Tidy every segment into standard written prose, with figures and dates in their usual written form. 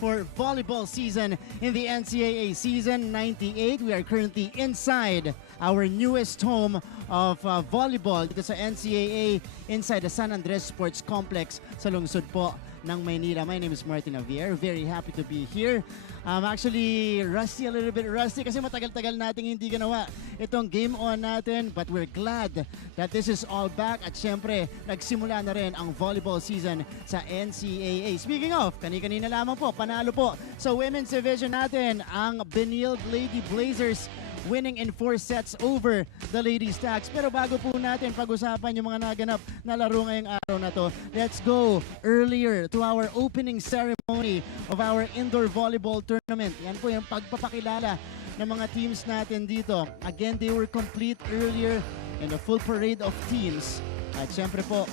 for volleyball season in the NCAA season 98. We are currently inside our newest home of volleyball dito sa NCAA inside the San Andres Sports Complex sa lungsod po ng Maynila. My name is Martin Javier. Very happy to be here. I'm actually rusty, a little bit rusty kasi matagal-tagal nating hindi ginawa itong game on natin, but we're glad that this is all back at syempre nagsimula na rin ang volleyball season sa NCAA. Speaking of, kani-kanina lamang po, panalo po sa women's division natin ang benilde Lady Blazers, winning in 4 sets over the Lady Stacks. Pero bago po natin pag-usapan yung mga naganap na laro ngayong araw na to, let's go earlier to our opening ceremony of our indoor volleyball tournament. Yan po yung pagpapakilala ng mga teams natin dito. Again, they were complete earlier in the full parade of teams. At syempre po,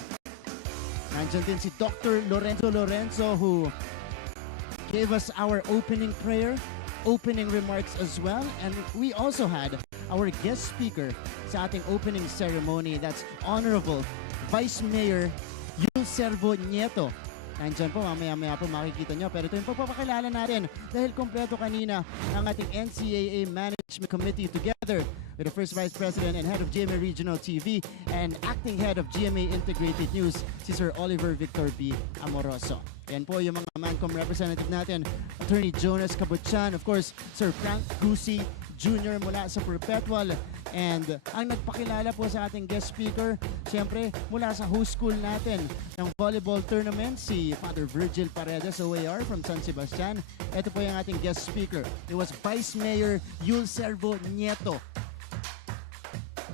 nandiyan din si Dr. Lorenzo who gave us our opening prayer, opening remarks as well, and we also had our guest speaker sa ating opening ceremony. That's Honorable Vice Mayor Yul Servo Nieto. Nandiyan po, mamaya-maya po makikita nyo. Pero ito yung pagpapakilala natin dahil kompleto kanina ang ating NCAA Management Committee together with the First Vice President and Head of GMA Regional TV and Acting Head of GMA Integrated News, si Sir Oliver Victor B. Amoroso. Yan po yung mga Mancom representative natin, Attorney Jonas Cabutyan, of course, Sir Frank Gusi Jr. mula sa Perpetual. And ang nagpakilala po sa ating guest speaker, siyempre mula sa host school natin ng volleyball tournament, si Father Virgil Paredes, OAR from San Sebastian. Ito po yung ating guest speaker. It was Vice Mayor Yul Servo Nieto.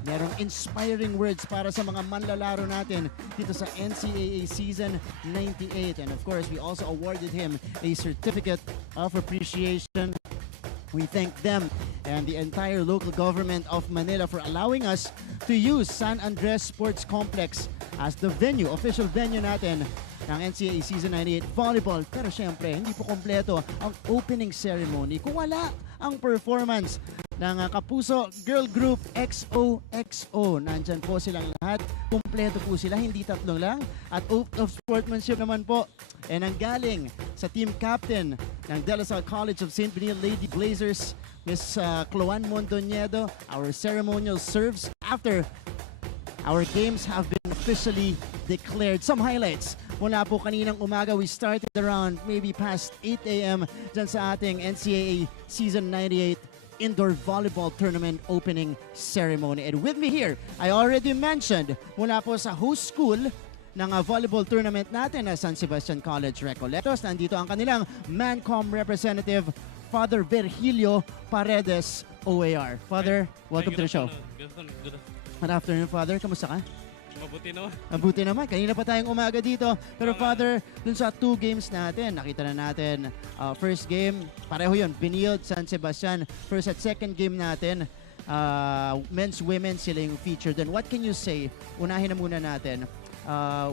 Merong inspiring words para sa mga manlalaro natin dito sa NCAA Season 98. And of course, we also awarded him a certificate of appreciation. We thank them and the entire local government of Manila for allowing us to use San Andres Sports Complex as the venue, official venue natin ng NCAA Season 98 Volleyball. Pero syempre, hindi po kompleto ang opening ceremony kung wala ang performance ng Kapuso Girl Group XOXO. Nandyan po silang lahat. Kompleto po sila, hindi tatlong lang. At oath of sportsmanship naman po ay nanggaling sa team captain ng De La Salle College of St. Benilde Lady Blazers, Miss Cloan Mondoñedo. Our ceremonial serves after our games have been officially declared. Some highlights mula po kaninang umaga. We started around maybe past 8 a.m. dyan sa ating NCAA Season 98 Indoor Volleyball Tournament opening ceremony. And with me here, I already mentioned, mula po sa host school ng volleyball tournament natin na San Sebastian College Recoletos. Nandito ang kanilang Mancom representative, Father Virgilio Paredes, OAR. Father, welcome to the show. Good afternoon, Father. Kamusta ka? Mabuti naman. Mabuti naman. Kanina pa tayong umaga dito. Pero Father, dun sa 2 games natin, nakita na natin, first game, pareho yun, benilde, San Sebastian. First at second game natin, men's, women's, sila yung featured. Then what can you say, unahin na muna natin,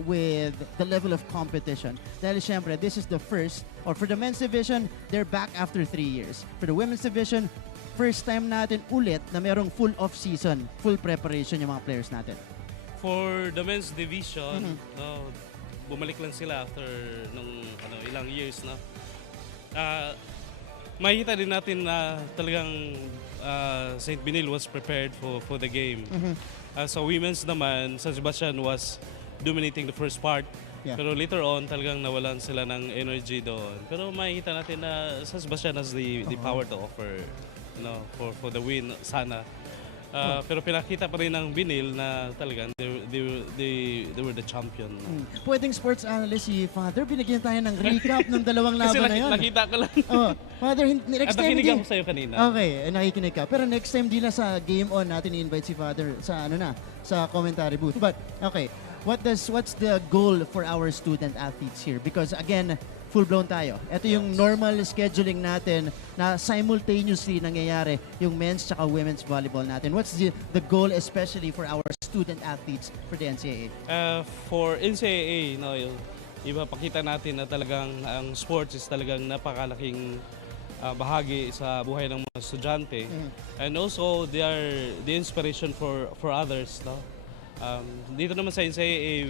with the level of competition? Dahil syempre, this is the first, or for the men's division, they're back after 3 years. For the women's division, first time natin ulit na merong full off-season, full preparation yung mga players natin. For the men's division, bumalik lang sila after nung ilang years, no. Makikita din natin na talagang St. Benilde was prepared for the game. So women's naman, San Sebastian was dominating the first part. Yeah. Pero later on, talagang nawalan sila ng energy doon. Pero makikita natin na San Sebastian has the power to offer, for the win sana. Pero pinakita pa rin ng Benilde na talagang they were the champion. Pwedeng sports analyst si Father, binigyan tayo ng recap ng dalawang laban na yun. Nakita ko lang. Father, next time nakinig ako sa'yo kanina. Okay, nakikinig ka. Pero next time di na sa game on natin i-invite si Father sa sa commentary booth. But okay, what's the goal for our student athletes here? Because again, full-blown tayo. Ito yung normal scheduling natin na simultaneously nangyayari yung men's tsaka women's volleyball natin. What's the goal especially for our student athletes for the NCAA? For NCAA, ipapakita natin na talagang ang sports is talagang napakalaking bahagi sa buhay ng mga estudyante. And also, they are the inspiration for others. Dito naman sa NCAA,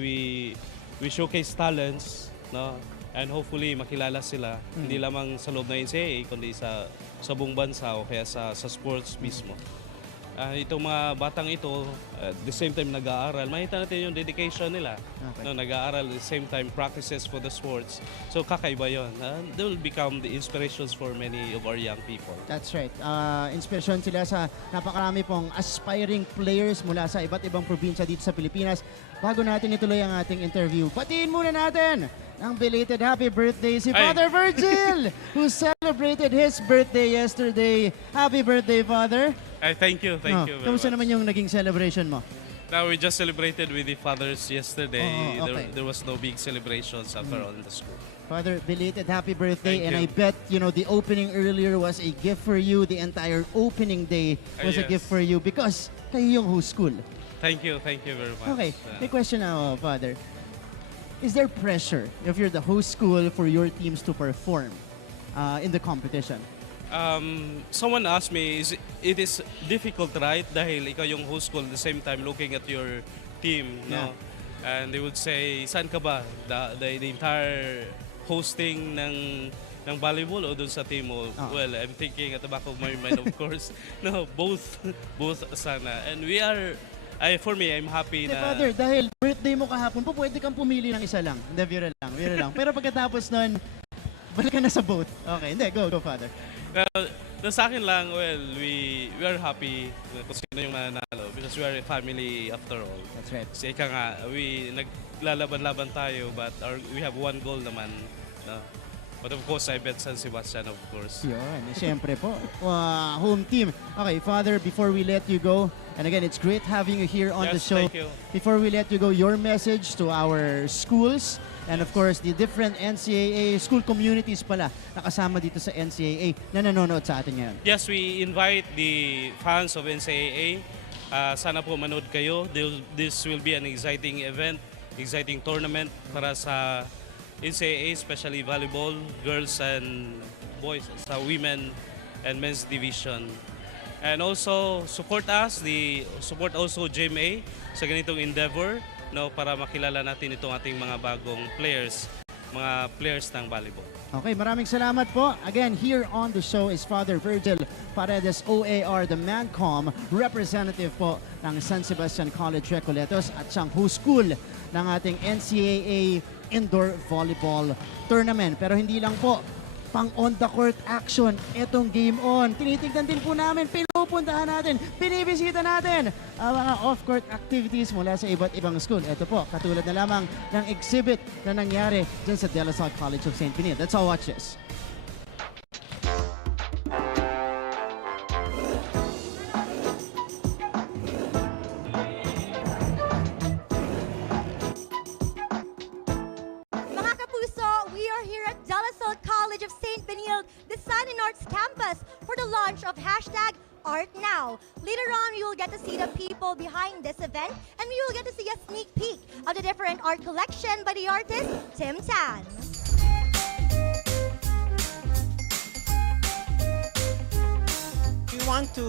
we showcase talents, And hopefully makilala sila, hindi lamang sa loob ng NCAA, kundi sa buong bansa o kaya sa sports mismo. Itong mga batang ito, at the same time nag-aaral, makita natin yung dedication nila. Okay. No, nag-aaral at the same time practices for the sports. So kakaiba yun. They will become the inspirations for many of our young people. That's right. Inspirasyon sila sa napakarami pong aspiring players mula sa iba't ibang probinsya dito sa Pilipinas. Bago natin ituloy ang ating interview, batiin muna natin ang belated happy birthday si Father Virgil, who celebrated his birthday yesterday. Happy birthday, Father. Thank you very Kamusta much. naman yung naging celebration mo? Now, we just celebrated with the fathers yesterday. Oh, okay. There was no big celebrations after all in the school. Father, belated happy birthday. Thank And you. I bet, the opening earlier was a gift for you. The entire opening day was a Yes. gift for you because kayo yung host school. Thank you very much. Okay, may question now, Father. Is there pressure if you're the host school for your teams to perform in the competition? Someone asked me, it is difficult, right? Dahil ikaw yung host school at the same time looking at your team, no? And they would say, saan ka ba? The entire hosting ng volleyball o dun sa team mo? Well, I'm thinking at the back of my mind, of course, no, both sana. And for me, I'm happy na... Father, dahil birthday mo kahapon po, pwede kang pumili ng isa lang. Hindi, biro lang. Pero pagkatapos nun, balik ka na sa boat. Okay, hindi, go, Father. Well, sa akin lang, well, we are happy kung sino yung mananalo because we are a family after all. That's right. Kasi ika nga, naglalaban-laban tayo but we have one goal naman. No? But of course, I bet San Sebastian, of course. Yun, siyempre po. Home team. Okay, Father, before we let you go, and again, it's great having you here on the show. Thank you. Before we let you go, your message to our schools and of course, the different NCAA school communities pala na kasama dito sa NCAA na nanonood sa atin ngayon. Yes, we invite the fans of NCAA. Sana po manood kayo. This will be an exciting event, exciting tournament para sa NCAA, especially volleyball, girls and boys, sa women and men's division. And also, support us, support also GMA sa ganitong endeavor, no, para makilala natin itong ating mga bagong players ng volleyball. Okay, maraming salamat po. Again, here on the show is Father Virgil Paredes, OAR, the MANCOM representative po ng San Sebastian College Recoletos at siyang host school ng ating NCAA Indoor Volleyball Tournament. Pero hindi lang po, pang on-the-court action, itong game on. Tinitignan din po namin, pinupuntahan natin, binibisita natin ang mga off-court activities mula sa iba't ibang school. Ito po, katulad na lamang ng exhibit na nangyari dyan sa De La Salle College of St. Benilde. Let's all watch this. Of #ArtNow. Later on, we will get to see the people behind this event and we will get to see a sneak peek of the different art collection by the artist Tim Tan. We want to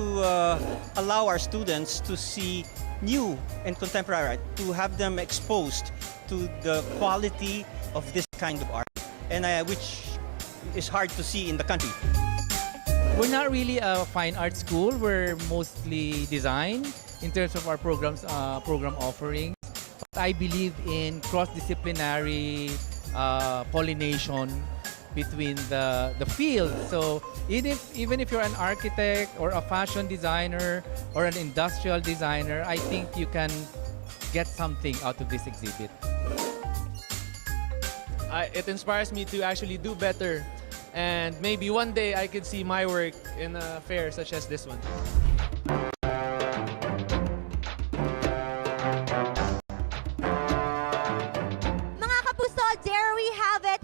allow our students to see new and contemporary art, to have them exposed to the quality of this kind of art, and which is hard to see in the country. We're not really a fine art school. We're mostly design in terms of our program offerings. But I believe in cross-disciplinary pollination between the fields. So even if you're an architect or a fashion designer or an industrial designer, I think you can get something out of this exhibit. It inspires me to actually do better. And maybe one day I could see my work in a fair such as this one. Mga kapuso, there we have it.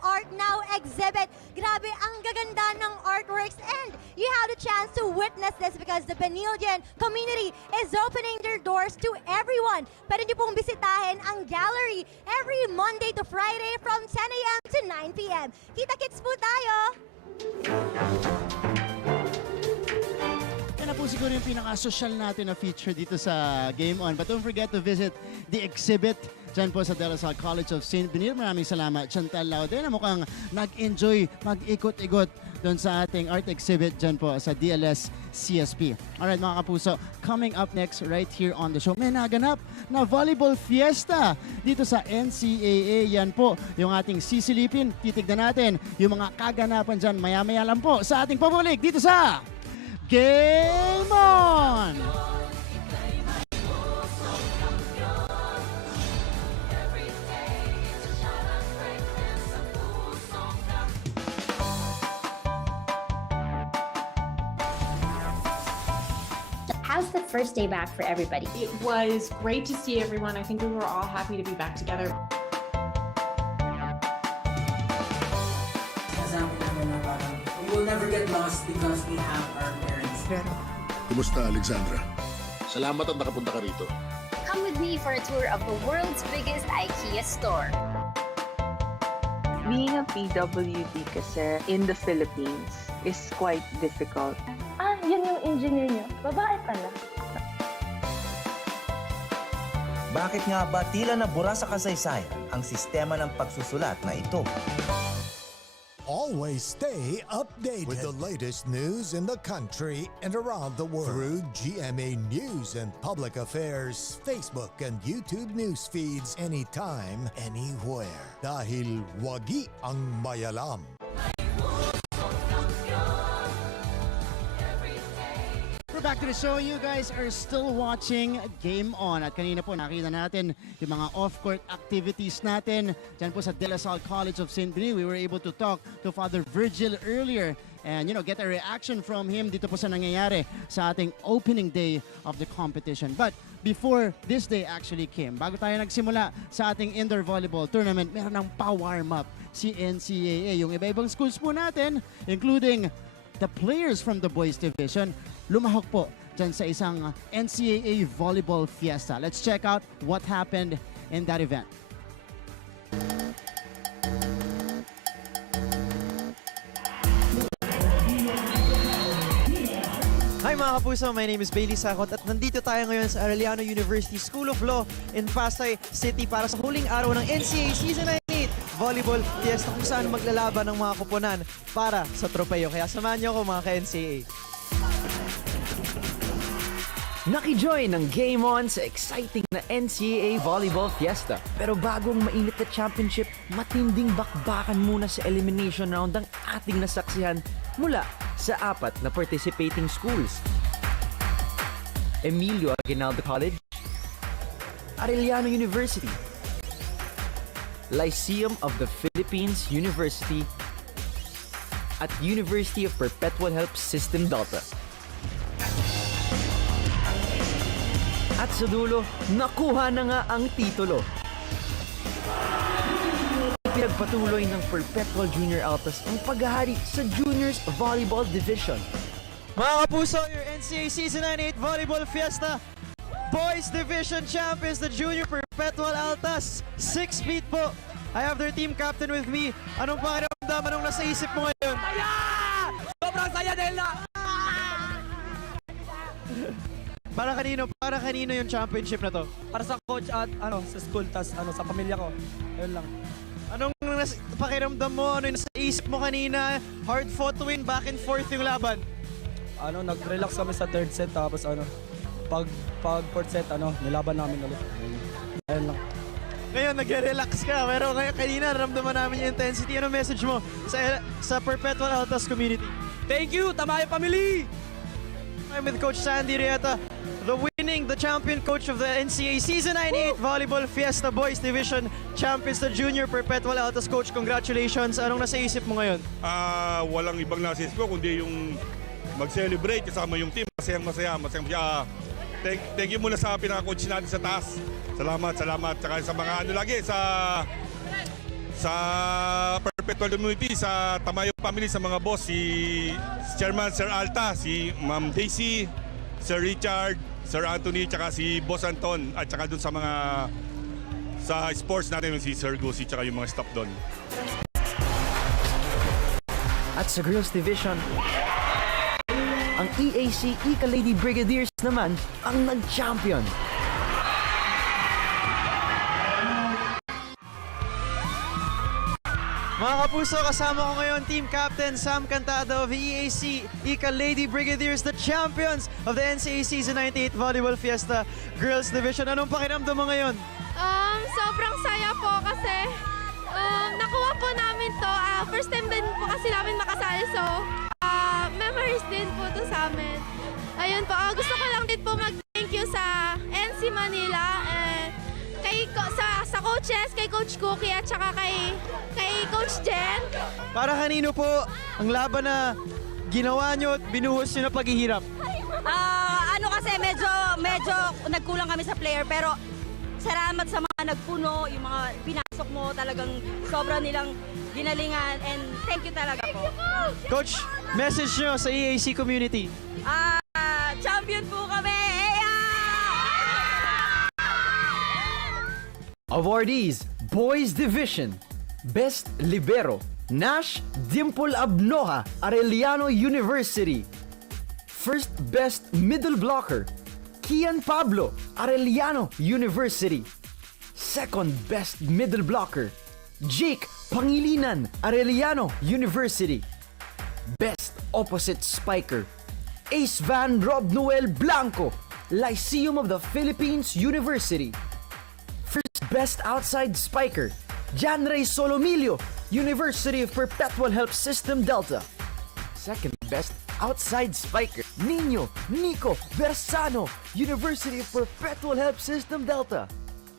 #ArtNowExhibit. Grabe, ang gaganda ng artworks and you have the chance to witness this because the Benildean community is opening their doors to everyone. Pwede niyo pong bisitahin ang gallery every Monday to Friday from 10 a.m. to 9 p.m. Kita-kits po tayo! Yan na po siguro yung pinaka-social natin na feature dito sa Game On. But don't forget to visit the exhibit dyan po sa De La Salle College of St. Benilde. Maraming salamat, Chantal Laude, na mukhang nag-enjoy mag-ikot-ikot doon sa ating art exhibit dyan po sa DLS CSP. Alright mga kapuso, coming up next right here on the show, may naganap na volleyball fiesta dito sa NCAA. Yan po yung ating sisilipin. Titignan natin yung mga kaganapan dyan maya-maya lang po sa ating pabulik dito sa Game On! How's the first day back for everybody? It was great to see everyone. I think we were all happy to be back together. We will never get lost because we have our parents. Kumusta, Alexandra? Salamat at nakapunta ka rito. Come with me for a tour of the world's biggest IKEA store. Being a PWD kasi in the Philippines is quite difficult. Yun yung engineer nyo. Babae pala. Bakit nga ba tila nabura sa kasaysayan ang sistema ng pagsusulat na ito? Always stay updated with the latest news in the country and around the world through GMA News and Public Affairs, Facebook and YouTube news feeds anytime, anywhere. Dahil wagi ang mayalam. We're back to the show. You guys are still watching Game On. At kanina po nakita natin yung mga off-court activities natin. Diyan po sa De La Salle College of St. Benilde. We were able to talk to Father Virgil earlier and get a reaction from him dito po sa nangyayari sa ating opening day of the competition. But before this day actually came, bago tayo nagsimula sa ating indoor volleyball tournament, meron ng pa-warm up si NCAA. Yung iba-ibang schools po natin, including the players from the boys division, lumahok po dyan sa isang NCAA volleyball fiesta. Let's check out what happened in that event. Hi mga kapuso, my name is Bailey Sakot at nandito tayo ngayon sa Arellano University School of Law in Pasay City para sa huling araw ng NCAA Season 98 Volleyball Fiesta kung saan maglalaban ng mga kuponan para sa tropeyo. Kaya samahan niyo ako mga ka-NCAA. Nakijoin ng Game On sa exciting na NCAA Volleyball Fiesta. Pero bagong mainit na championship, matinding bakbakan muna sa elimination round ang ating nasaksihan mula sa 4 na participating schools. Emilio Aguinaldo College, Arellano University, Lyceum of the Philippines University, at University of Perpetual Help System Delta. At sa dulo, nakuha na nga ang titulo. Pinagpatuloy ng Perpetual Junior Altas ang paghahari sa Juniors Volleyball Division. Mga kapuso, your NCAA Season 98 Volleyball Fiesta Boys Division Champions, the Junior Perpetual Altas. 6 feet po. I have their team captain with me. Anong pakiramdam? Anong nasa isip mo ngayon? Saya! Sobrang saya dahil na... Para kanino yung championship na to? Para sa coach at sa school, tas sa pamilya ko. Ayun lang. Anong pakiramdam mo? Ano yung nasa isip mo kanina? Hard fought to win, back and forth yung laban. Nag-relax kami sa third set, tapos pag fourth set, nilaban namin ulit. Ayun lang. Ngayon, nagre-relax ka, pero ngayon kanina naramdaman namin yung intensity. Ano message mo sa Perpetual Altas community? Thank you, Tamayo Family! I'm with Coach Sandy Rieta, the champion coach of the NCAA Season 98 Volleyball Fiesta Boys Division Champions, the Junior Perpetual Altas. Coach, congratulations. Anong nasa isip mo ngayon? Walang ibang nasa isip ko kundi yung mag-celebrate kasama yung team. Masayang-masaya. Thank you muna sa pinaka-coach natin sa taas. Salamat. Tsaka sa mga sa Perpetual Community, sa Tamayo Family, sa mga boss, si Chairman Sir Alta, si Ma'am Daisy, Sir Richard, Sir Anthony, tsaka si Boss Anton, at tsaka dun sa mga sa sports natin, si Sir Gusi, tsaka yung mga staff dun. At sa Girls Division, ang EAC Ika Lady Brigadiers naman ang nag-champion. Mga kapuso, kasama ko ngayon Team Captain Sam Cantado of the EAC Ika Lady Brigadiers, the champions of the NCAA Season 98 Volleyball Fiesta Girls Division. Anong pakiramdam mo ngayon? Sobrang saya po kasi nakuha po namin to. First time din po kasi namin makasali. So, memories din po to sa amin. Ayun po, gusto ko lang din po mag-thank you sa NC Manila and sa coaches, kay Coach Cookie at saka kay Coach Jen. Para kanino po ang laban na ginawa nyo at binuhos nyo na paghihirap? Kasi medyo nagkulang kami sa player pero salamat sa mga nagpuno, yung mga pinasok mo talagang sobra nilang ginalingan and thank you talaga po. Coach, message nyo sa EAC community. Champion po kami! Awardees, Boys Division. Best Libero, Nash Dimple Abnoha, Arellano University. First Best Middle Blocker, Kian Pablo, Arellano University. Second Best Middle Blocker, Jake Pangilinan, Arellano University. Best Opposite Spiker, Ace Van Rob Noel Blanco, Lyceum of the Philippines University. First Best Outside Spiker, Janray Solomilio, University of Perpetual Help System Delta. Second Best Outside Spiker, Nino Nico Bersano, University of Perpetual Help System Delta.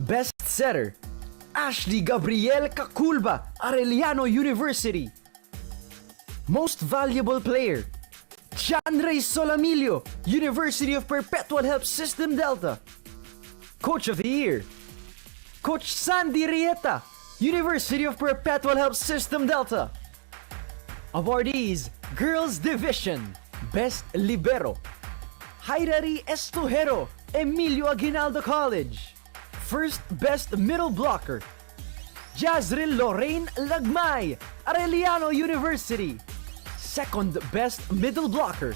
Best Setter, Ashley Gabriel Kakulba, Arellano University. Most Valuable Player, Janray Solomilio, University of Perpetual Help System Delta. Coach of the Year, Coach Sandy Rieta, University of Perpetual Help System Delta. Awardees, Girls Division. Best Libero, Hairari Estujero, Emilio Aguinaldo College. First Best Middle Blocker, Jazril Lorraine Lagmay, Arellano University. Second Best Middle Blocker,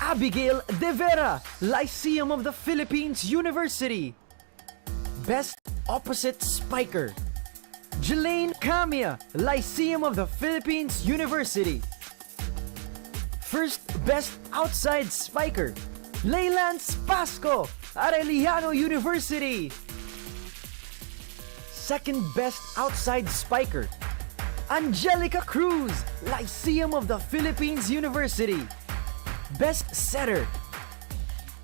Abigail De Vera, Lyceum of the Philippines University. Best Opposite Spiker, Jelaine Camia, Lyceum of the Philippines University. First Best Outside Spiker, Leylance Pasco, Arellano University. Second Best Outside Spiker, Angelica Cruz, Lyceum of the Philippines University. Best Setter,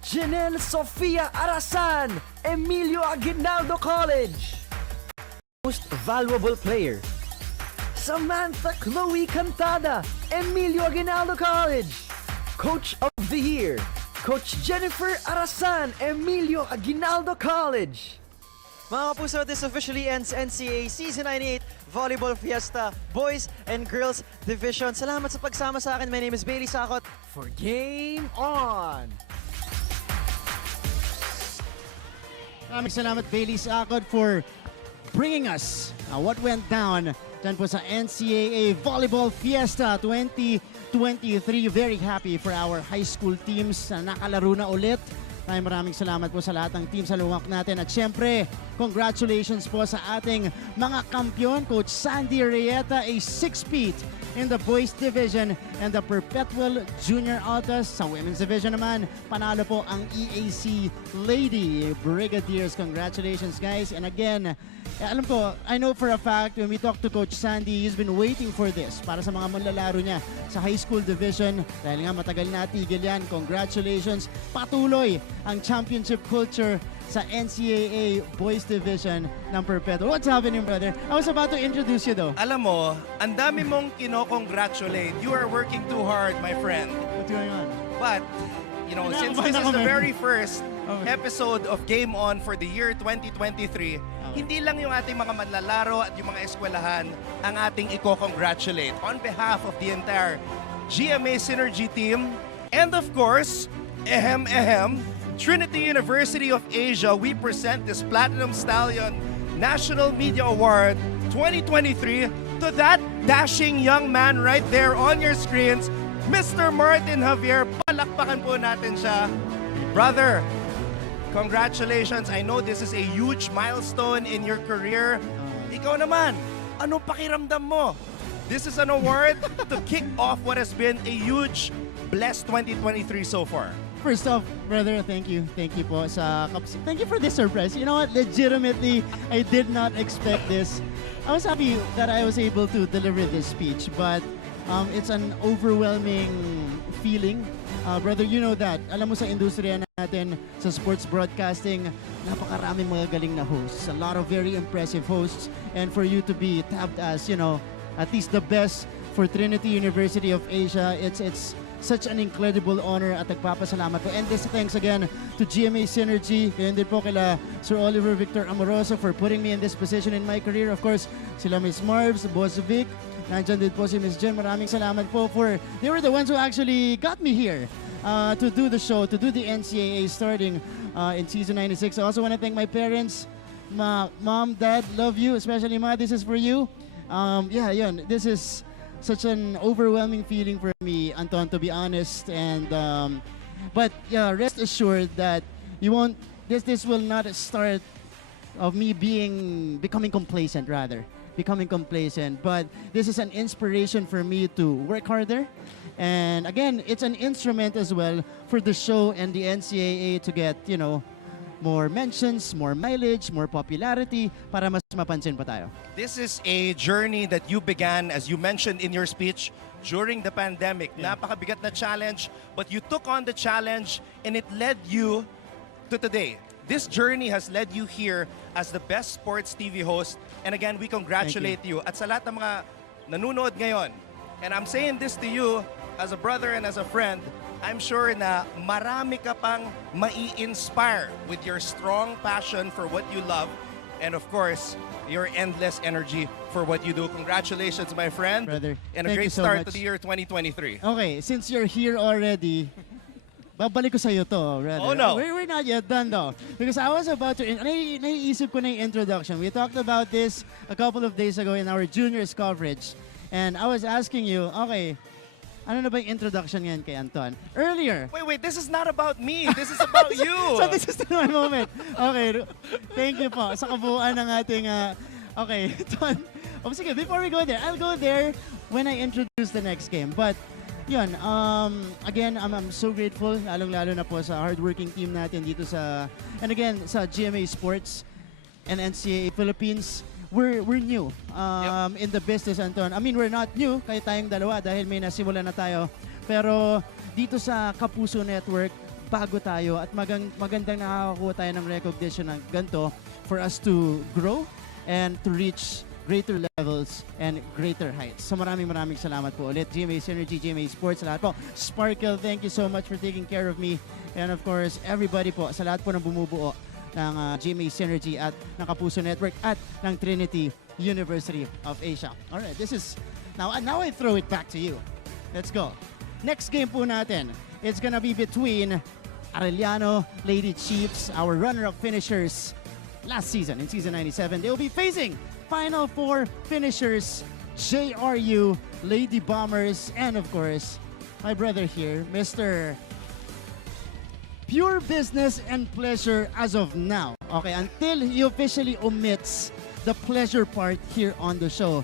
Janelle Sofia Arasan, Emilio Aguinaldo College. Most Valuable Player, Samantha Chloe Cantada, Emilio Aguinaldo College. Coach of the Year, Coach Jennifer Arasan, Emilio Aguinaldo College. Mga kapuso, this officially ends NCAA Season 98 Volleyball Fiesta Boys and Girls Division. Salamat sa pagsama sa akin. My name is Bailey Sakot for Game On! Maraming salamat, Bailey Sakot, for bringing us what went down dyan po sa NCAA Volleyball Fiesta 2023. Very happy for our high school teams na nakalaro na ulit. Maraming salamat po sa lahat ng team sa luwak natin. At syempre, congratulations po sa ating mga kampiyon. Coach Sandy Rieta, a 6-peat in the boys division and the Perpetual Junior Altas. Sa women's division naman, panalo po ang EAC Lady Brigadiers. Congratulations, guys. And again, alam ko, I know for a fact, when we talk to Coach Sandy, he's been waiting for this para sa mga manlalaro niya sa high school division. Dahil nga matagal na tigil yan. Congratulations. Patuloy ang championship culture sa NCAA Boys Division ng Perpetual. What's happening, brother? I was about to introduce you, though. Alam mo, ang dami mong kino-congratulate. You are working too hard, my friend. What's going on? But, you know, since this is the very first episode of Game On for the year 2023, hindi lang yung ating mga manlalaro at yung mga eskwelahan ang ating i-congratulate. On behalf of the entire GMA Synergy team, and of course, Trinity University of Asia, we present this Platinum Stallion National Media Award 2023 to that dashing young man right there on your screens, Mr. Martin Javier. Palakpakan po natin siya. Brother, congratulations. I know this is a huge milestone in your career. Ikaw naman, Anong pakiramdam mo? This is an award to kick off what has been a huge, blessed 2023 so far. First off, brother, thank you. Thank you po sa thank you for this surprise. You know what? Legitimately, I did not expect this. I was happy that I was able to deliver this speech, but it's an overwhelming feeling. Brother, you know that. Alam mo sa industriya natin, sa sports broadcasting, napakaraming mga galing na hosts. A lot of very impressive hosts. And for you to be tabbed as, you know, at least the best for Trinity University of Asia, it's such an incredible honor at nagpapasalamat po. And this thanks again to GMA Synergy. Kaya din po kila Sir Oliver Victor Amoroso for putting me in this position in my career. Of course, sila Miss Marbs, Boss Vic, nandyan din po si Miss Jen. Maraming salamat po for, they were the ones who actually got me here to do the show, to do the NCAA starting in season 96. I also want to thank my parents. Mom, Dad, love you. Especially Ma, this is for you. Yeah, yun. This is such an overwhelming feeling for me, Anton, to be honest. And but yeah, rest assured that you won't. This will not start of me becoming complacent, rather becoming complacent. But this is an inspiration for me to work harder. And again, it's an instrument as well for the show and the NCAA to get, you know, more mentions, more mileage, more popularity para mas mapansin pa tayo. This is a journey that you began, as you mentioned in your speech, during the pandemic. Yeah. Napakabigat na challenge, but you took on the challenge and it led you to today. This journey has led you here as the best sports TV host. And again, we congratulate you. At sa lahat ng mga nanonood ngayon, and I'm saying this to you as a brother and as a friend, I'm sure na marami ka pang mai-inspire with your strong passion for what you love and of course, your endless energy for what you do. Congratulations, my friend. Brother, and a thank great you so start much. to the year 2023. Okay, since you're here already, babalik ko sa'yo to, brother. Oh, no. We're not yet done though. Because I was about to, naiisip ko na yung introduction. We talked about this a couple of days ago in our juniors coverage. And I was asking you, okay, ano na ba yung introduction ngayon kay Anton? Earlier. Wait, this is not about me. This is about you. So this is my moment. Okay, thank you po sa kabuuan ng ating, okay, Ton. Oh, sige, before we go there, I'll go there when I introduce the next game. But, yun, again, I'm so grateful, lalong-lalo na po sa hardworking team natin dito sa, and again, sa GMA Sports and NCAA Philippines. We're new in the business, Anton. I mean, we're not new, kahit tayong dalawa dahil may nasimula na tayo. Pero dito sa Kapuso Network, bago tayo at magandang nakakakuha tayo ng recognition ng ganito for us to grow and to reach greater levels and greater heights. So maraming salamat po ulit. GMA Synergy, GMA Sports, lahat po. Sparkle, thank you so much for taking care of me. And of course, everybody po, sa lahat po ng bumubuo ng GMA Synergy at ng Kapuso Network at ng Trinity University of Asia. Alright, this is, now I throw it back to you. Let's go. Next game po natin, it's gonna be between Arellano Lady Chiefs, our runner-up finishers last season, in season 97. They will be facing Final Four finishers, JRU Lady Bombers, and of course, my brother here, Mr. Pure business and pleasure as of now. Okay, until he officially omits the pleasure part here on the show.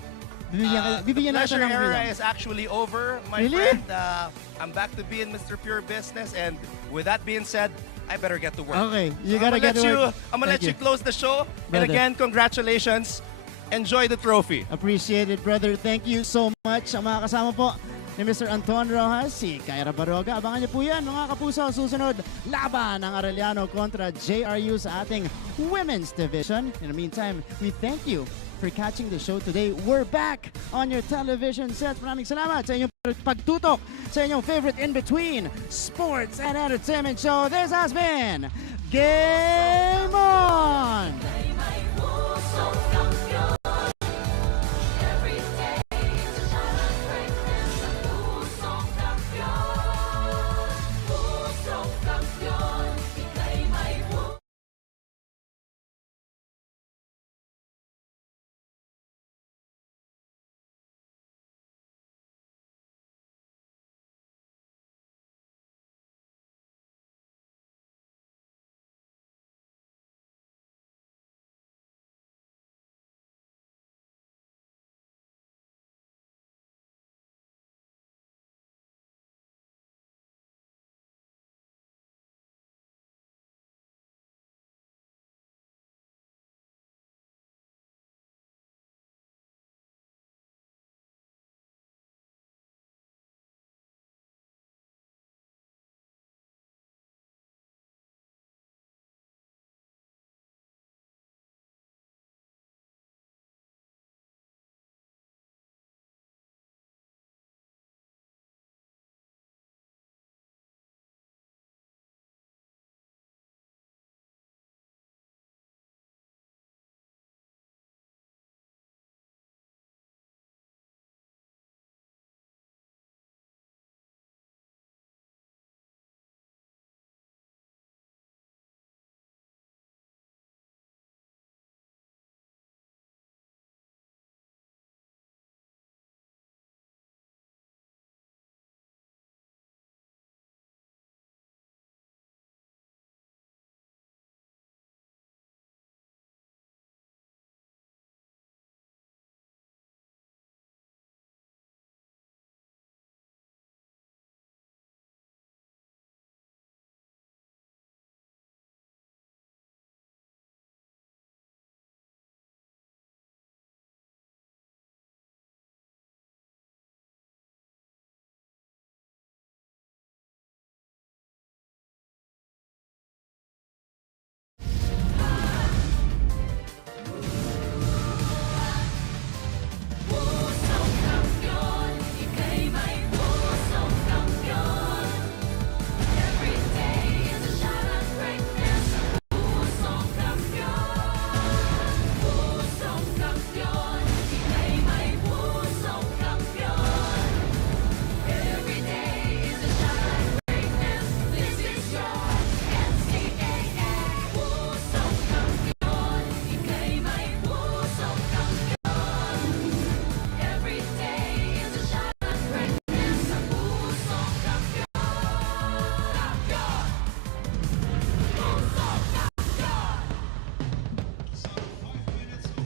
Bibigyan natin Pleasure ng era freedom. is actually over, my Really? friend. I'm back to being Mr. Pure Business, and with that being said, I better get to work. Okay, you gotta get to work. I'm gonna let you close the show. And Brother. again, congratulations. Enjoy the trophy. Appreciate it, brother. Thank you so much. Ang mga kasama po ni Mr. Anton Rojas, si Kyra Baroga. Abangan niyo po yan, mga kapuso. Susunod, laban ng Arellano kontra JRU sa ating women's division. In the meantime, we thank you for catching the show today. We're back on your television sets. Maraming salamat sa inyong pagtutok sa inyong favorite in-between sports and entertainment show. This has been Game On!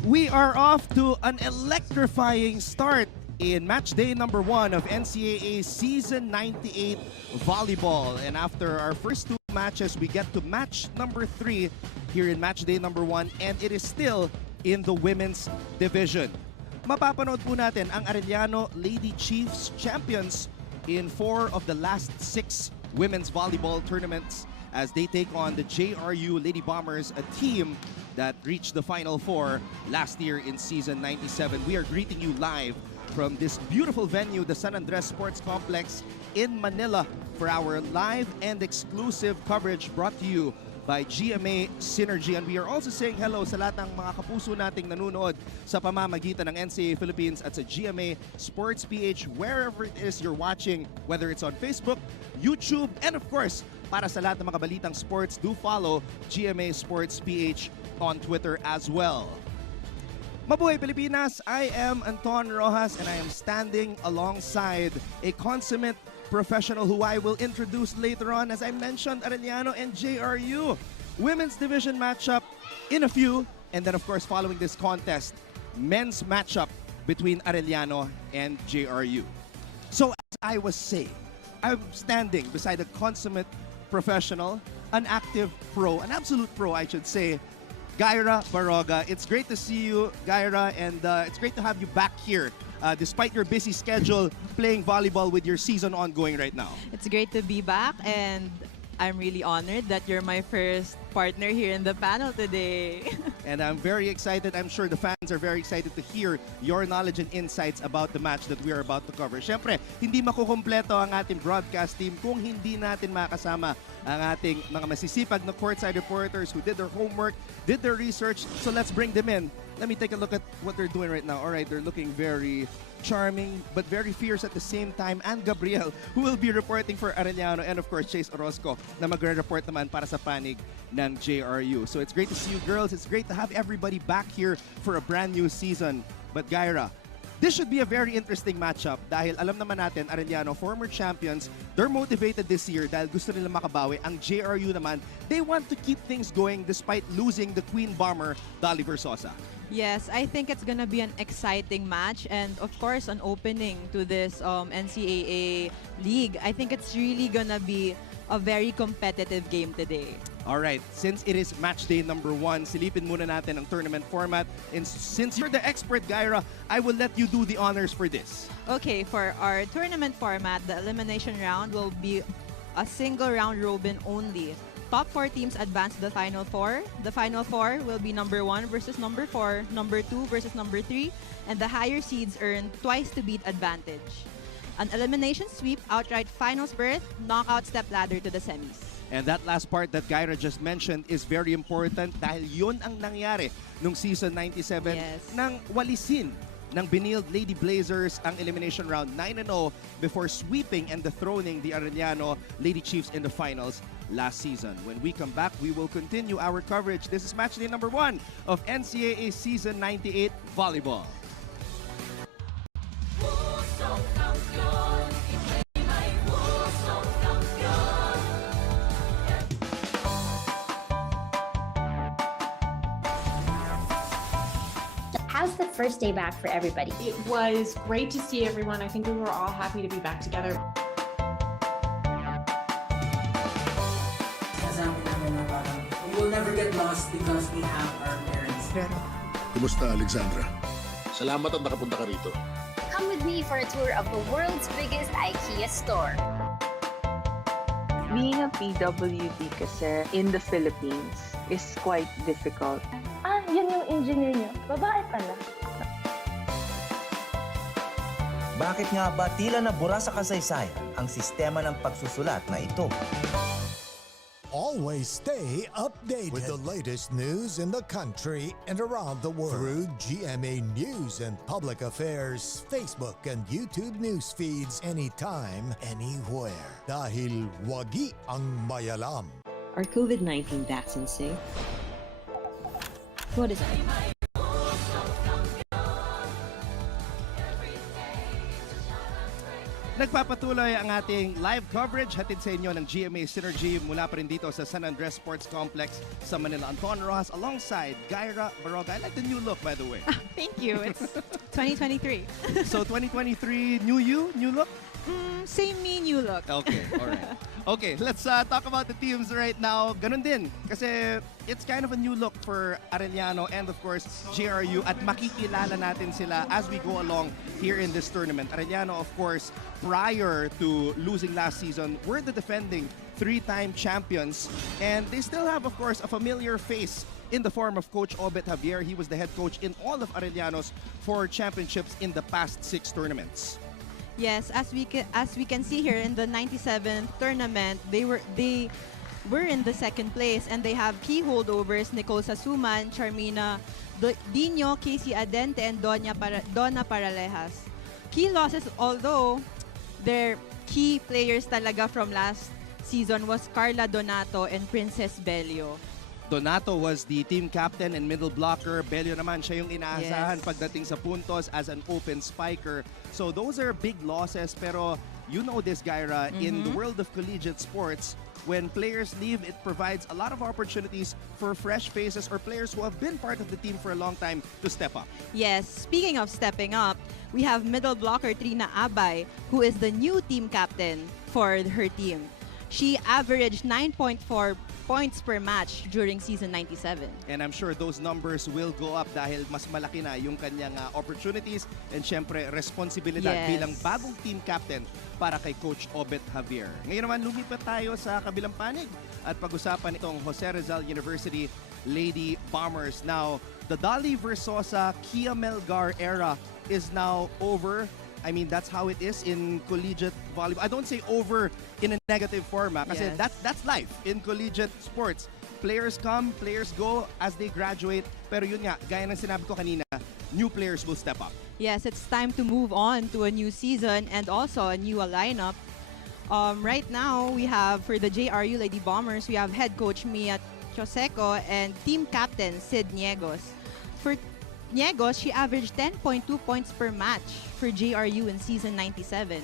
We are off to an electrifying start in match day number 1 of NCAA Season 98 Volleyball. And after our first 2 matches, we get to match number 3 here in match day number 1, and it is still in the women's division. Mapapanood po natin ang Arellano Lady Chiefs champions in 4 of the last 6 women's volleyball tournaments as they take on the JRU Lady Bombers, a team that reached the Final 4 last year in Season 97. We are greeting you live from this beautiful venue, the San Andres Sports Complex in Manila, for our live and exclusive coverage brought to you by GMA Synergy. And we are also saying hello sa lahat ng mga kapuso nating nanonood sa pamamagitan ng NCAA Philippines at sa GMA Sports PH, wherever it is you're watching, whether it's on Facebook, YouTube, and of course, para sa lahat ng mga balitang sports, do follow GMA Sports PH on Twitter as well. Mabuhay Pilipinas! I am Anton Rojas and I am standing alongside a consummate professional who I will introduce later on. As I mentioned, Arellano and JRU. Women's division matchup in a few. And then of course, following this contest, men's matchup between Arellano and JRU. So as I was saying, I'm standing beside a consummate professional, an active pro, an absolute pro I should say, Gaira Baroga. It's great to see you, Gaira, and it's great to have you back here despite your busy schedule playing volleyball with your season ongoing right now. It's great to be back, and I'm really honored that you're my first partner here in the panel today. And I'm very excited. I'm sure the fans are very excited to hear your knowledge and insights about the match that we are about to cover. Siyempre, hindi makukumpleto ang ating broadcast team kung hindi natin makasama ang ating mga masisipag na courtside reporters who did their homework, did their research. So let's bring them in. Let me take a look at what they're doing right now. All right, they're looking very charming but very fierce at the same time. And Gabriel, who will be reporting for Arellano, and of course Chase Orozco na magre-report naman para sa panig ng JRU. So it's great to see you girls. It's great to have everybody back here for a brand new season. But Gaira, this should be a very interesting matchup dahil alam naman natin, Arellano, former champions, they're motivated this year dahil gusto nila makabawi. Ang JRU naman, they want to keep things going despite losing the Queen Bomber, Dolly Versosa. Yes, I think it's gonna be an exciting match, and of course an opening to this NCAA league. I think it's really gonna be a very competitive game today. All right, since it is match day number 1, silipin muna natin ang tournament format. And since you're the expert, Gaira, I will let you do the honors for this. Okay, for our tournament format, the elimination round will be a single round robin only. Top 4 teams advance to the Final 4. The Final 4 will be number 1 versus number 4, number 2 versus number 3, and the higher seeds earn twice to beat advantage. An elimination sweep, outright finals berth, knockout step ladder to the semis. And that last part that Gaira just mentioned is very important dahil yun ang nangyari nung season 97 nang walisin ng benilde Lady Blazers ang elimination round 9-0 before sweeping and dethroning the Arellano Lady Chiefs in the finals last season. When we come back, we will continue our coverage. This is match day number 1 of NCAA Season 98 Volleyball. How's the first day back for everybody? It was great to see everyone. I think we were all happy to be back together. We will never get lost because we have our parents. Kumusta, Alexandra? Salamat at nakapunta ka rito. Come with me for a tour of the world's biggest IKEA store. Being a PWD kasi in the Philippines is quite difficult. Yun yung engineer nyo. Babae pala. Bakit nga ba tila nabura sa kasaysayan ang sistema ng pagsusulat na ito? Always stay updated with the latest news in the country and around the world through GMA News and Public Affairs Facebook and YouTube news feeds anytime, anywhere. Dahil wagi ang mayalam. Are COVID-19 vaccines safe? What is it? Nagpapatuloy ang ating live coverage hatid sa inyo ng GMA Synergy mula pa rin dito sa San Andres Sports Complex sa Manila. Anton Rojas alongside Gaira Baroga. I like the new look, by the way. Thank you. It's 2023. So 2023, new you, new look? Same me, new look. Okay, all right. Okay, let's talk about the teams right now. Ganun din, kasi it's kind of a new look for Arellano and of course JRU at makikilala natin sila as we go along here in this tournament. Arellano, of course, prior to losing last season, were the defending three-time champions and they still have, of course, a familiar face in the form of Coach Obet Javier. He was the head coach in all of Arellano's 4 championships in the past 6 tournaments. Yes, as we can see here in the 97th tournament, they were in the second place and they have key holdovers Nicole Sasuman, Charmina Dino, Casey Adente, and Donna Paralejas. Key losses, although their key players talaga from last season was Carla Donato and Princess Belio. Donato was the team captain and middle blocker. Belio naman siya yung inaasahan pagdating sa puntos as an open spiker. So those are big losses, pero you know this, Gaira, in the world of collegiate sports, when players leave, it provides a lot of opportunities for fresh faces or players who have been part of the team for a long time to step up. Yes, speaking of stepping up, we have middle blocker Trina Abay, who is the new team captain for her team. She averaged 9.4 points per match during season 97. And I'm sure those numbers will go up dahil mas malaki na yung kanyang opportunities and syempre responsibilidad bilang bagong team captain para kay Coach Obet Javier. Ngayon naman lumipat tayo sa kabilang panig at pag-usapan itong Jose Rizal University Lady Bombers. Now, the Dolly Versosa Kia Melgar era is now over. I mean, that's how it is in collegiate volleyball. I don't say over in a negative format kasi that's life in collegiate sports. Players come, players go as they graduate. Pero yun nga, gaya ng sinabi ko kanina, new players will step up. Yes, it's time to move on to a new season and also a new lineup. Right now, we have for the JRU Lady Bombers, we have head coach Mia Choseco and team captain Sid Niegos. For Niegos, she averaged 10.2 points per match for JRU in season 97.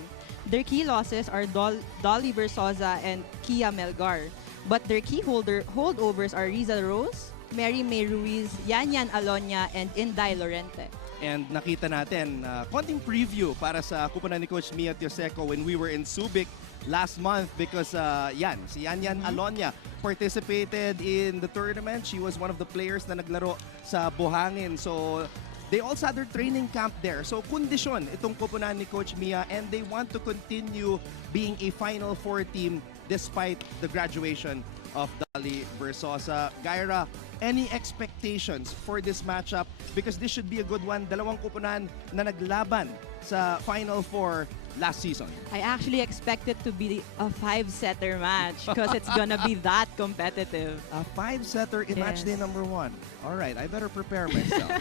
Their key losses are Dolly Versosa and Kia Melgar. But their key holdovers are Riza Rose, Mary May Ruiz, Yanyan Alonia, and Inday Lorente. And nakita natin, konting preview para sa kupunan ni Coach Mia Choseco when we were in Subic last month because si Yanyan Alonia participated in the tournament. She was one of the players na naglaro sa Buhangin. So they also had their training camp there. So kondisyon itong kupunan ni Coach Mia and they want to continue being a Final Four team despite the graduation of Dolly Versosa. Gaira, any expectations for this matchup? Because this should be a good one. Dalawang kupunan na naglaban sa Final Four last season. I actually expect it to be a 5-setter match because it's gonna be that competitive. A 5-setter in match day number 1. All right, I better prepare myself.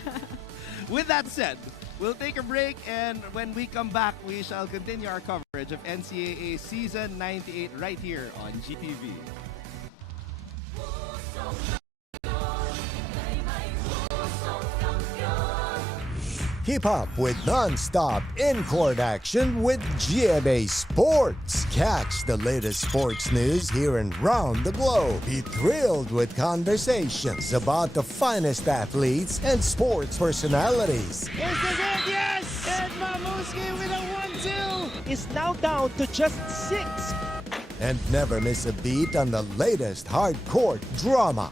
With that said, we'll take a break and when we come back, we shall continue our coverage of NCAA Season 98 right here on GTV. Keep up with non-stop in-court action with GMA Sports. Catch the latest sports news here and round the globe. Be thrilled with conversations about the finest athletes and sports personalities. Is this it? Yes! And Mamuski with a 1-2 is now down to just 6. And never miss a beat on the latest hard-court drama.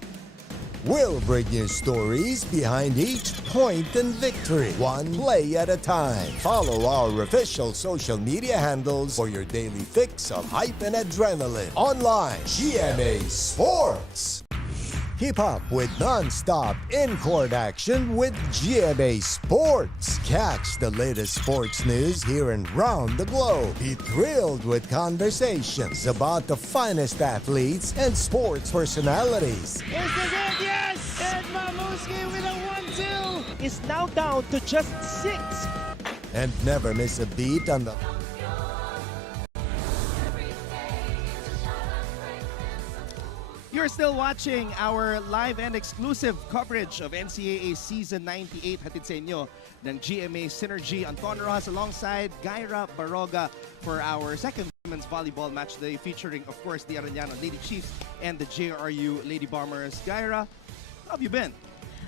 We'll bring you stories behind each point and victory, one play at a time. Follow our official social media handles for your daily fix of hype and adrenaline. Online, GMA Sports. Keep up with non-stop in-court action with GMA Sports. Catch the latest sports news here and round the globe. Be thrilled with conversations about the finest athletes and sports personalities. Is this it? Yes! And Mamuski with a 1-2 is now down to just 6. And never miss a beat on the... You're still watching our live and exclusive coverage of NCAA Season 98 hatid sa inyo ng GMA Synergy. Anton Rojas alongside Gaira Baroga for our second women's volleyball match day featuring, of course, the Arellano Lady Chiefs and the JRU Lady Bombers. Gaira, how have you been?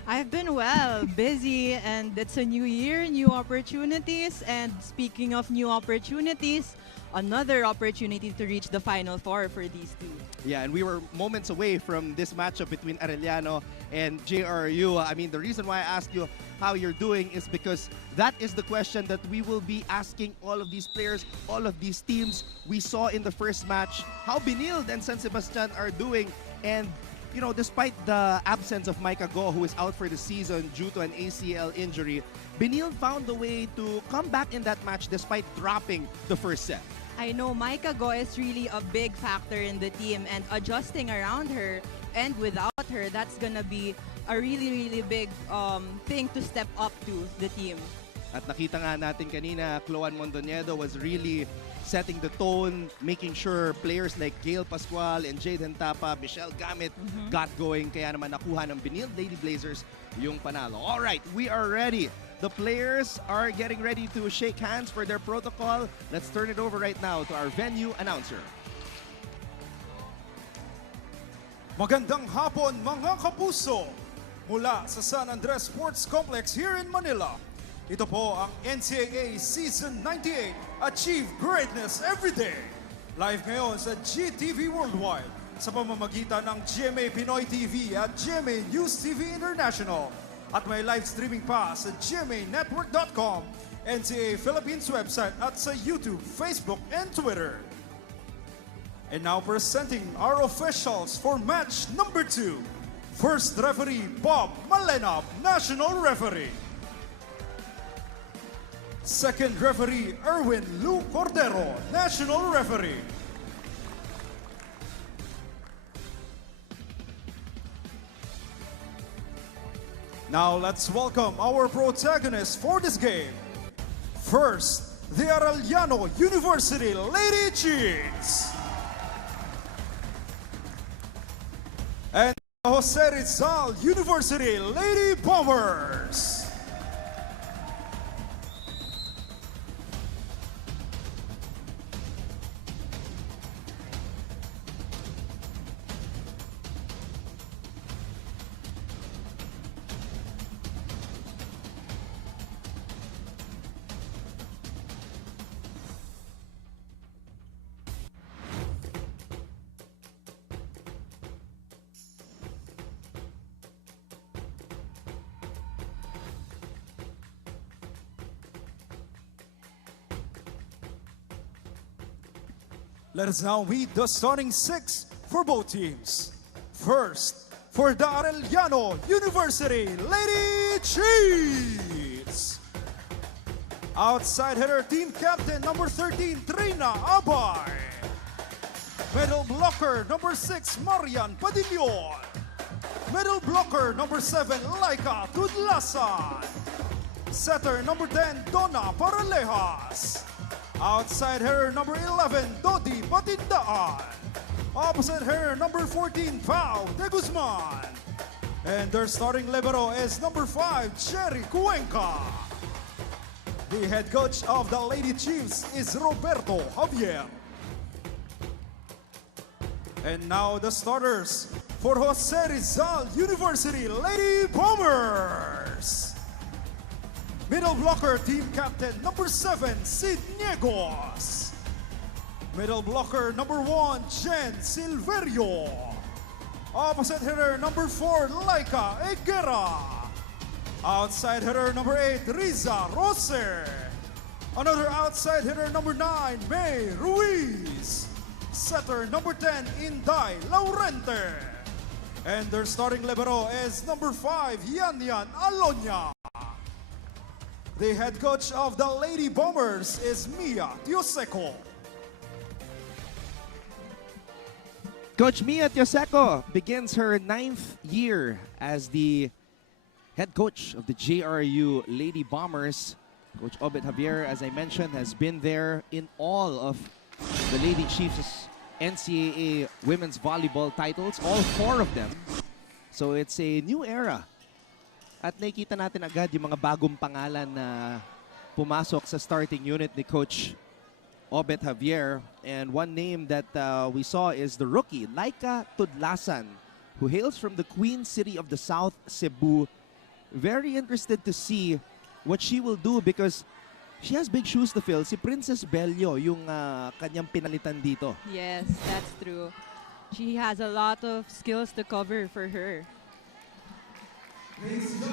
I've been well, busy, and it's a new year, new opportunities. And speaking of new opportunities, another opportunity to reach the Final Four for these two. Yeah, and we were moments away from this matchup between Arellano and JRU. I mean, the reason why I asked you how you're doing is because that is the question that we will be asking all of these players, all of these teams. We saw in the first match how benilde and San Sebastian are doing. And, you know, despite the absence of Micah Go, who is out for the season due to an ACL injury, benilde found a way to come back in that match despite dropping the first set. I know Micah Go is really a big factor in the team, and adjusting around her and without her, that's gonna be a really big thing to step up to the team. At nakita nga natin kanina, Chloan Mondoñedo was really setting the tone, making sure players like Gail Pascual and Jaden Tapa, Michelle Gamit got going. Kaya naman nakuha ng benilde Lady Blazers yung panalo. All right, we are ready. The players are getting ready to shake hands for their protocol. Let's turn it over right now to our venue announcer. Magandang hapon mga kapuso! Mula sa San Andres Sports Complex here in Manila, ito po ang NCAA Season 98 Achieve Greatness Everyday. Live ngayon sa GTV Worldwide sa pamamagitan ng GMA Pinoy TV at GMA News TV International. At may live streaming pa sa gmanetwork.com, NCAA Philippines website at sa YouTube, Facebook, and Twitter. And now presenting our officials for match number 2. First referee, Bob Malenab, National Referee. Second referee, Erwin Lou Cordero, National Referee. Now let's welcome our protagonists for this game. First, the Arellano University Lady Chiefs. And Jose Rizal University Lady Bombers. Let us now meet the starting 6 for both teams. First, for the Arellano University Lady Chiefs. Outside hitter, team captain number 13, Trina Abay. Middle blocker number 6, Marian Padillon. Middle blocker number 7, Laika Tudlasan. Setter number 10, Donna Paralejas. Outside hitter number 11, Dodi Batindaan. Opposite hitter number 14, Pao de Guzman. And their starting libero is number 5, Cherry Cuenca. The head coach of the Lady Chiefs is Roberto Javier. And now the starters for Jose Rizal University Lady Bombers. Middle blocker, team captain, number 7, Sid Niegos. Middle blocker, number 1, Jen Silverio. Opposite hitter, number 4, Laika Eguera. Outside hitter, number 8, Riza Roser. Another outside hitter, number 9, May Ruiz. Setter, number 10, Inday Laurente. And their starting libero is number 5, Yan Alonya. The head coach of the Lady Bombers is Mia Tioseco. Coach Mia Tioseco begins her 9th year as the head coach of the JRU Lady Bombers. Coach Obet Javier, as I mentioned, has been there in all of the Lady Chiefs' NCAA women's volleyball titles, all 4 of them. So it's a new era. At nakita natin agad yung mga bagong pangalan na pumasok sa starting unit ni Coach Obet Javier. And one name that we saw is the rookie, Laika Tudlasan, who hails from the Queen City of the South, Cebu. Very interested to see what she will do because she has big shoes to fill. Si Princess Bello, yung kanyang pinalitan dito. Yes, that's true. She has a lot of skills to cover for her.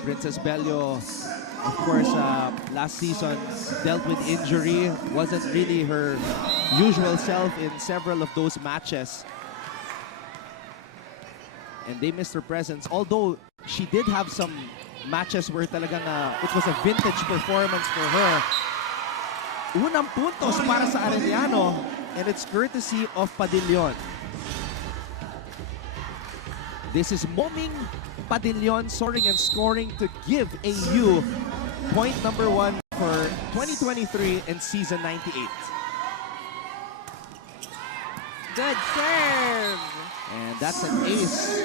Princess Bello, of course, last season dealt with injury. Wasn't really her usual self in several of those matches. And they missed her presence. Although she did have some matches where talagang it was a vintage performance for her. Unang puntos para sa Arellano, and it's courtesy of Padillon. This is Moming Padillon soaring and scoring to give AU point number 1 for 2023 and season 98. Good serve! And that's an ace.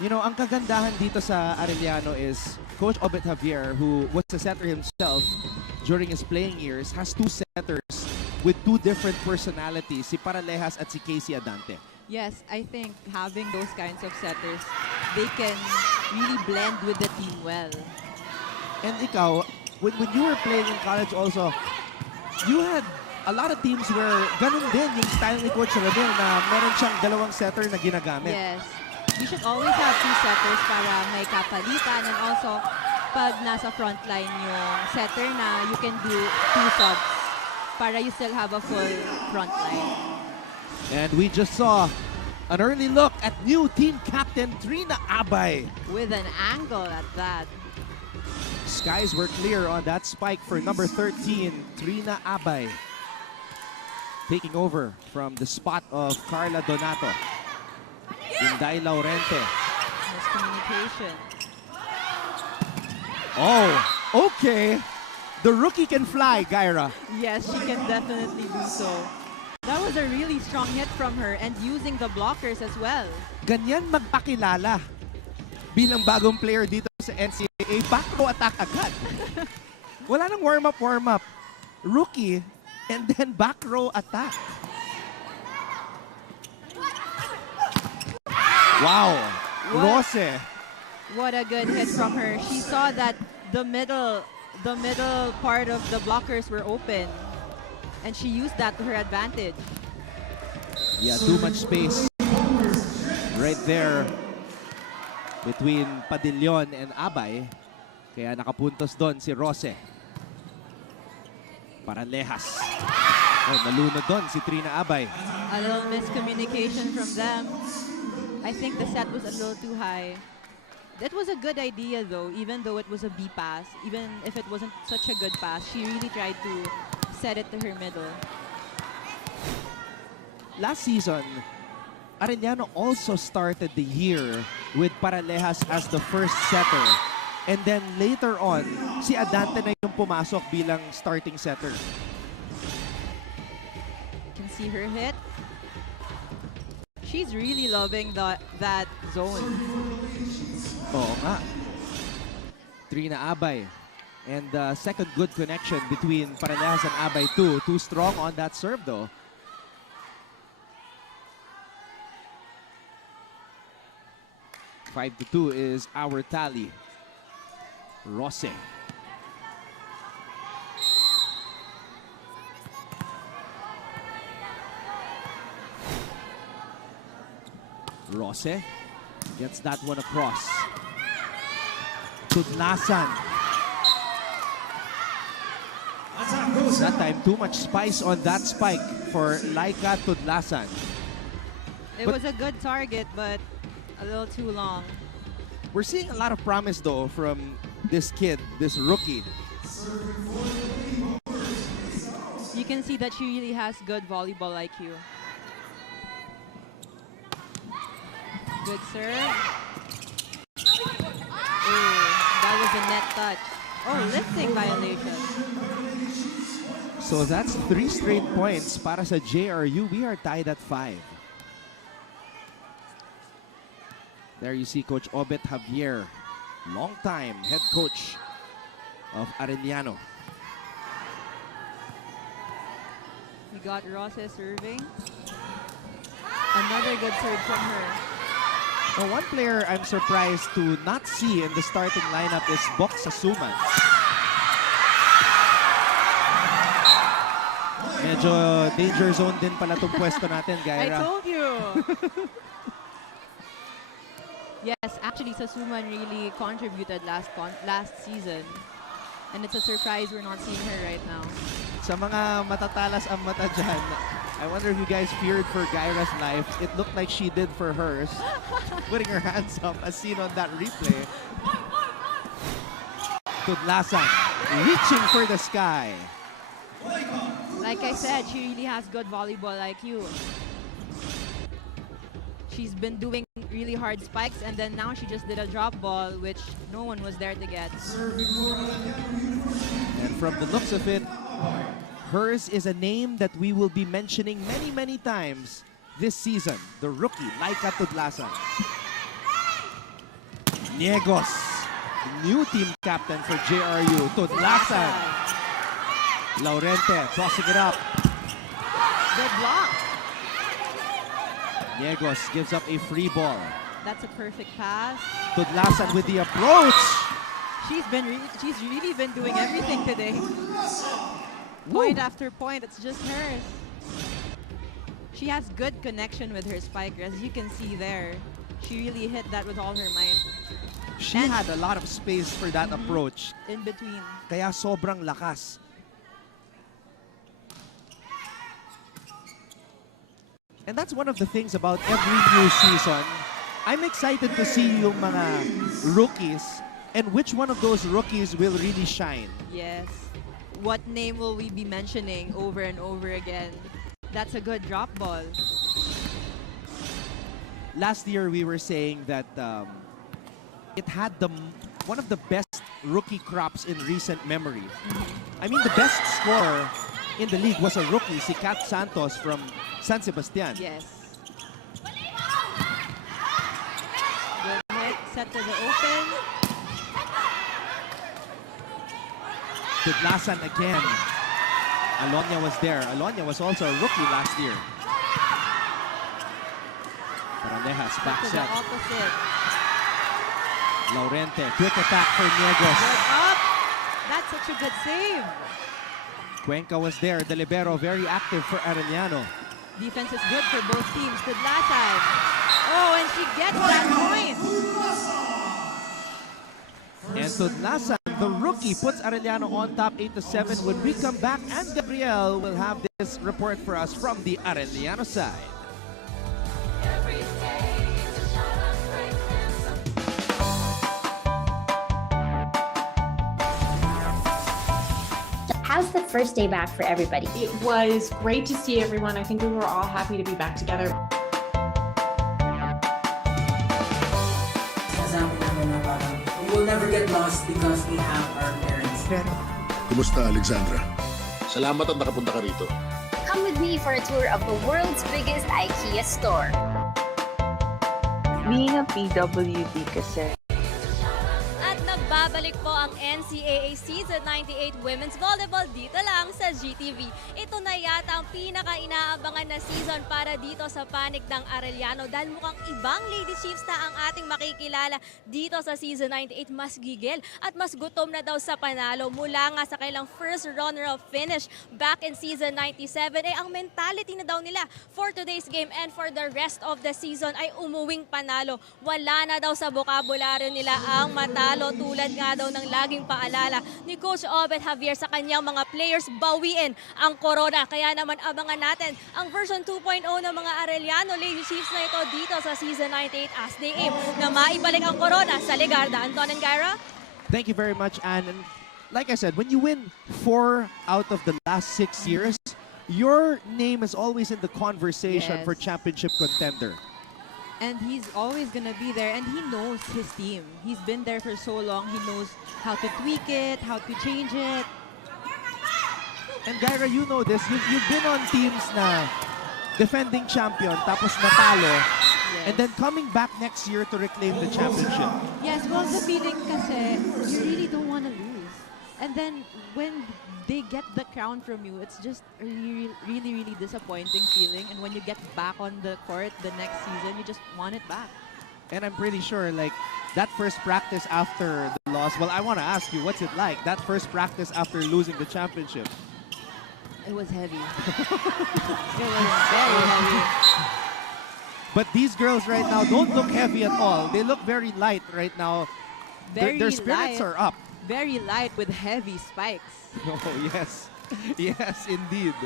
You know, ang kagandahan dito sa Arellano is Coach Obet Javier, who was a setter himself during his playing years, has 2 setters with 2 different personalities, si Paralejas at si Casey Adante. Yes, I think having those kinds of setters, they can really blend with the team well. And ikaw, when you were playing in college also, you had a lot of teams where ganun din yung style ni Coach Ramil na meron siyang 2 setter na ginagamit. Yes. You should always have 2 setters para may kapalitan, and also pag nasa front line yung setter na, you can do 2 subs para you still have a full front line. And we just saw an early look at new team captain Trina Abay. With an angle at that. Skies were clear on that spike for number 13, Trina Abay. Taking over from the spot of Carla Donato. Inday Laurente. Miscommunication. Oh, okay. The rookie can fly, Gaira. Yes, she can definitely do so. That was a really strong hit from her, and using the blockers as well. Ganyan magpakilala bilang bagong player dito sa NCAA. Back row attack agad. Wala nang warm-up. Rookie, and then back row attack. Wow. Rose. What a good hit from her. She saw that the middle part of the blockers were open, and she used that to her advantage. Yeah, too much space right there between Padillon and Abay. Kaya nakapuntos doon si Rose. Paralejas. Oh, nalunod doon si Trina Abay. A little miscommunication from them. I think the set was a little too high. That was a good idea though, even though it was a B pass. Even if it wasn't such a good pass, she really tried to set it to her middle. Last season, Arellano also started the year with Paralejas as the first setter. And then later on, si Adante na yung pumasok bilang starting setter. You can see her hit. She's really loving that zone. Oo nga. Trina Abay. And second good connection between Paralejas and Abay too. Too strong on that serve though. Five to 2 is our tally. Rose. Rose gets that one across. Tudlasan. That time, too much spice on that spike for Laika Tudlasan. It was a good target, but a little too long. We're seeing a lot of promise, though, from this kid, this rookie. You can see that she really has good volleyball IQ. Good serve. Ooh, that was a net touch. Oh, lifting violation. So that's 3 straight points para sa JRU. We are tied at 5. There you see Coach Obet Javier, long-time head coach of Arellano. We got Rose serving. Another good serve from her. Now, one player I'm surprised to not see in the starting lineup is Bok Sasuman. Medyo danger zone din pala itong pwesto natin, Gaira. I told you. Yes, actually, Sasuman really contributed last season. And it's a surprise we're not seeing her right now. Sa mga matatalas ang mata dyan, I wonder if you guys feared for Gaira's life. It looked like she did for hers. Putting her hands up as seen on that replay. Tudlasan reaching for the sky. Like I said, she really has good volleyball IQ. She's been doing really hard spikes, and then now she just did a drop ball, which no one was there to get. And from the looks of it, hers is a name that we will be mentioning many, many times this season. The rookie, Laika Tudlasan. Niegos, new team captain for JRU. Tudlasan. Laurente tossing it up. Good block. Niegos gives up a free ball. That's a perfect pass. Tudlasan with the approach. She's really been doing everything today. Point after point, it's just hers. She has good connection with her spiker, as you can see there. She really hit that with all her might. She had a lot of space for that approach. In between. Kaya sobrang lakas. And that's one of the things about every new season. I'm excited to see yung mga rookies and which one of those rookies will really shine. Yes. What name will we be mentioning over and over again? That's a good drop ball. Last year, we were saying that it had one of the best rookie crops in recent memory. I mean, the best scorer in the league was a rookie, si Kat Santos from San Sebastian. Yes. Good hit, set to the open. Tudlasan again. Alonia was there. Alonia was also a rookie last year. Parandejas back To set. the opposite. Laurente, quick attack for Niegos. Good up. That's such a good save. Cuenca was there. The libero very active for Arellano. Defense is good for both teams. Tudlasan. Oh, and she gets that point. And Tudlasan, the rookie, puts Arellano on top 8-7. When we come back, and Gabriel will have this report for us from the Arellano side. How's the first day back for everybody? It was great to see everyone. I think we were all happy to be back together. We will never get lost because we have our parents. Kumusta, Alexandra? Salamat at nakapunta ka rito. Come with me for a tour of the world's biggest IKEA store. Being a PWD kasi, Babalik po ang NCAA Season 98 Women's Volleyball dito lang sa GTV. Ito na yata ang pinaka-inaabangan na season para dito sa panig ng Arellano dahil mukhang ibang Lady Chiefs na ang ating makikilala dito sa Season 98. Mas gigil at mas gutom na daw sa panalo mula nga sa kailang first runner-up finish back in Season 97. Ang mentality na daw nila for today's game and for the rest of the season ay umuwing panalo. Wala na daw sa bokabularyo nila ang matalo tulad nga daw ng laging paalala ni Coach Obet Javier sa kanyang mga players, bawiin ang corona. Kaya naman abangan natin ang version 2.0 ng mga Arellano Lady Chiefs na ito dito sa Season 98 as they aim na maibalik ang corona sa Ligarda. Anton and Gaira? Thank you very much, Anne. And like I said, when you win 4 out of the last 6 years, your name is always in the conversation for championship contender. And he's always going to be there, and he knows his team. He's been there for so long. He knows how to tweak it, how to change it. And Gyra, you know this. You've been on teams na defending champion, tapos natalo, and then coming back next year to reclaim the championship. Yes, well, the feeling kasi, you really don't want to lose. And then, when they get the crown from you, it's just a really disappointing feeling. And when you get back on the court the next season, you just want it back. And I'm pretty sure, like, that first practice after the loss, well, I want to ask you, what's it like? That first practice after losing the championship? It was heavy. It was very heavy. But these girls right now don't look heavy at all. They look very light right now. Their spirits light. are up. Very light with heavy spikes. Oh, yes. Yes, indeed.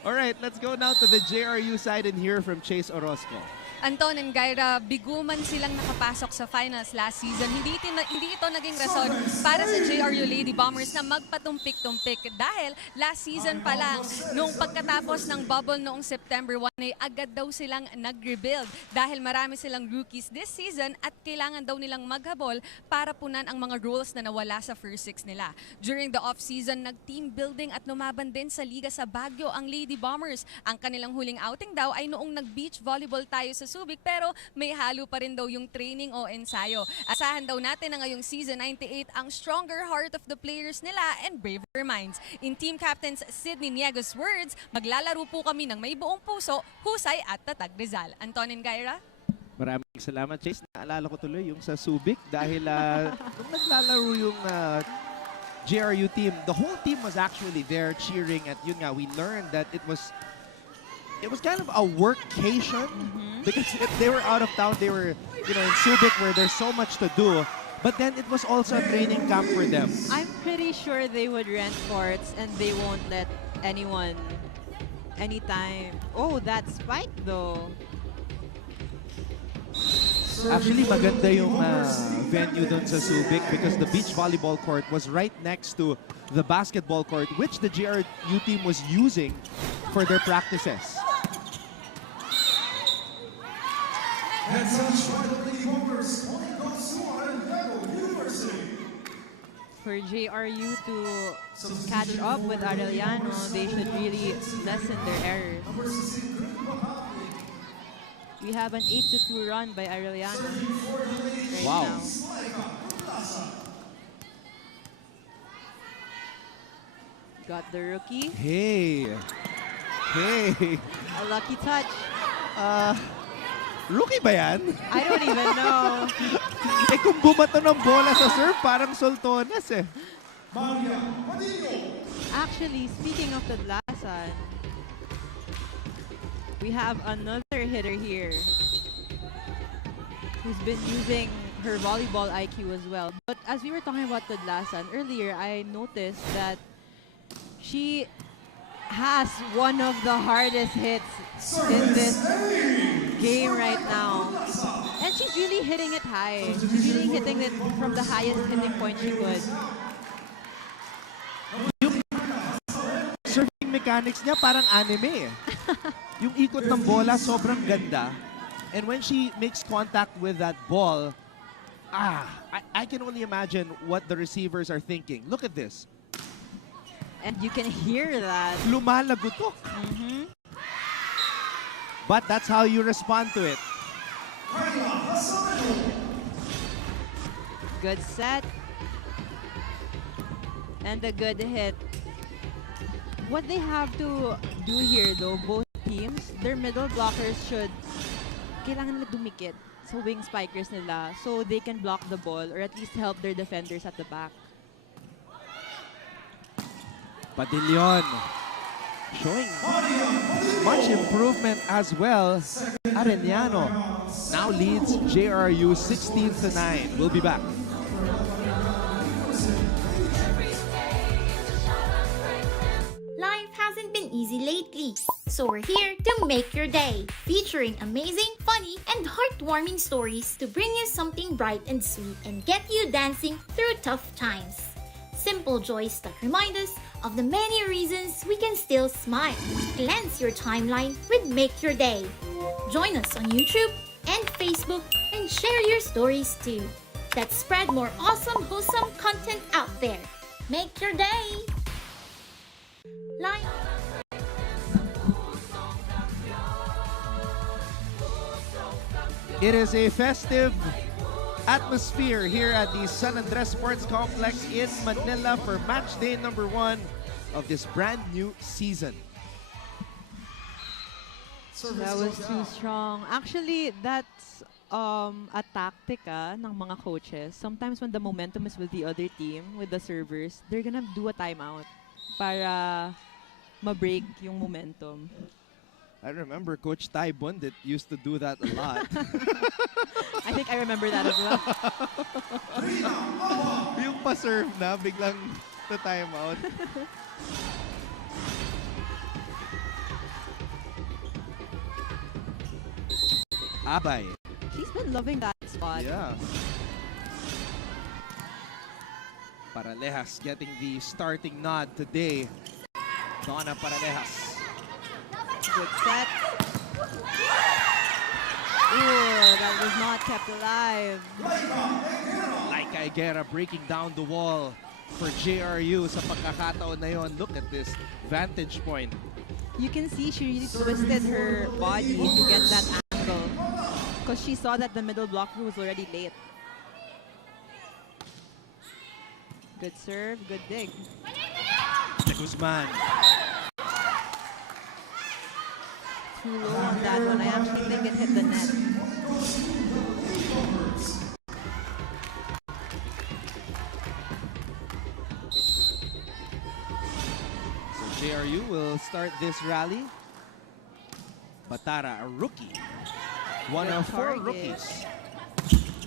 All right, let's go now to the JRU side and hear from Chase Orozco. Anton and Gyra, biguman silang nakapasok sa finals last season. Hindi ito naging rason para sa JRU Lady Bombers na magpatumpik-tumpik dahil last season pa lang, nung pagkatapos ng bubble noong September 1, ay agad daw silang nag-rebuild dahil marami silang rookies this season at kailangan daw nilang maghabol para punan ang mga roles na nawala sa first six nila. During the off-season, nag-team building at lumaban din sa liga sa Baguio ang Lady Bombers. Ang kanilang huling outing daw ay noong nag-beach volleyball tayo sa Subic pero may halo pa rin daw yung training o ensayo. Asahan daw natin na ngayong season 98 ang stronger heart of the players nila and braver minds. In team captains Sydney Niego's words, maglalaro po kami ng may buong puso, husay at tatag Rizal. Anton and Gyra? Maraming salamat, Chase. Naalala ko tuloy yung sa Subic dahil nung naglalaro yung JRU team, the whole team was actually there cheering at yun nga, we learned that it was kind of a workcation because if they were out of town, they were, in Subic where there's so much to do. But then it was also a training camp for them. I'm pretty sure they would rent courts and they won't let anyone anytime. Oh, that spike though. Actually, maganda yung venue dun sa Subic because the beach volleyball court was right next to the basketball court which the JRU team was using for their practices. For JRU to catch up with Arellano, they should really lessen their errors. We have an 8-2 run by Arellano right Wow. now. Got the rookie. Hey. A lucky touch. Rookie ba yan? I don't even know. Kung bumato ng bola sa serve, parang Soltones eh. Actually, speaking of Tadlasan, we have another hitter here who's been using her volleyball IQ as well. But as we were talking about Tadlasan earlier, I noticed that she has one of the hardest hits in this game right now. And she's really hitting it high. She's really hitting it from the highest hitting point she could. Yung serving mechanics niya parang anime eh. Yung ikot ng bola sobrang ganda. And when she makes contact with that ball, I can only imagine what the receivers are thinking. Look at this. And you can hear that. Lumalagutok. But that's how you respond to it. Good set. And a good hit. What they have to do here though, both teams, their middle blockers should kailangan nila dumikit sa wing spikers nila so they can block the ball or at least help their defenders at the back. Padillon showing much improvement as well. Arellano now leads JRU 16-9. We'll be back. Life hasn't been easy lately, so we're here to make your day, featuring amazing, funny, and heartwarming stories to bring you something bright and sweet and get you dancing through tough times. Simple joys that remind us of the many reasons we can still smile. Cleanse your timeline with Make Your Day. Join us on YouTube and Facebook and share your stories too. Let's spread more awesome, wholesome content out there. Make your day! Live It is a festive atmosphere here at the San Andres Sports Complex in Manila for match day number 1 of this brand new season. That was too strong. Actually, that's a tactic ng mga coaches. Sometimes when the momentum is with the other team, with the servers, they're gonna do a timeout para ma-break yung momentum. I remember Coach Ty Bundit used to do that a lot. I think I remember that as well. Yung pa-serve na, biglang the timeout. Abay. She's been loving that spot. Yeah. Paralejas getting the starting nod today. Donna Paralejas. Good set. Ooh, that was not kept alive. Laika Higuera breaking down the wall for JRU sa pagkakataon na yon. Look at this vantage point. You can see she really twisted her body to get that angle because she saw that the middle blocker was already late. Good serve, good dig. De Guzman. Too low on that one. I actually think it hit the net. So JRU will start this rally. Batara, a rookie. One of 4 rookies.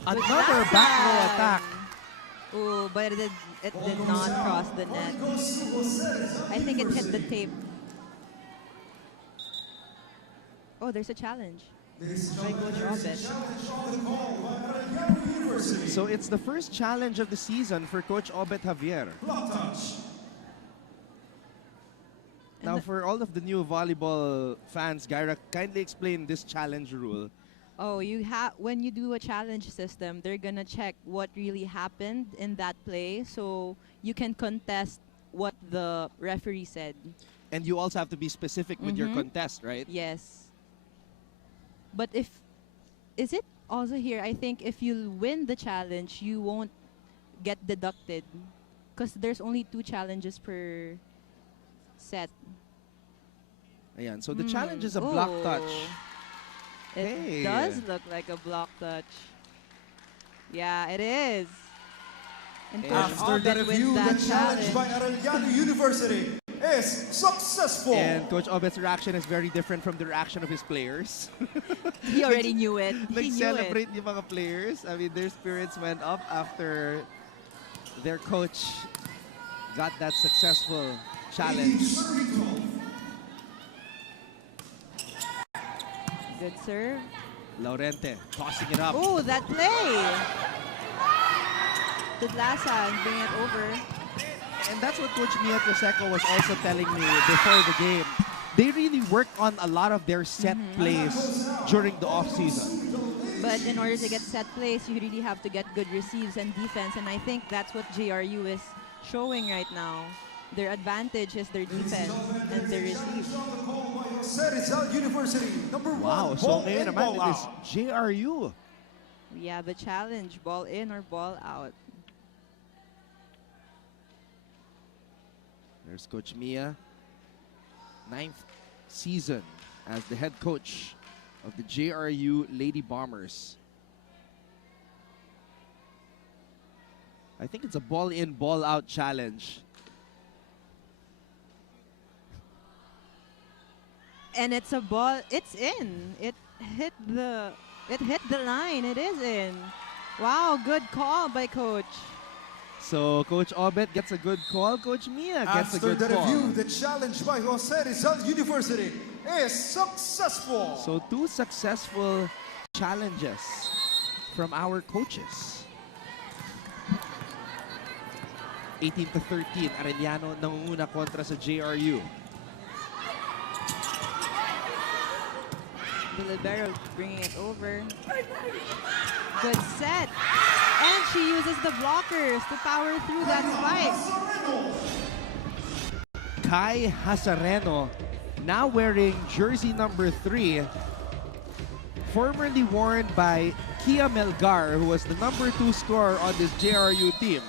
Another back row attack. Ooh, but it did not cross the net. I think it hit the tape. Oh, there's a challenge by Coach Obet. So it's the first challenge of the season for Coach Obet Javier. Now, for all of the new volleyball fans, Gyra, kindly explain this challenge rule. Oh, when you do a challenge system, they're gonna check what really happened in that play, so you can contest what the referee said. And you also have to be specific with your contest, right? Yes. But is it also here, I think if you win the challenge, you won't get deducted because there's only 2 challenges per set. Ayan, so the challenge is a block touch. It does look like a block touch. Yeah, it is. And after the review, the challenge by Arellano University is successful. And Coach Obet's reaction is very different from the reaction of his players. He already knew it. He knew Nag-celebrate yung mga players. I mean, their spirits went up after their coach got that successful challenge. Good serve. Laurente tossing it up. Oh, that play! Tudlasa and bring it over. And that's what Coach Mia Treseco was also telling me before the game. They really work on a lot of their set plays during the off-season. But in order to get set plays, you really have to get good receives and defense. And I think that's what JRU is showing right now. Their advantage is their defense and their receive. Wow, so ngayon naman it is JRU. We have a challenge, ball in or ball out. There's Coach Mia, 9th season as the head coach of the JRU Lady Bombers. I think it's a ball in, ball out challenge. And it's a ball, it's in. It hit the line, it is in. Wow, good call by Coach. So Coach Obet gets a good call. Coach Mia gets a good call. After the review, the challenge by Jose Rizal University is successful. So 2 successful challenges from our coaches. 18-13, Arellano nangunguna kontra sa JRU. The libero bringing it over. Good set. And she uses the blockers to power through that spike. Kai Hasareno, now wearing jersey number 3, formerly worn by Kia Melgar, who was the number 2 scorer on this JRU team.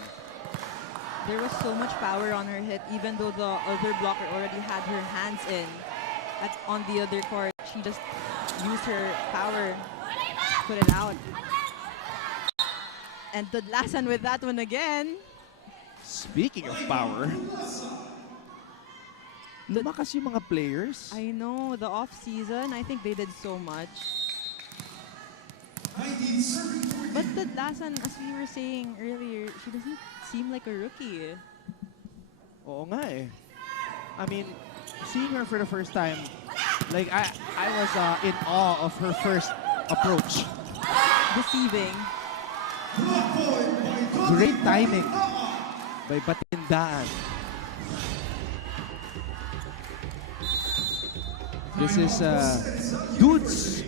There was so much power on her hit, even though the other blocker already had her hands in. On the other court, she just used her power to put it out. And Tudlasan with that one again. Speaking of power, lumakas yung mga players. I know, the off-season, I think they did so much. But Tudlasan, as we were saying earlier, she doesn't seem like a rookie. Oo nga eh. I mean, seeing her for the first time, like I was in awe of her first approach. Deceiving. Great timing by Batindaan. This is Dudes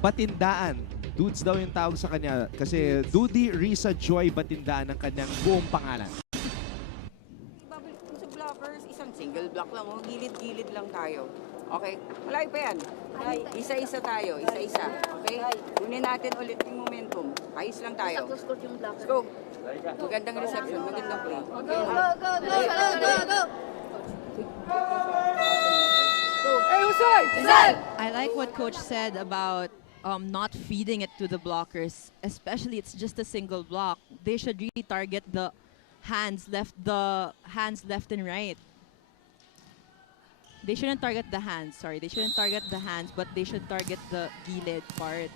Batindaan. Dudes daw yung tawag sa kanya kasi Dudy Risa Joy Batindaan ang kanyang buong pangalan. Babalik ko sa blockers, isang single block lang, gilid-gilid lang tayo. Okay? Malay pa yan. Isa-isa tayo, isa-isa. Okay? Kunin natin ulit yung momentum. Ayos lang tayo. Let's go. Magandang reception, magandang play. Go, go, go, go, go, go, go! Hey, Usay! I like what Coach said about not feeding it to the blockers, especially it's just a single block. They should really target the hands left and right. They shouldn't target the hands, sorry. They shouldn't target the hands, but they should target the gilid part.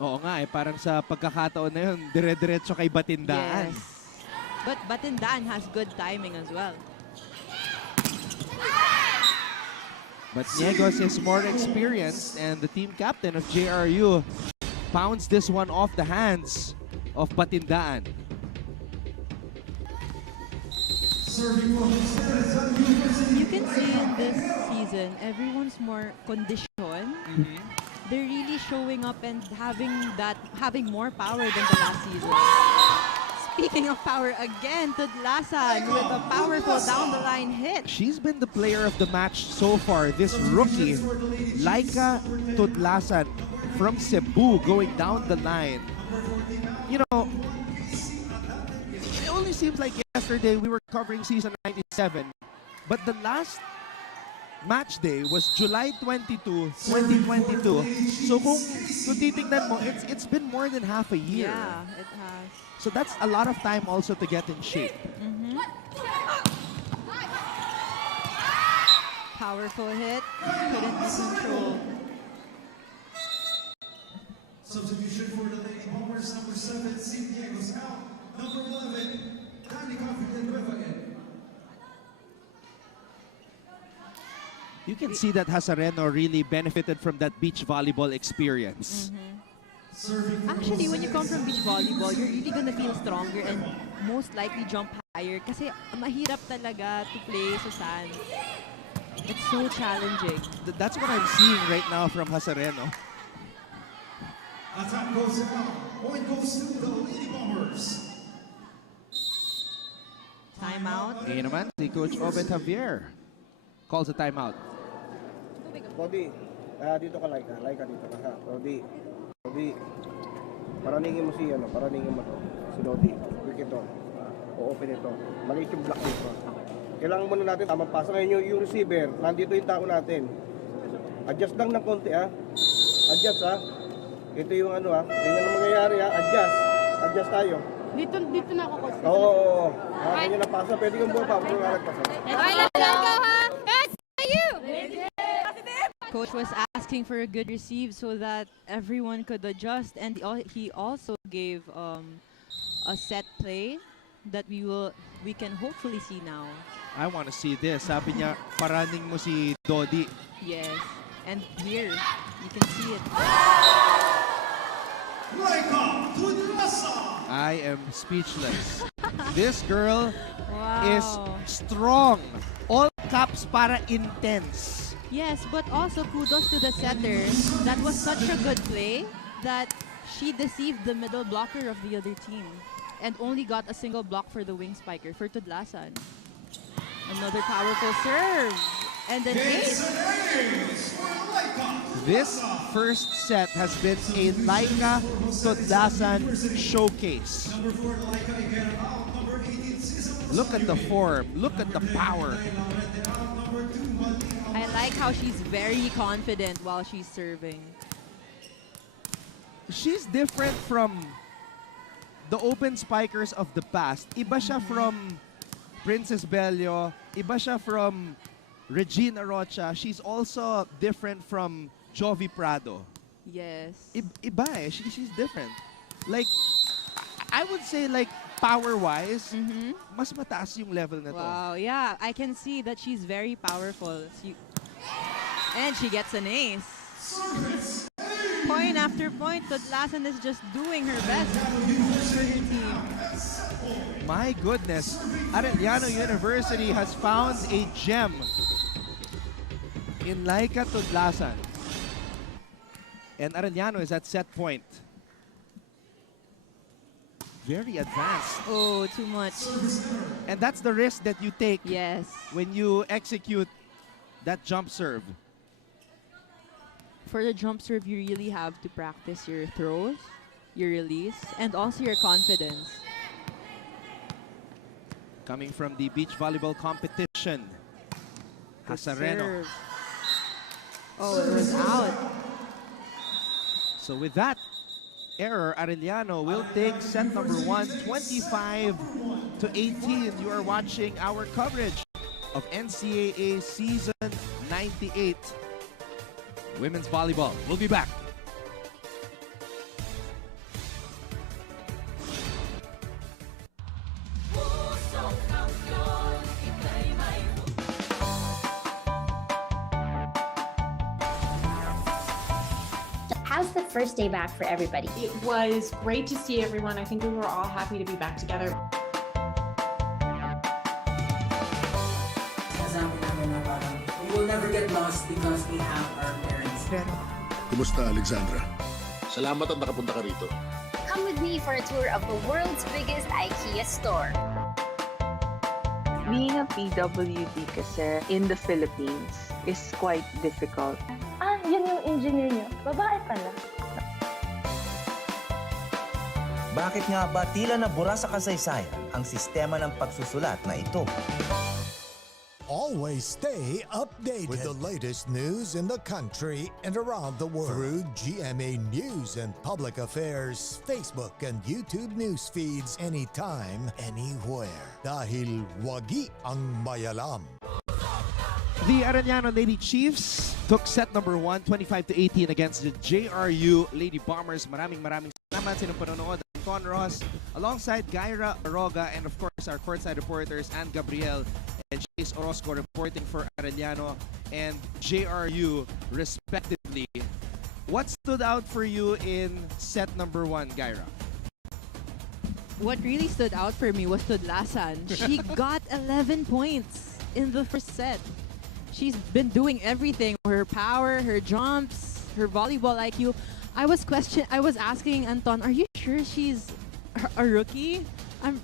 Oo nga eh, parang sa pagkakataon na yun, dire-diretso kay Batindaan. Yes. But Batindaan has good timing as well. But Niegos is more experienced, and the team captain of JRU pounds this one off the hands of Batindaan. You can see in this season, everyone's more conditioned. They're really showing up and having more power than the last season. Speaking of power again, Tudlasan with a powerful down-the-line hit. She's been the player of the match so far. This rookie, Laika Tudlasan from Cebu, going down the line. You know, it only seems like yesterday we were covering season 97, but the last match day was July 22, 2022. So kung titignan mo, it's been more than half a year. Yeah, it has. So that's a lot of time also to get in shape. Powerful hit, couldn't be controlled. Substitution for the Lady Bombers, number 7, St. Diego's out. Number 11, Danica Villanueva in. You can see that Hasareno really benefited from that beach volleyball experience. Actually, when you come from beach volleyball, you're really gonna feel stronger and most likely jump higher kasi mahirap talaga to play sa sand. It's so challenging. That's what I'm seeing right now from Hasareno. Attack goes out. Point goes to the Lady Bombers. Timeout. Ngayon naman, si Coach Obed Javier calls a timeout. Dodi, dito ka, Laika dito ka, ha? Dodi, paraningin mo paraningin mo to. Si Dodi, quick ito. O-open ito. Maliit yung block dito. Kailangan muna natin tamang pasa. Ngayon yung receiver, nandito yung tao natin. Adjust lang ng konti, ha? Adjust, ha? Ito yung ganyan ang mangyayari, ha? Adjust tayo. Dito na ako, Coach. Oo. Ganyan ang pasa. Pwede kang buha pa. Pwede kang pasa. Okay, let's go, ha? Yes, you! Coach was asking for a good receive so that everyone could adjust, and he also gave a set play that we can hopefully see now. I want to see this. Sabi niya, paraning mo si Dodi. Yes, and here you can see it. I am speechless. This girl is strong. All caps para intense. Yes, but also kudos to the setter. That was such a good play that she deceived the middle blocker of the other team and only got a single block for the wing spiker, for Tudlasan. Another powerful serve. And an ace. This first set has been a Laika Tudlasan showcase. Look at the form. Look at the power. I like how she's very confident while she's serving. She's different from the open spikers of the past. Iba siya from Princess Bello. Iba siya from Regina Rocha. She's also different from Jovi Prado. Yes. Iba eh. She's different. Like, I would say like power-wise, mas mataas yung level na to. Wow, yeah. I can see that she's very powerful. And she gets an ace. Point after point, Tudlasan is just doing her best for her team. My goodness, Arellano University has found a gem in Laika Tudlasan. And Arellano is at set point. Very advanced. Oh, too much. And that's the risk that you take when you execute that jump serve. For the jump serve, you really have to practice your throws, your release, and also your confidence. Coming from the beach volleyball competition, Arellano. Oh, it was out. So with that error, Arellano will take set number 1, 25-18. You are watching our coverage of NCAA Season 98. Women's volleyball. We'll be back. How's the first day back for everybody? It was great to see everyone. I think we were all happy to be back together. We will never get lost because we have our parents. Kumusta, Alexandra? Salamat at nakapunta ka rito. Come with me for a tour of the world's biggest IKEA store. Being a PWD kasi in the Philippines is quite difficult. Ah, yun yung engineer niyo. Babae pala. Bakit nga ba tila nabura sa kasaysayan ang sistema ng pagsusulat na ito? Always stay updated with the latest news in the country and around the world through GMA News and Public Affairs Facebook and YouTube news feeds anytime, anywhere. Dahil wagi ang mayalam. The Arellano Lady Chiefs took set number 1, 25-18 against the JRU Lady Bombers. Maraming salamat sa inyong panonood. Anton Ross, alongside Gaira Aroga, and of course our courtside reporters, Ann Gabriel and Chase Orozco reporting for Arellano and JRU respectively. What stood out for you in set number 1, Gaira? What really stood out for me was Tudlasan. She got 11 points in the first set. She's been doing everything. Her power, her jumps, her volleyball IQ. I was asking Anton, are you sure she's a rookie? I'm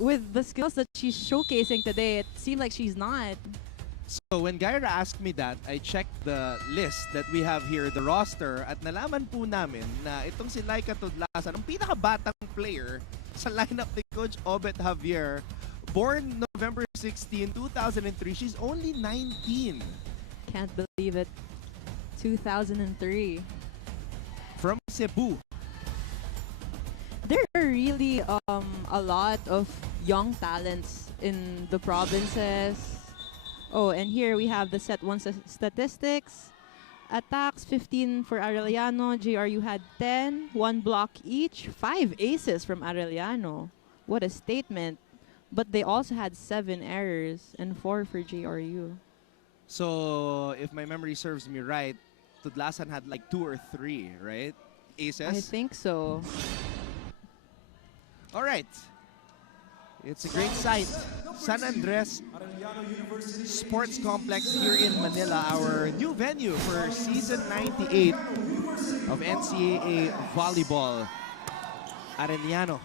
with the skills that she's showcasing today, it seemed like she's not. So when Gaira asked me that, I checked the list that we have here, the roster, at nalaman po namin na itong si Laika Tudlasan, ang pinakabatang player sa lineup ni Coach Obet Javier, born November 16, 2003. She's only 19. Can't believe it. 2003. From Cebu. There are really a lot of young talents in the provinces. Oh, and here we have the set 1 statistics. Attacks, 15 for Arellano. JRU had 10, 1 block each, 5 aces from Arellano. What a statement. But they also had 7 errors and 4 for JRU. So, if my memory serves me right, Tudlasan had like 2 or 3, right? Aces? I think so. All right. It's a great sight. San Andres Sports Complex here in Manila, our new venue for Season 98 of NCAA Volleyball. Arellano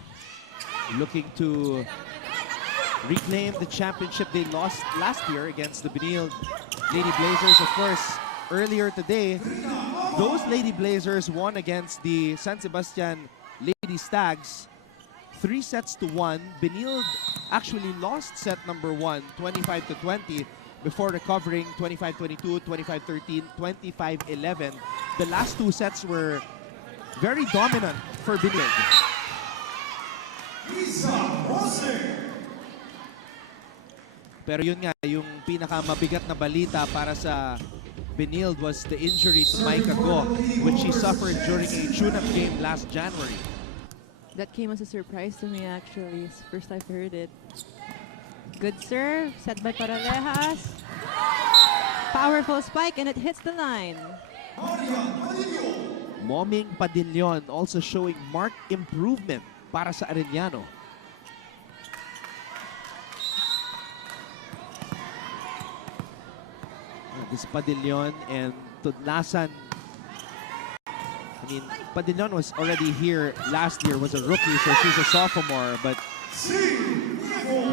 looking to reclaim the championship they lost last year against the benilde Lady Blazers. Of course, earlier today, those Lady Blazers won against the San Sebastian Lady Stags 3-1. Benilde actually lost set number 1, 25-20, before recovering 25-22, 25-13, 25-11. The last 2 sets were very dominant for benilde. Pero yun nga, yung pinakamabigat na balita para sa benilde was the injury to Micah Go, which she suffered during a tune-up game last January. That came as a surprise to me, actually. It's the first I've heard it. Good serve, set by Paralejas. Powerful spike, and it hits the line. Moming Padillon also showing marked improvement para sa Arellano. This Padillon and Tudlasan. I mean, Padillon was already here last year, was a rookie, so she's a sophomore. But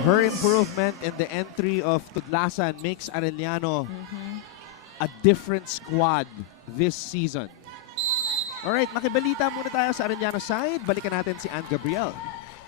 her improvement and the entry of Tudlasan makes Arellano a different squad this season. Alright, makibalita muna tayo sa Arellano side. Balikan natin si Ann Gabriel.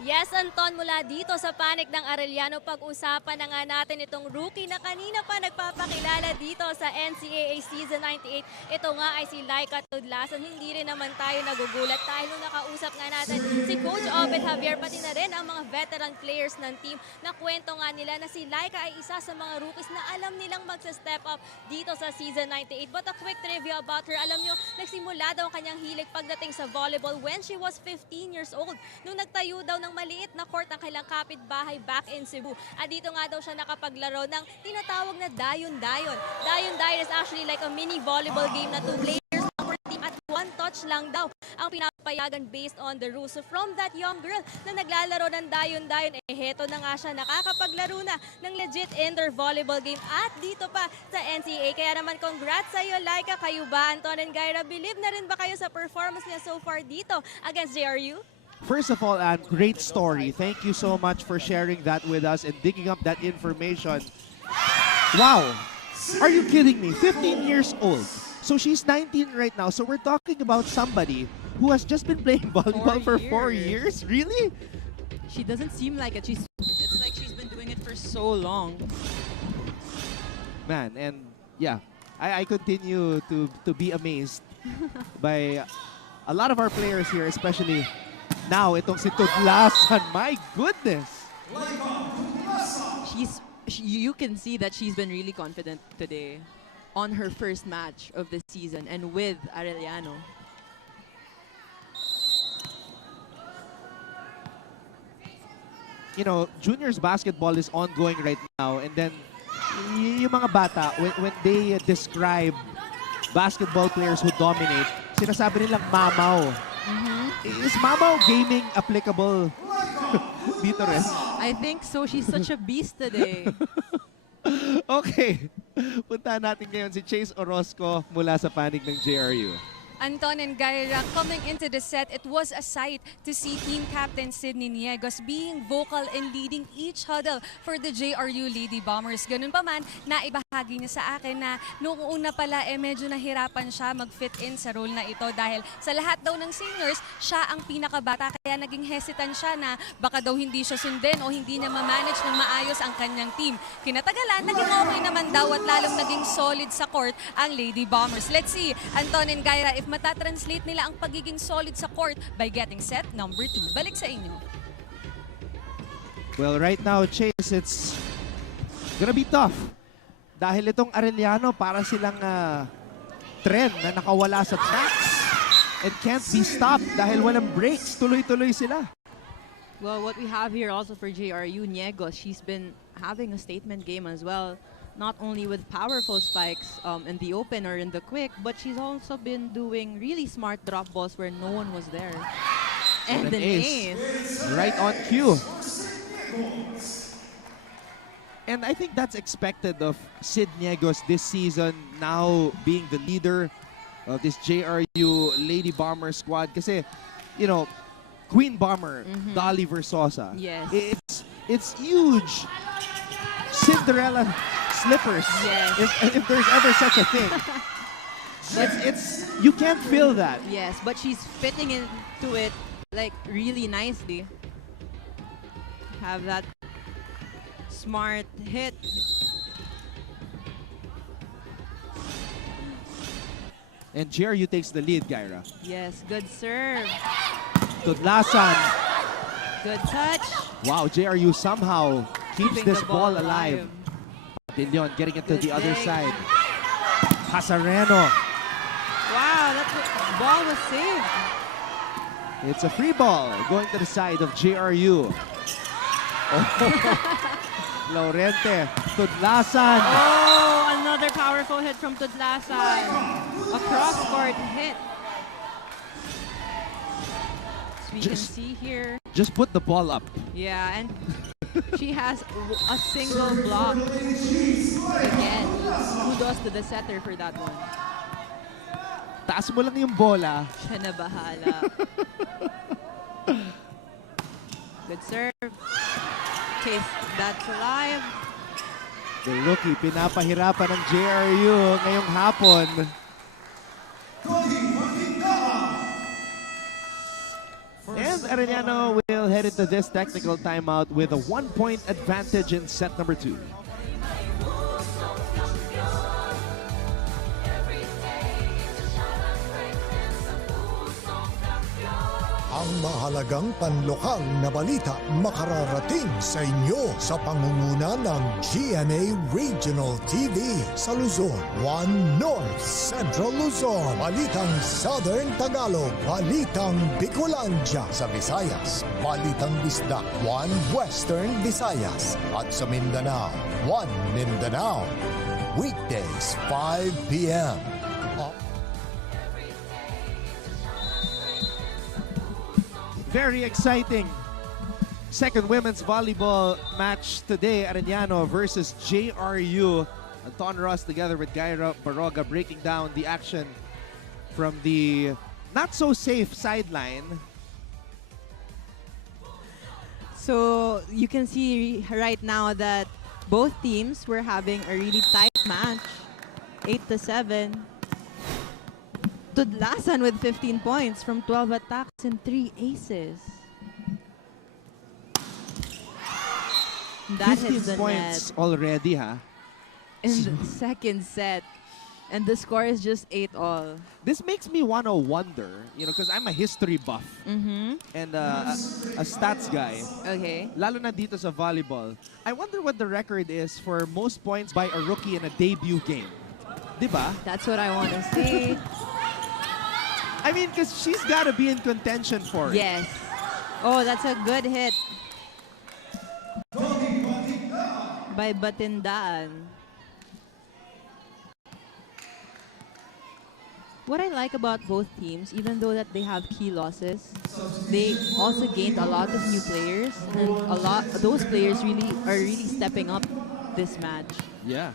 Yes, Anton, mula dito sa panig ng Arellano, pag-usapan na nga natin itong rookie na kanina pa nagpapakilala dito sa NCAA Season 98. Ito nga ay si Laika Tudlasan. Hindi rin naman tayo nagugulat dahil nung nakausap nga natin si Coach Obed Javier, pati na rin ang mga veteran players ng team, na kwento nga nila na si Laika ay isa sa mga rookies na alam nilang magsa-step up dito sa Season 98. But a quick trivia about her, alam nyo, nagsimula daw ang kanyang hilig pagdating sa volleyball when she was 15 years old. Nung nagtayo daw ng maliit na court ang kailang kapitbahay back in Cebu. At dito nga daw siya nakapaglaro ng tinatawag na dayon-dayon. Dayon-dayon is actually like a mini volleyball game na 2 players per team at 1 touch lang daw ang pinapayagan based on the rules. So from that young girl na naglalaro ng dayon-dayon, heto na nga siya, nakakapaglaro na ng legit indoor volleyball game at dito pa sa NCAA. Kaya naman congrats sa iyo, Laika. Kayo ba, Anton and Gyra, believe na rin ba kayo sa performance niya so far dito against JRU? First of all, Ann, great story. Thank you so much for sharing that with us and digging up that information. Wow! Are you kidding me? 15 years old. So she's 19 right now. So we're talking about somebody who has just been playing volleyball for 4 years? Really? She doesn't seem like it. It's like she's been doing it for so long. Man, and yeah, I continue to be amazed by a lot of our players here, especially now, itong si Tudlasan. My goodness! You can see that she's been really confident today on her first match of the season and with Arellano. You know, juniors basketball is ongoing right now, and then yung mga bata, when they describe basketball players who dominate, sinasabi nilang mamaw. Is Mamaw gaming applicable dito rin? I think so. She's such a beast today. Okay. Puntahan natin ngayon si Chase Orozco mula sa panig ng JRU. Anton and Gyra, coming into the set, it was a sight to see team captain Sydney Niegos being vocal and leading each huddle for the JRU Lady Bombers. Ganun pa man, naibahagi niya sa akin na noong una pala medyo nahirapan siya mag-fit in sa role na ito dahil sa lahat daw ng seniors, siya ang pinakabata, kaya naging hesitant siya na baka daw hindi siya sundin o hindi niya ma-manage ng maayos ang kanyang team. Kinatagalan, naging okay naman daw at lalong naging solid sa court ang Lady Bombers. Let's see, Anton and Gyra, if matatranslate nila ang pagiging solid sa court by getting set number 2. Balik sa inyo. Well, right now, Chase, it's gonna be tough. Dahil itong Arellano, para silang trend na nakawala sa tracks and can't be stopped dahil walang breaks. Tuloy-tuloy sila. Well, what we have here also for JRU, Niegos, she's been having a statement game as well. Not only with powerful spikes in the open or in the quick, but she's also been doing really smart drop balls where no one was there. And an ace. Right on cue. And I think that's expected of Sid Niegos this season, now being the leader of this JRU Lady Bomber squad. Kasi, you know, Queen Bomber, Dolly Versosa. Yes. It's It's huge. Cinderella slippers. Yes. If there's ever such a thing. It's you can't feel that. Yes, but she's fitting into it like really nicely. Have that smart hit. And JRU takes the lead, Gyra. Yes, good serve. Tudlasan. Good touch. Wow, JRU somehow keeps Keeping this the ball alive. Dillon getting it to the other side. Arellano. Wow, that ball was saved. It's a free ball going to the side of JRU. Laurente, Tudlasan. Oh, another powerful hit from Tudlasan. A cross-court hit. As we can see here. Just put the ball up. Yeah, and she has a single block. Again, kudos to the setter for that one. Taas mo lang yung bola. Siya na bahala. Good serve. Chase, that's alive. The rookie, pinapahirapan ng JRU ngayong hapon. And Arellano will head into this technical timeout with a 1-point advantage in set number 2. Ang mahalagang panlokal na balita makararating sa inyo sa pangunguna ng GMA Regional TV sa Luzon, 1 North Central Luzon, Balitang Southern Tagalog, Balitang Bicolandia sa Visayas, Balitang Bisdak, 1 Western Visayas, at sa Mindanao, 1 Mindanao. Weekdays, 5 p.m. Very exciting second women's volleyball match today. Arellano versus JRU. Anton Ross together with Gyra Baroga breaking down the action from the not so safe sideline. So you can see right now that both teams were having a really tight match. 8-7. Tudlasan with 15 points from 12 attacks and 3 aces. That hits the points net already, huh? in the second set. And the score is just 8-all. This makes me want to wonder, you know, because I'm a history buff and a stats guy. Okay. Lalo na dito sa volleyball. I wonder what the record is for most points by a rookie in a debut game. Diba? That's what I want to see. I mean, because she's got to be in contention for it. Yes. Oh, that's a good hit by Batindaan. What I like about both teams, even though that they have key losses, they also gained a lot of new players, and those players are really stepping up this match. Yeah.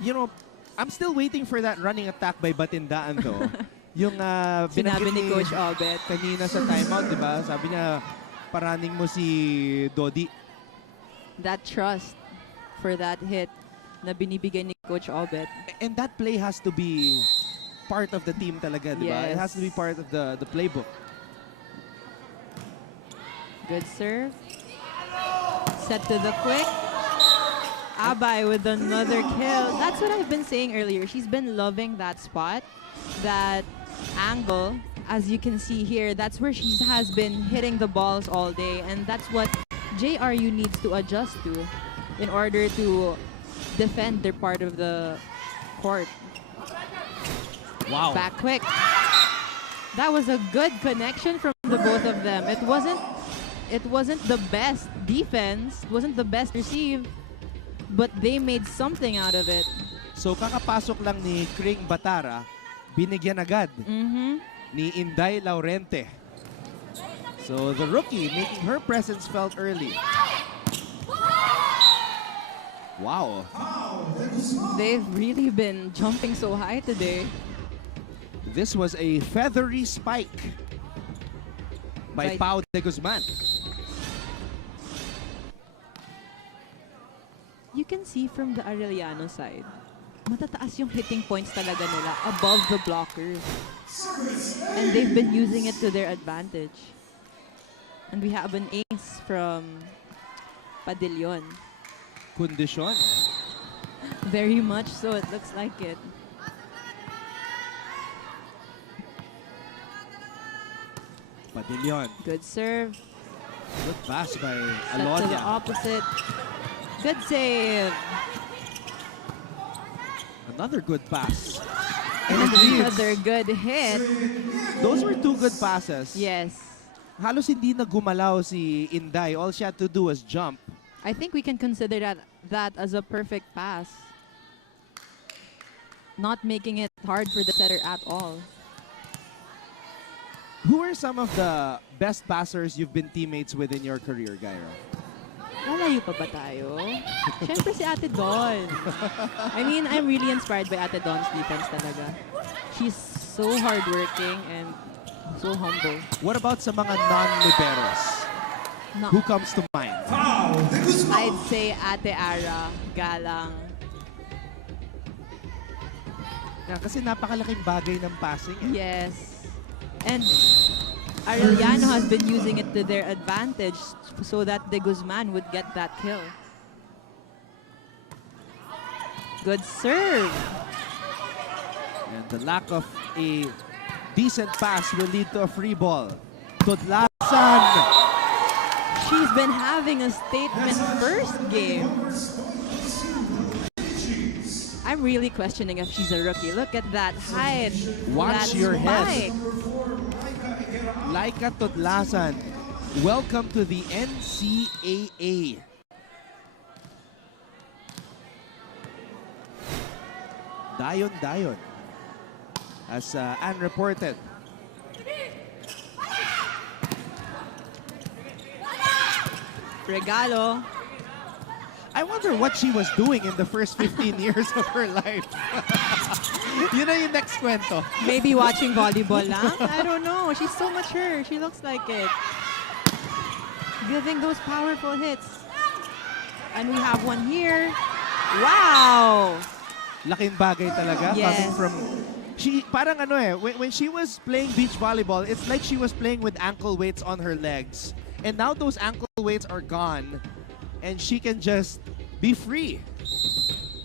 You know, I'm still waiting for that running attack by Batindaan though. Yung Sinabi ni Coach Albert kanina sa timeout, di ba? Sabi niya, paraning mo si Dodi. That trust for that hit na binibigay ni Coach Albert. And that play has to be part of the team talaga, di ba? It has to be part of the playbook. Good serve. Set to the quick. Abay with another kill. That's what I've been saying earlier. She's been loving that spot, that angle. As you can see here, that's where she has been hitting the balls all day. And that's what JRU needs to adjust to in order to defend their part of the court. Wow. Back quick. That was a good connection from the both of them. It wasn't the best defense. It wasn't the best receive. But they made something out of it. So kakapasok lang ni Kring Batara, binigyan agad ni Inday Laurente. So the rookie making her presence felt early. Wow. They've really been jumping so high today. This was a feathery spike. by Pau de Guzman. You can see from the Arellano side, matataas yung hitting points talaga nila above the blockers. And they've been using it to their advantage. And we have an ace from Padillon. Kondisyon. Very much so, it looks like it. Padillon. Good serve. Good pass by Set to the Alonia. opposite. Good save. Another good pass. And it leads. another good hit. Those were two good passes. Yes. Halos hindi na gumalaw si Inday. All she had to do was jump. I think we can consider that as a perfect pass. Not making it hard for the setter at all. Who are some of the best passers you've been teammates with in your career, Gaira? Lalayo pa ba tayo? Siyempre si Ate Dawn. I mean, I'm really inspired by Ate Dawn's defense talaga. She's so hardworking and so humble. What about sa mga non-liberos? Who comes to mind? I'd say Ate Ara, Galang. Yeah, kasi napakalaking bagay ng passing. Eh. Yes. And Arellano has been using it to their advantage so that De Guzman would get that kill. Good serve. And the lack of a decent pass will lead to a free ball. Tudlasan. She's been having a statement first game. I'm really questioning if she's a rookie. Look at that height. Watch that your spike. head. Laika Tudlasan, welcome to the NCAA. Dayon. As Anne reported. Regalo. I wonder what she was doing in the first 15 years of her life. Yun na yung next kwento. Maybe watching volleyball lang? I don't know. She's so mature. She looks like it. Giving those powerful hits. And we have one here. Wow! Laking bagay talaga. Yes. Coming from... Parang ano eh, when she was playing beach volleyball, it's like she was playing with ankle weights on her legs. And now those ankle weights are gone. And she can just be free.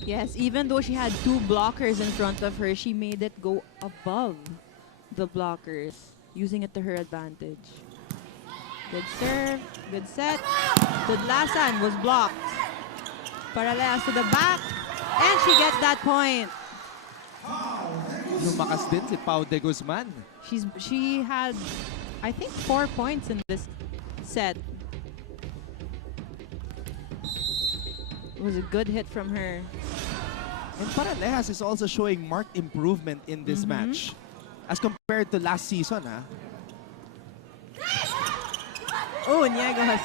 Yes, even though she had two blockers in front of her, she made it go above the blockers, using it to her advantage. Good serve, good set. Tudlasan was blocked. Paralelas to the back, and she gets that point. Lumakas din si Pau de Guzman. She had, I think, 4 points in this set. It was a good hit from her. And Paralejas is also showing marked improvement in this match as compared to last season, ha? Oh, Niegos.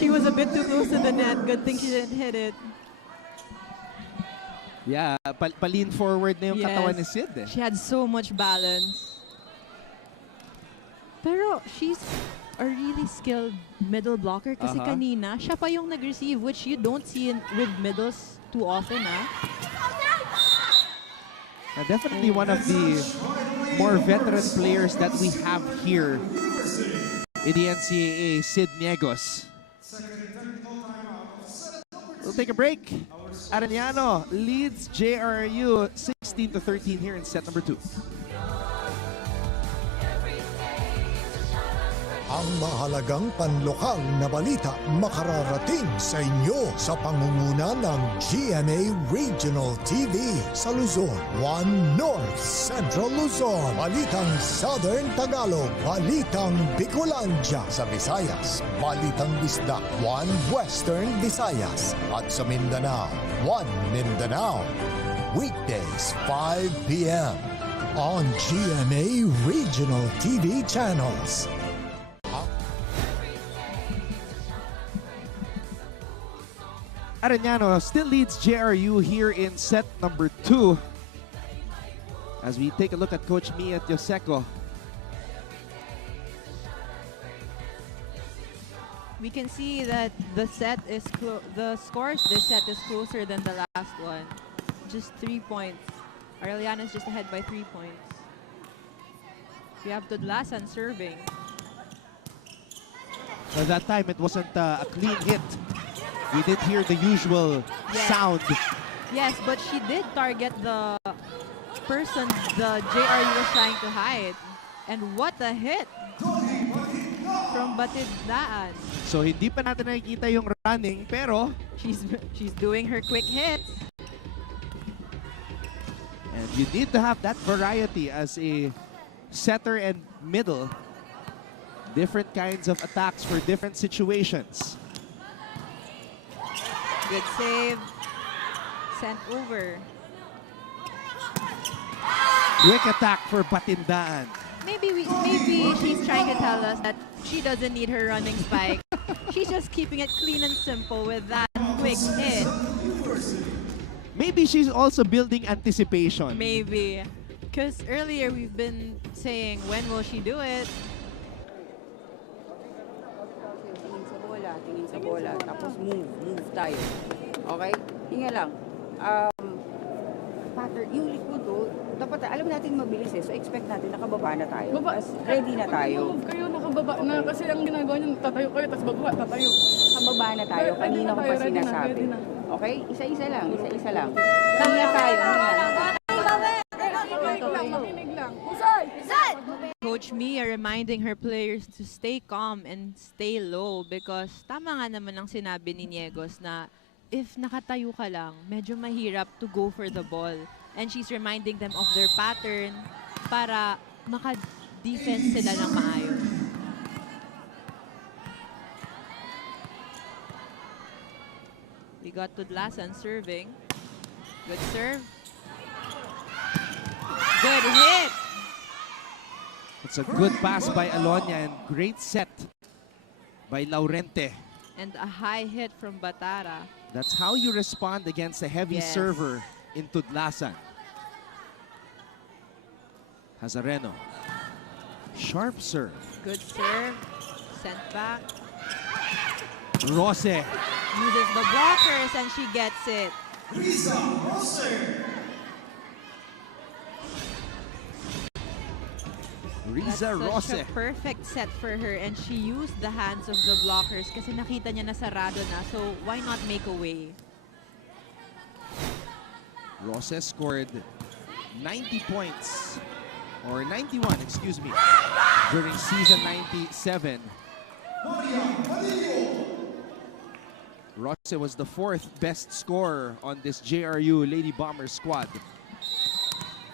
She was a bit too close to the net. Good thing she didn't hit it. Yeah, palin forward na yung katawan ni Sid. Eh. She had so much balance. Pero she's a really skilled middle blocker kasi kanina, siya pa yung nag-receive, which you don't see with middles too often, Definitely one of the more veteran players that we have here in the NCAA, Sid Niegos. We'll take a break. Arellano leads JRU 16-13 here in set number 2. Ang mahalagang panlokal na balita makararating sa inyo sa pangunguna ng GMA Regional TV sa Luzon, 1 North Central Luzon, Balitang Southern Tagalog, Balitang Bicolandia sa Visayas, Balitang Bisdak, 1 Western Visayas, at sa Mindanao, 1 Mindanao. Weekdays, 5 p.m. on GMA Regional TV channels. Arellano still leads JRU here in set number 2. As we take a look at Coach Mia Tioseco We can see that the scores this set is closer than the last one. Just 3 points. Arellano is just ahead by 3 points. We have Tudlasan serving. At that time, it wasn't a clean hit. We did hear the usual sound. Yes, but she did target the person the JRU was trying to hide. And what a hit from Batindaan. So hindi pa natin nakikita yung running, pero she's doing her quick hits. And you need to have that variety as a setter and middle. Different kinds of attacks for different situations. Good save. Sent over. Quick attack for Batindaan. Maybe she's trying to tell us that she doesn't need her running spike. She's just keeping it clean and simple with that quick hit. Maybe she's also building anticipation. Maybe. Because earlier we've been saying, when will she do it? Tingin sa bola, tapos move tayo. Okay? Hinga lang. Pattern, yung likod dapat alam natin mabilis So expect natin nakababa na tayo. Ready na tayo. Move kayo, nakababa na. Kasi ang ginagawa nyo, tatayo kayo, tapos bababa, tatayo. Nakababa na tayo. Kanina ko pa sinasabi. Ready na. Okay? Isa-isa lang. Hinga tayo. Makinig lang. Coach Mia reminding her players to stay calm and stay low because tama nga naman ang sinabi ni Niegos na if nakatayo ka lang, medyo mahirap to go for the ball. And she's reminding them of their pattern para maka-defense sila ng maayos. We got Tudlasan serving. Good serve. Good hit. It's a good pass by Alonia and great set by Laurente. And a high hit from Batara. That's how you respond against a heavy server in Tudlasan. Arellano. Sharp serve. Good serve. Sent back. Rose. Uses the blockers and she gets it. Riza Rose. Such a perfect set for her and she used the hands of the blockers kasi nakita niya na sarado na. So why not make a way? Rose scored 90 points. Or 91, excuse me, during season 97. Rose was the 4th best scorer on this JRU Lady Bombers squad.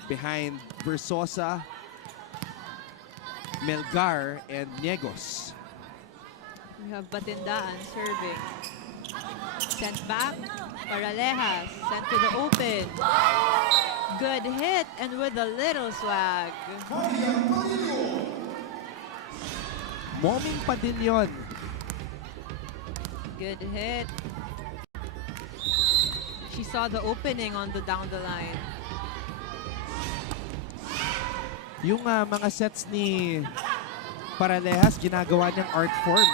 Behind Versosa, Melgar, and Niegos. We have Batindaan serving. Sent back. Paralejas. Sent to the open. Good hit and with a little swag. Moming Padillon. Good hit. She saw the opening on the down the line. Yung mga sets ni Paralejas, ginagawa niyang art form.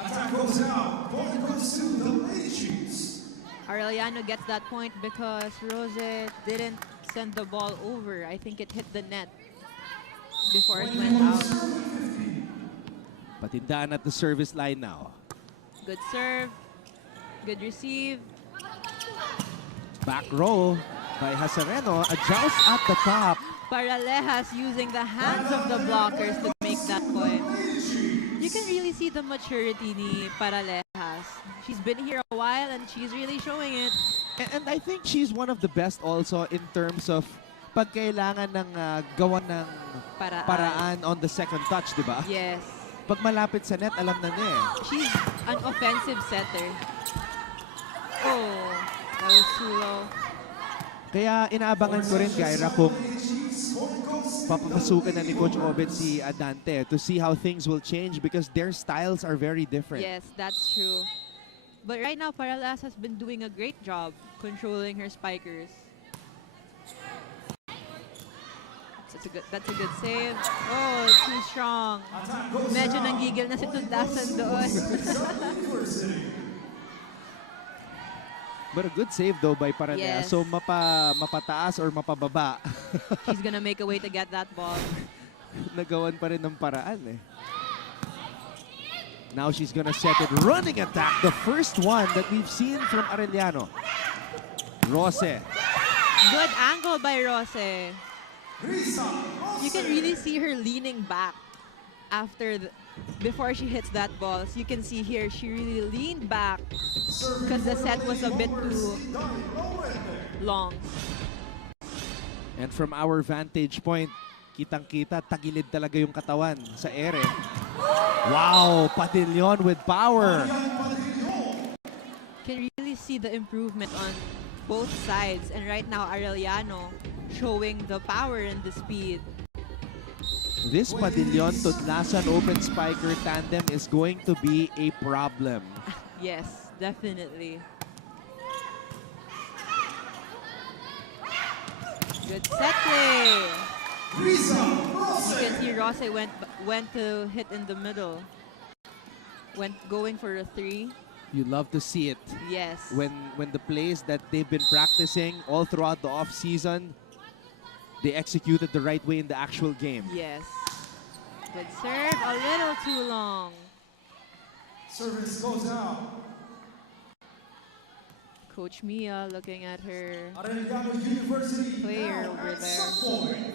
Attack goes out. Ball goes to the Lady Chiefs. Arellano gets that point because Rose didn't send the ball over. I think it hit the net before it went out. Batindaan at the service line now. Good serve. Good receive. Back row by Arellano. A joust at the top. Paralejas using the hands of the blockers to make that point. You can really see the maturity ni Paralejas. She's been here a while and she's really showing it. And I think she's one of the best also in terms of pag kailangan ng gawa ng paraan on the second touch, di ba? Yes. Pag malapit sa net, alam na niya eh. She's an offensive setter. Oh, that was too low. Kaya inaabangan ko rin, Gaira, kung papapasukan na ni Coach Obed si Adante to see how things will change because their styles are very different. Yes, that's true. But right now, Paralejas has been doing a great job controlling her spikers. It's a That's a good save. Oh, too strong. Medyo nanggigil na si Tudlasan doon. But a good save though by Paralea. Yes. So mapataas or mapababa. She's gonna make a way to get that ball. Nagawan pa rin ng paraan eh. Now she's gonna set it. Running attack. The first one that we've seen from Arellano. Rose. Good angle by Rose. You can really see her leaning back before she hits that ball. So you can see here, she really leaned back because the set was a bit too long. And from our vantage point, kitang-kita, tagilid talaga yung katawan sa ere. Wow, Padillon with power. Can really see the improvement on both sides. And right now, Arellano showing the power and the speed. This Padillon Tudlasan open spiker tandem is going to be a problem. Yes, definitely. Good set play. You can see Rose went to hit in the middle. Going for a 3. You love to see it. Yes. When the plays that they've been practicing all throughout the off-season, they executed the right way in the actual game. Yes. Good serve, a little too long. Service goes out. Coach Mia looking at her Arellano University player now over at there. set point.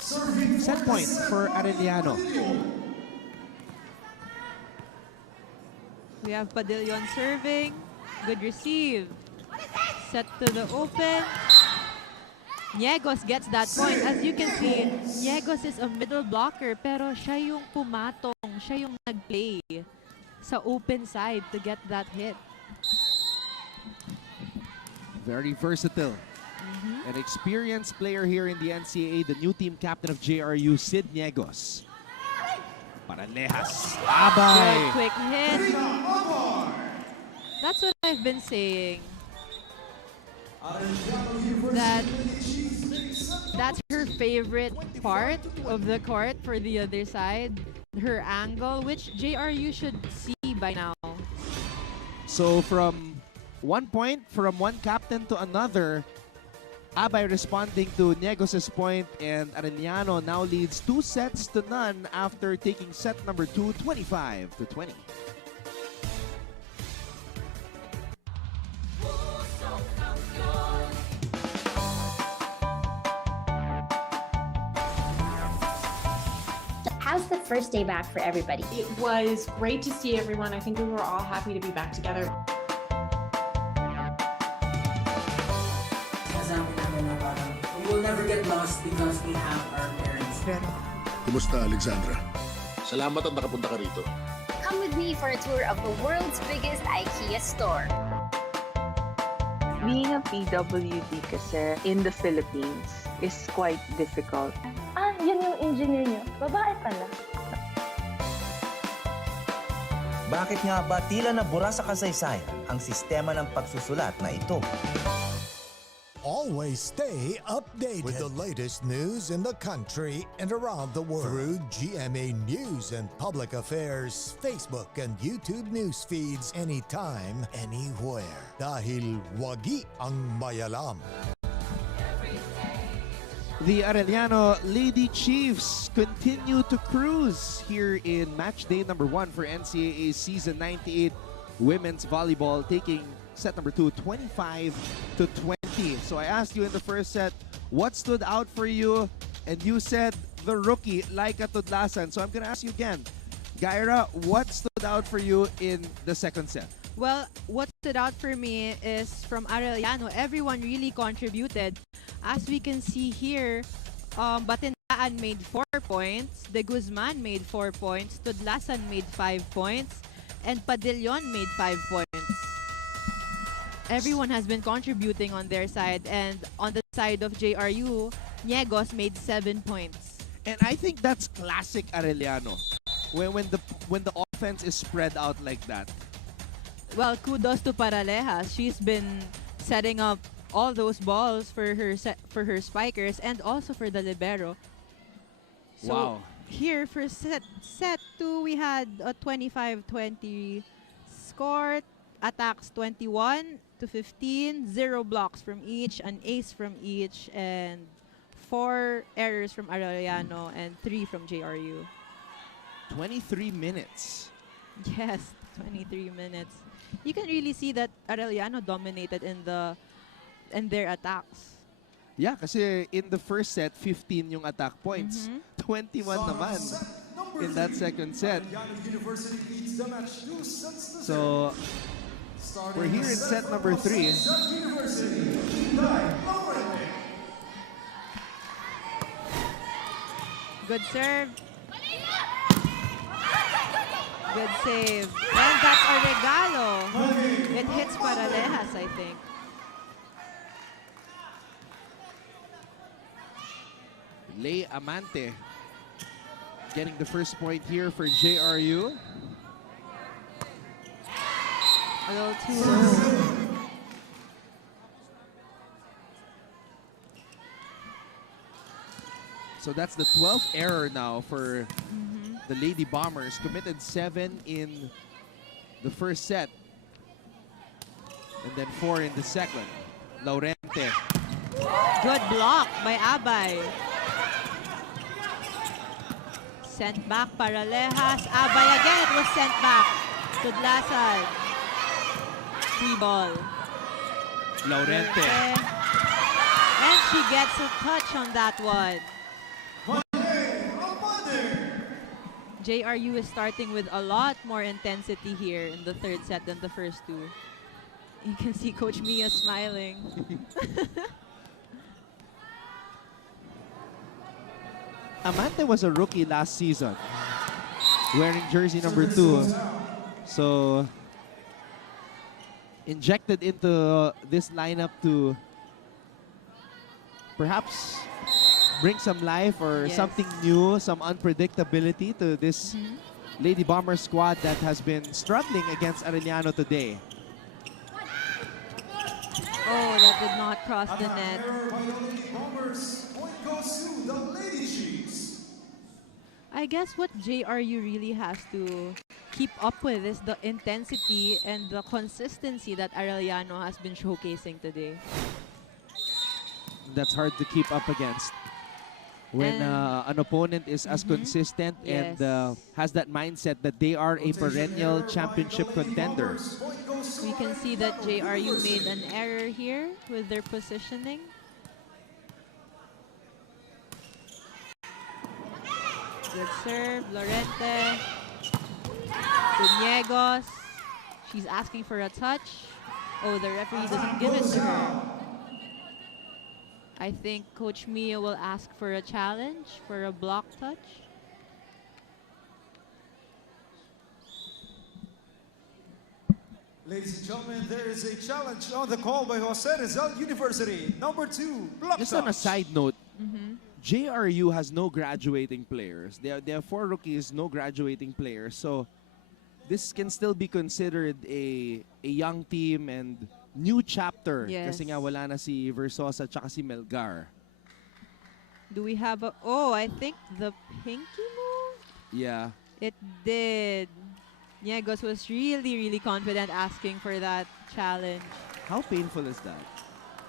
Serving Set for point the for Arellano. We have Padillon serving. Good receive. Set to the open. Niegos gets that point. As you can see, Niegos is a middle blocker pero siya yung pumatong, siya yung nag-play sa open side to get that hit. Very versatile. An experienced player here in the NCAA, the new team captain of JRU, Sid Niegos. Paralehas. Abay. Good quick hit. That's what I've been saying. That's her favorite part of the court for the other side. Her angle, which JRU should see by now. So from one point, from one captain to another, Abay responding to Niegos' point, and Arellano now leads 2-0 after taking set number 2, 25-20. How's the first day back for everybody? It was great to see everyone. I think we were all happy to be back together. Sinasabi namin na parang we will never get lost because we have our parents. Kumusta, Alexandra? Salamat at nakapunta ka rito. Come with me for a tour of the world's biggest IKEA store. Being a PWD kasi in the Philippines is quite difficult. Yun yung engineer nyo. Babae pala. Bakit nga ba tila nabura sa kasaysayan ang sistema ng pagsusulat na ito? Always stay updated with the latest news in the country and around the world through GMA News and Public Affairs Facebook and YouTube news feeds anytime, anywhere. Dahil wagi ang mayalam. The Arellano Lady Chiefs continue to cruise here in match day number 1 for NCAA Season 98 Women's Volleyball, taking set number 2, 25-20. So I asked you in the first set, what stood out for you? And you said the rookie, Laika Tudlasan. So I'm going to ask you again. Gaira, what stood out for you in the second set? Well, what stood out for me is from Arellano, everyone really contributed. As we can see here, Batindaan made 4 points, De Guzman made 4 points, Tudlasan made 5 points, and Padillon made 5 points. Everyone has been contributing on their side, and on the side of JRU, Niegos made 7 points. And I think that's classic Arellano. When the offense is spread out like that. Well, kudos to Paralejas. She's been setting up all those balls for her spikers and also for the libero. So Wow. here for set 2, we had a 25-20 score, attacks 21-15, 0 blocks from each, an ace from each, and 4 errors from Arellano and 3 from JRU. 23 minutes. Yes, 23 minutes. You can really see that Arellano dominated in their attacks. Yeah, kasi in the first set, 15 yung attack points. 21 naman in that second set. So, we're here in set number 3. Good serve. Good save. And that's a regalo. It hits Paralejas, I think. Lei Amante getting the first point here for JRU. A little too low. So that's the 12th error now for the Lady Bombers. Committed 7 in the first set. And then 4 in the second. Laurente. Good block by Abay. Sent back Paralejas. Abay again. It was sent back to Glassad. Free ball. Laurente. And she gets a touch on that one. JRU is starting with a lot more intensity here in the third set than the first 2. You can see Coach Mia smiling. Amante was a rookie last season, wearing jersey number 2. So, injected into this lineup to perhaps bring some life or something new, some unpredictability to this Lady Bomber squad that has been struggling against Arellano today. Oh, that did not cross the net. I guess what JRU really has to keep up with is the intensity and the consistency that Arellano has been showcasing today. That's hard to keep up against. When an opponent is as consistent and has that mindset that they are a perennial championship contender. We can see that JRU made an error here with their positioning. Good serve, Lorente. Duniegos. She's asking for a touch. Oh, the referee doesn't give it to her. I think Coach Mia will ask for a challenge for a block touch. Ladies and gentlemen, there is a challenge on the call by Jose Rizal University. Number 2, block Just on a touch. side note, JRU has no graduating players. They have 4 rookies, no graduating players. So this can still be considered a young team and new chapter. Kasi nga wala na si Versosa tsaka si Melgar. Do we have a... Oh, I think the pinky move? Yeah. It did. Niegos was really confident asking for that challenge. How painful is that?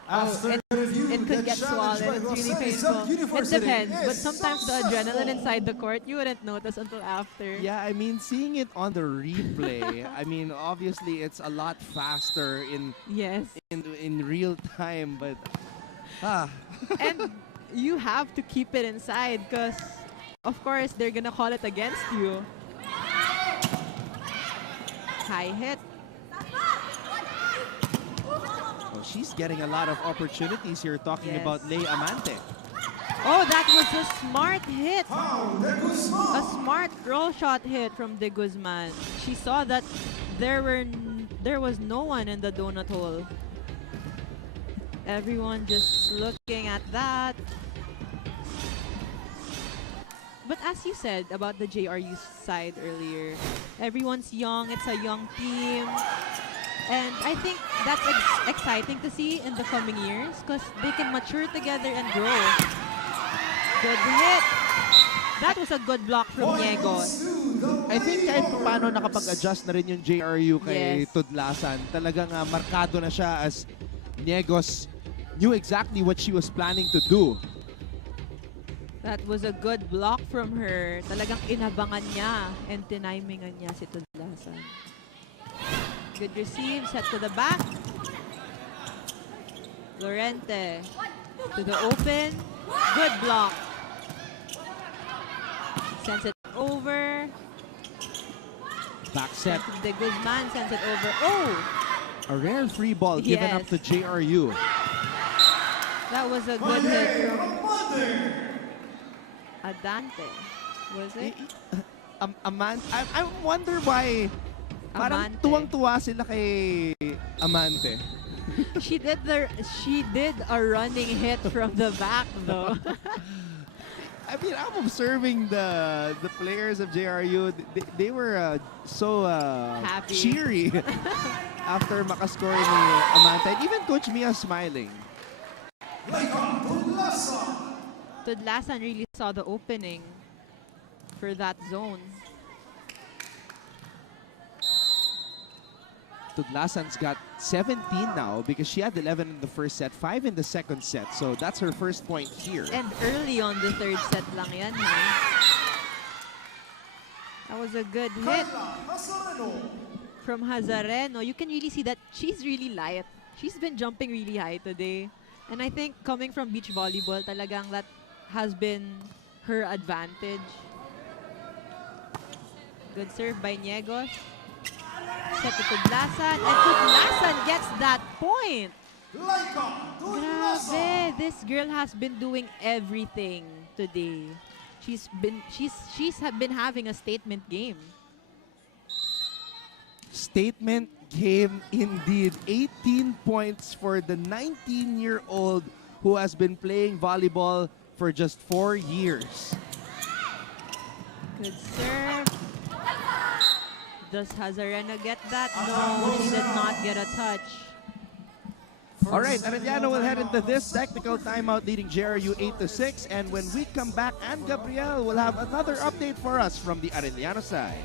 It could get swollen. It's really painful. It depends. But sometimes the adrenaline inside the court, you wouldn't notice until after. Yeah, I mean, seeing it on the replay, I mean, obviously it's a lot faster in real time, but and you have to keep it inside because, of course, they're gonna call it against you. High hit. She's getting a lot of opportunities here talking about Lei Amante. Oh, that was a smart hit. A smart roll shot hit from De Guzman. She saw that there was no one in the donut hole. Everyone just looking at that. But as you said about the JRU side earlier, everyone's young. It's a young team. And I think that's exciting to see in the coming years because they can mature together and grow. Good hit. That was a good block from Niegos. I think kahit paano nakapag-adjust na rin yung JRU kay Yes. Tudlasan. Talagang markado na siya as Niegos knew exactly what she was planning to do. That was a good block from her. Talagang inabangan niya and tinimingan niya si Tudlasan. Good receive, set to the back. Lorente to the open. Good block. Sends it over. Back set. De Guzman sends it over. Oh! A rare free ball given up to JRU. That was a good hit from Adante. Was it? I wonder why parang Amante. tuwang-tuwa sila kay Amante. She did a running hit from the back though. I mean, I'm observing the players of JRU. They were so Happy. cheery after makascore ni Amante. And even Coach Mia smiling. Tudlasan really saw the opening for that zone. Tudlasan's got 17 now because she had 11 in the first set, 5 in the second set. So that's her first point here. And early on the third set lang yan. Ha? That was a good hit from Hazareno. You can really see that she's really light. She's been jumping really high today. And I think coming from beach volleyball, talagang that has been her advantage. Good serve by Niegos. Set to Tudlasan, and Tudlasan gets that point. Grabe, this girl has been doing everything today. She's been having a statement game. Statement game indeed. 18 points for the 19-year-old who has been playing volleyball for just 4 years. Good serve. Does Hazarena get that? No, she did not get a touch. All right, Arellano will head into this technical timeout leading JRU 8-6. And when we come back, Ann Gabriel will have another update for us from the Arellano side.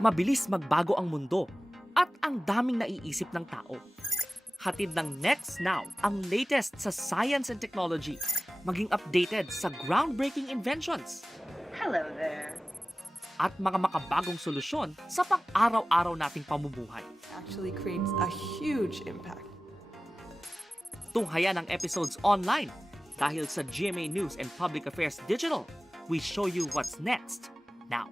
Mabilis magbago ang mundo at ang daming naiisip ng tao. Hatid ng Next Now ang latest sa science and technology, maging updated sa groundbreaking inventions. Hello there. At mga makabagong solusyon sa pang-araw-araw nating pamumuhay. Actually creates a huge impact. Tunghayan ang episodes online dahil sa GMA News and Public Affairs Digital. We show you what's next now.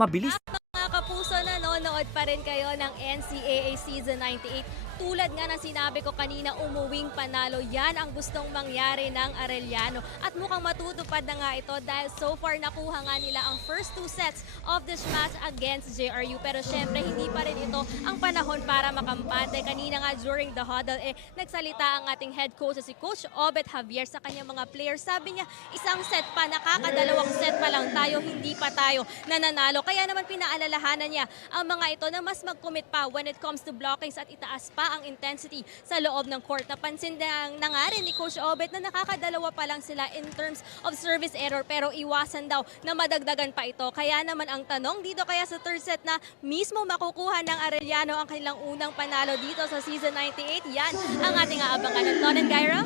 Mabilis. Mga kapuso, nanonood pa rin kayo ng NCAA Season 98. Tulad nga ng sinabi ko kanina, umuwing panalo. Yan ang gustong mangyari ng Arellano. At mukhang matutupad na nga ito dahil so far nakuha nga nila ang first 2 sets of this match against JRU. Pero syempre, hindi pa rin ito ang panahon para makampante. Kanina nga during the huddle, nagsalita ang ating head coach si Coach Obet Javier sa kanyang mga players. Sabi niya, isang set pa, nakakadalawang set pa lang tayo, hindi pa tayo nananalo. Kaya naman pinaalalahanan niya ang mga ito na mas mag-commit pa when it comes to blockings at itaas pa ang intensity sa loob ng court. Napansin na nga rin ni Coach Obet na nakakadalawa pa lang sila in terms of service error pero iwasan daw na madagdagan pa ito. Kaya naman ang tanong dito kaya sa third set na mismo makukuha ng Arellano ang kanilang unang panalo dito sa Season 98. Yan ang ating aabangan. Anton and Gyra?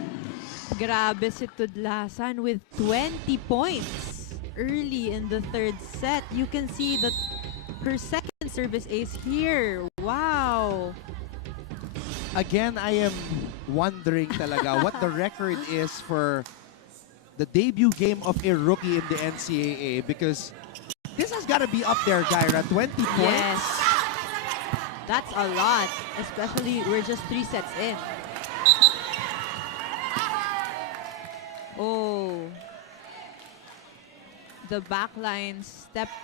Grabe si Tudlasan with 20 points early in the third set. You can see that her second service ace here. Wow! Again, I am wondering talaga what the record is for the debut game of a rookie in the NCAA because this has got to be up there, Gyra. 20 points. Yes. That's a lot, especially we're just 3 sets in. Oh. The backline stepped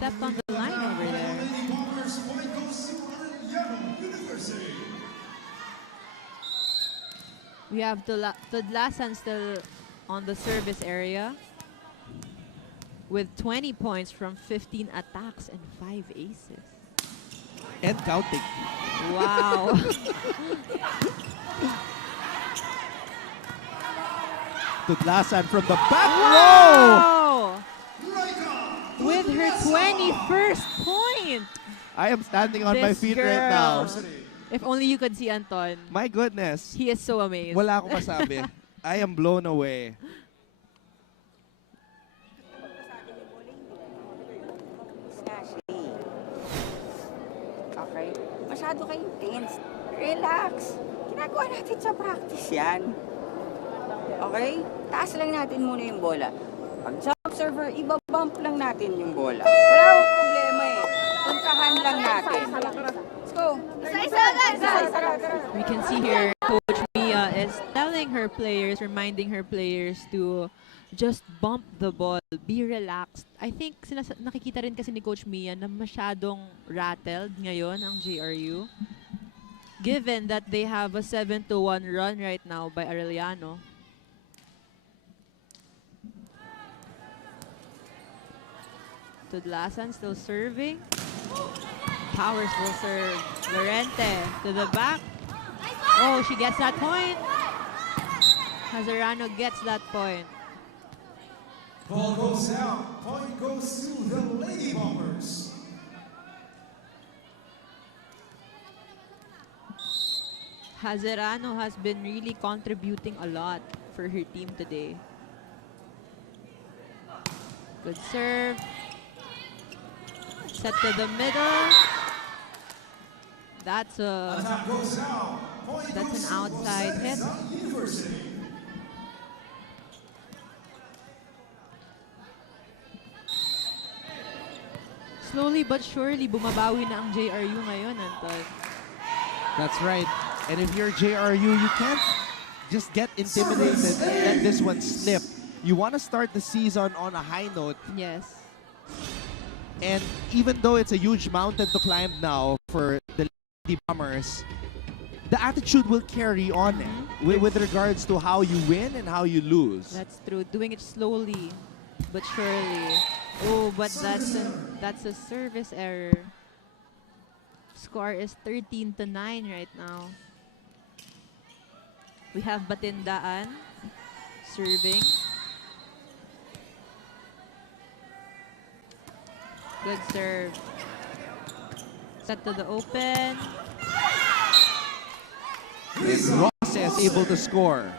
on the line over there. We have Tudlasan still on the service area. with 20 points from 15 attacks and 5 aces. And counting. Wow. Tudlasan from the back row! With her 21st point. I am standing on my feet right now. If only you could see Anton. My goodness. He is so amazed. Wala akong masabi. I am blown away. Okay? Masyado kayong tense. Relax. Ginagawa natin sa practice yan. Okay? Taas lang natin muna yung bola. Pag jump server, ibabump lang natin yung bola. Wala akong problema eh. Puntahan lang natin. Let's go. We can see here, Coach Mia is telling her players, reminding her players to just bump the ball, be relaxed. I think nakikita rin kasi ni Coach Mia na masyadong rattled ngayon ang JRU. Given that they have a 7-1 run right now by Arellano. Tudlasan still serving. Powers will serve. Lorente to the back. Oh, she gets that point. Arellano gets that point. Ball goes down. Point goes to the Lady Bombers. Arellano has been really contributing a lot for her team today. Good serve. Set to the middle. That's an outside hit. Slowly but surely, bumabawi na ang JRU ngayon, Anton. That's right. And if you're JRU, you can't just get intimidated and let this one slip. You want to start the season on a high note. Yes. And even though it's a huge mountain to climb now for the Lady Bombers, the attitude will carry on with regards to how you win and how you lose. That's true. Doing it slowly but surely. Oh, but that's a service error. Score is 13-9 right now. We have Batindaan serving. Good serve. Set to the open. And Ross is able to score.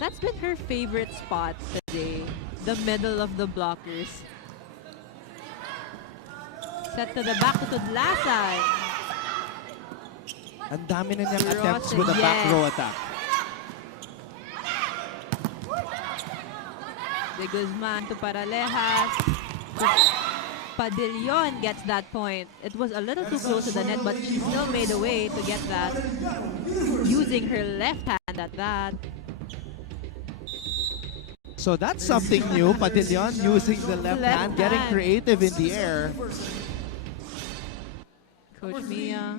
That's been her favorite spot today. The middle of the blockers. Set to the back to Tudlasan. Ang dami na niyang attempts with the back row attack. De Guzman to Paralejas. Padillon gets that point. It was a little too close to the net, but she still made a way to get that. Using her left hand at that. So that's something new. Padillon using the left hand, getting creative in the air. Coach Mia.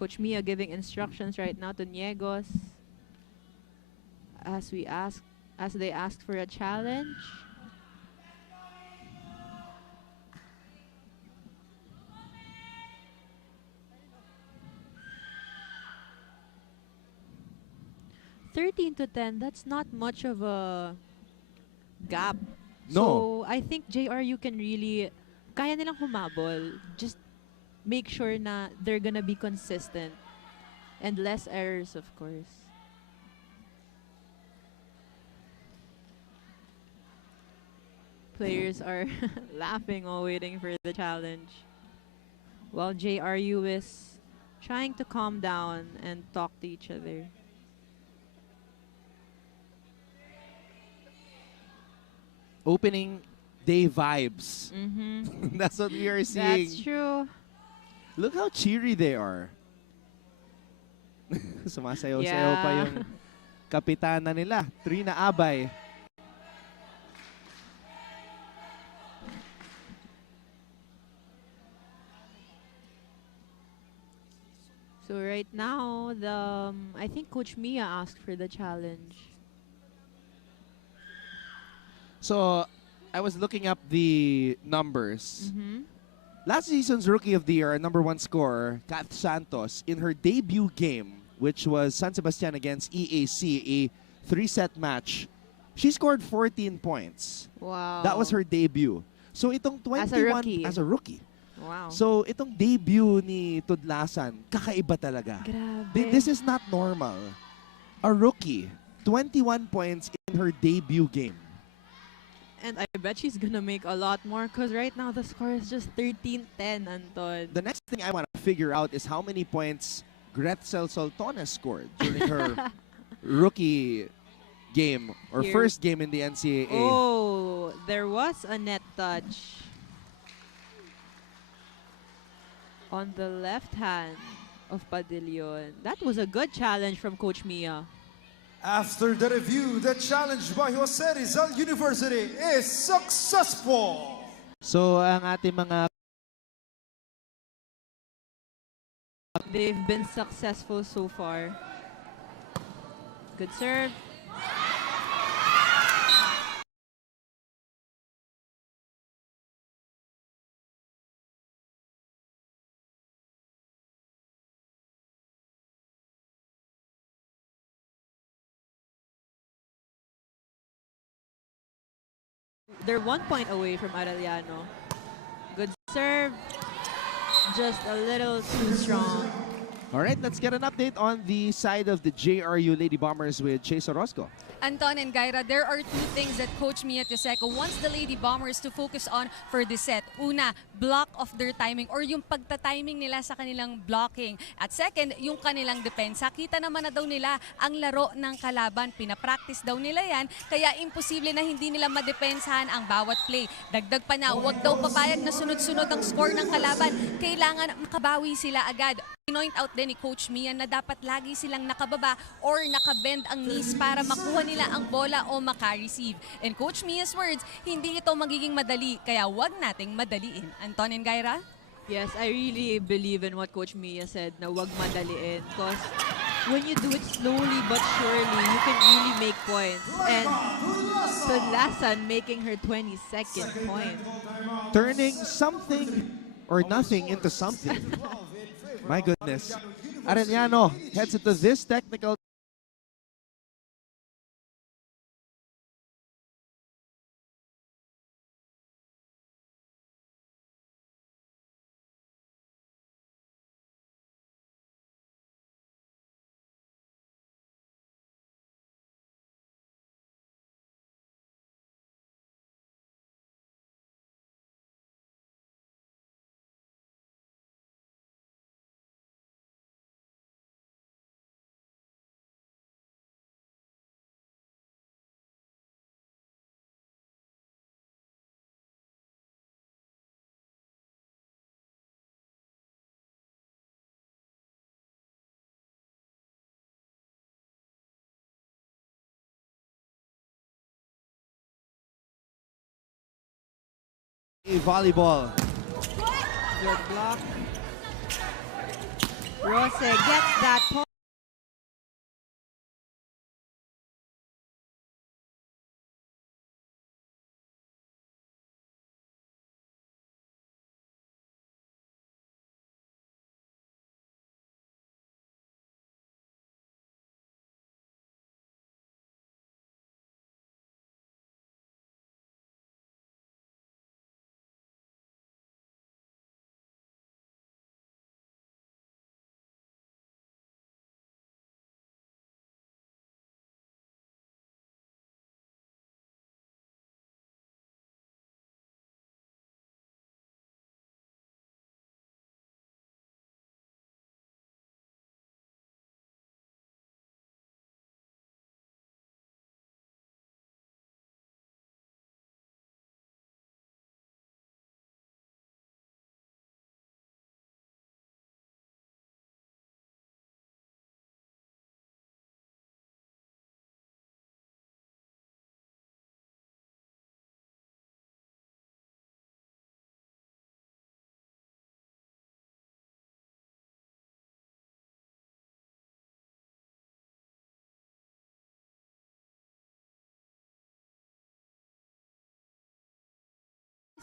Coach Mia giving instructions right now to Niegos as they ask for a challenge. (13-10), that's not much of a gap. No. So I think JRU can really, kaya nilang humabol. Just make sure na they're gonna be consistent and less errors, of course. Players are laughing while waiting for the challenge, while JRU is trying to calm down and talk to each other. Opening day vibes. That's what we are seeing. That's true. Look how cheery they are. Sumasayaw-sayaw pa yung kapitana nila, Trina Abay. So right now, I think Coach Mia asked for the challenge. So, I was looking up the numbers. Mm-hmm. Last season's Rookie of the Year, #1 scorer, Kath Santos, in her debut game, which was San Sebastian against EAC, a 3-set match, she scored 14 points. Wow. That was her debut. So itong 21 As a rookie. Wow. Wow. So itong debut ni Tudlasan, kakaiba talaga. Grabe. This is not normal. A rookie, 21 points in her debut game. And I bet she's gonna make a lot more because right now the score is just 13-10, Anton. The next thing I want to figure out is how many points Gretzel Soltones scored during her rookie game or Here. first game in the NCAA. Oh, there was a net touch on the left hand of Padillon. That was a good challenge from Coach Mia. After the review, the challenge by Jose Rizal University is successful. So ang ating mga They've been successful so far. Good serve. They're 1 point away from Arellano. Good serve. Just a little too strong. All right, let's get an update on the side of the JRU Lady Bombers with Chase Orozco. Anton and Gaira, there are two things that Coach Mia Teseco wants the Lady Bombers to focus on for this set. Una, block of their timing or yung pagta-timing nila sa kanilang blocking. At second, yung kanilang depensa. Kita naman na daw nila ang laro ng kalaban. Pinapractice daw nila yan, kaya imposible na hindi nila madepensahan ang bawat play. Dagdag pa na, huwag daw papayag na sunod-sunod ang score ng kalaban. Kailangan makabawi sila agad. Point out din ni Coach Mia na dapat lagi silang nakababa or nakabend ang knees para makuha nila ang bola o maka-receive. In Coach Mia's words, hindi ito magiging madali, kaya wag nating madaliin. Anton and Gaira? Yes, I really believe in what Coach Mia said na wag madaliin because when you do it slowly but surely, you can really make points. And Tudlasan making her 22nd point. Turning something or nothing into something. My goodness. Arellano heads into this technical volleyball. Good block. Rose gets that point.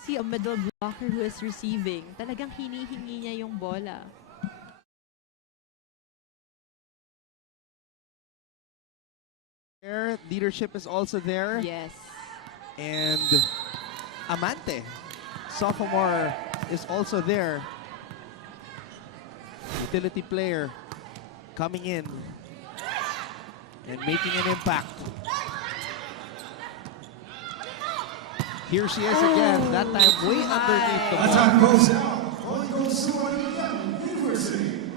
see a middle blocker who is receiving. Talagang hinihingi niya yung bola. Leadership is also there. Yes. And Amante, sophomore, is also there. Utility player coming in and making an impact. Here she is again, that time way underneath the ball. Time goes out. Point goes to Arellano University.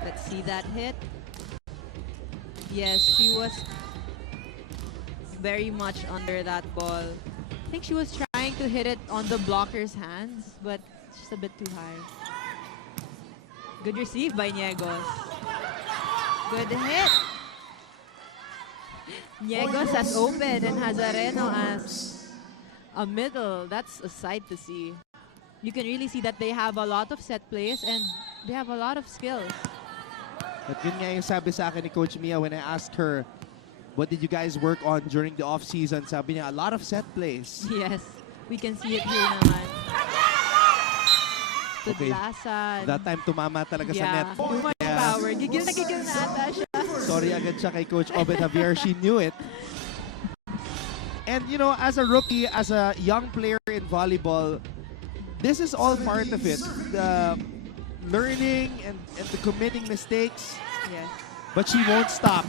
Let's see that hit. Yes, she was very much under that ball. I think she was trying to hit it on the blocker's hands, but it's just a bit too high. Good receive by Niegos. Good hit. Niegos as open and has Arellano as a middle. That's a sight to see. You can really see that they have a lot of set plays and they have a lot of skills. At yun nga yung sabi sa akin ni Coach Mia when I asked her, what did you guys work on during the off-season? Sabi niya, a lot of set plays. Yes, we can see it here naman. Okay, that time tumama talaga sa net. Too much power. Gigil na ata siya. Sorry agad siya kay Coach Obed Javier. She knew it. And you know, as a rookie, as a young player in volleyball, this is all part of it. The learning and the committing mistakes. Yes. But she won't stop.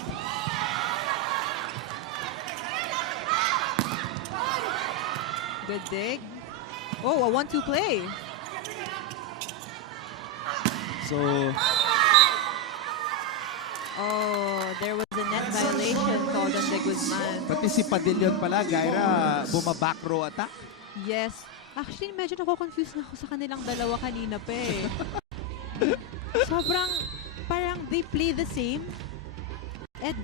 Good dig. Oh, a 1-2 play. So, oh, there was a net violation called on De Guzman. Pati si Padillon pala, Gaira, bumaback row attack. Yes. Actually, medyo nako-confuse na ako sa kanilang dalawa kanina pa eh. Sobrang, parang they play the same and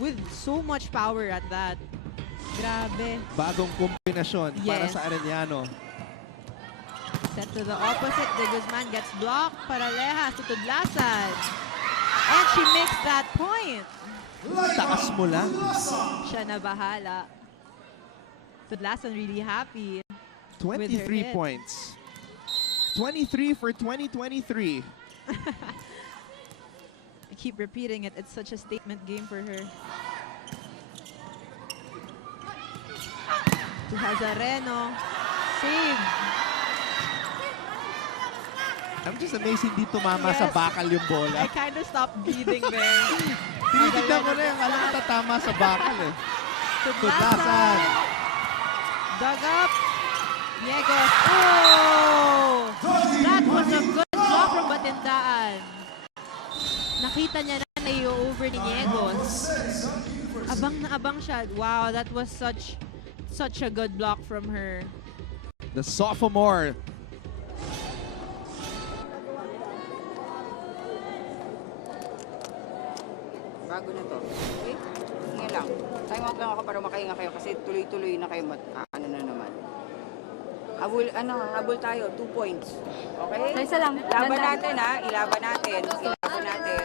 with so much power at that. Grabe. Bagong kombinasyon para sa Arellano. Set to the opposite. De Guzman gets blocked. Paralejas to Tudlasan. And she makes that point. Takas mo lang. Siya na bahala. Tudlasan really happy. 23 points. 23 for 2023. I keep repeating it. It's such a statement game for her. To Arellano. Save. I'm just amazed hindi tumama sa bakal yung bola. I kind of stopped breathing there. Tinitignan ko na yung alam tatama sa bakal eh. Tudlasan. Dug up. Niegos. Oh! That was a good block from Batindaan. Nakita niya na i-over ni Niegos. Abang na abang siya. Wow, that was such a good block from her. The sophomore. Bago na to. Okay? Ngayon lang. Time out lang ako para makahinga kayo kasi tuloy-tuloy na kayo ano na naman. Habol tayo. 2 points. Okay? Isa lang. Ilaban natin ha. Ilaban natin. Ilaban natin.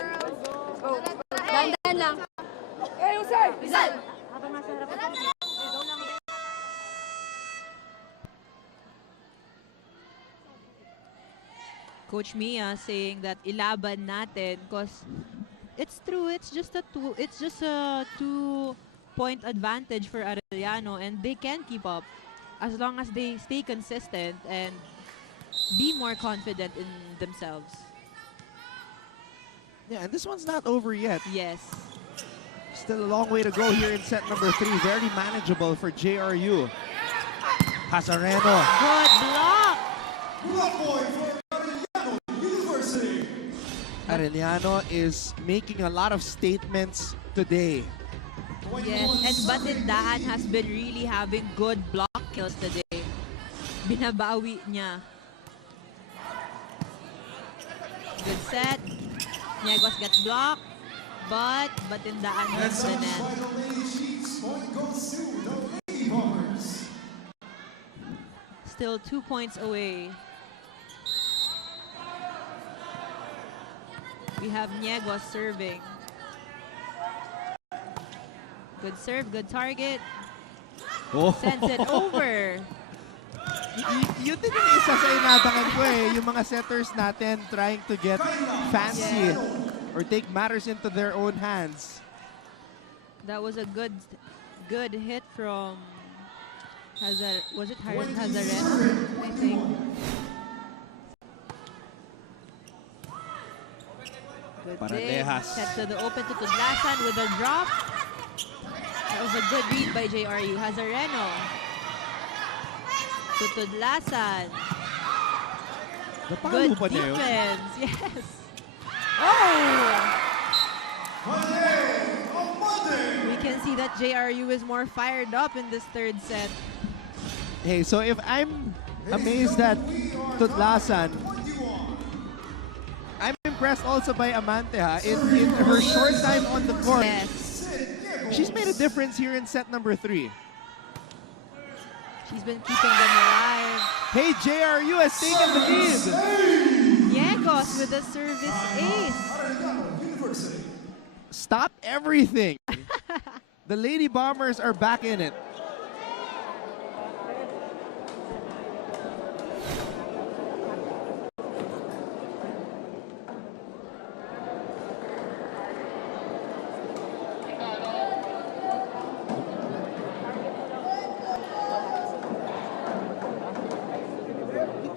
Oh. Dandan lang. Hey, Usay! Rizal! Coach Mia saying that ilaban natin because it's true. It's just a 2-point advantage for Arellano and they can keep up as long as they stay consistent and be more confident in themselves. Yeah, and this one's not over yet. Yes. Still a long way to go here in set number 3. Very manageable for JRU. Arellano. Good block. Block point for Arellano University. Arellano is making a lot of statements today. Yes, and Batindaan has been really having good block kills today. Binabawi niya. Good set. Niegos gets blocked, but Batindaan hits the net. Still 2 points away. We have Niegos serving. Good serve, good target. Sends it over. Yun din yung isa sa inabangan ko eh. Yung mga setters natin trying to get fancy or take matters into their own hands. That was a good hit from was it Hazareno, I think. Good dig. Set to the open to Tudlasan with a drop. That was a good read by JRU. Hazareno to Tudlasan. Good defense. Yes. Oh! We can see that JRU is more fired up in this third set. Hey, so if I'm amazed at Tudlasan, I'm impressed also by Amante. In her short time on the court, she's made a difference here in set number 3. She's been keeping them alive. Hey, JRU has taken the lead. Yegos with a service ace. Stop everything. The Lady Bombers are back in it.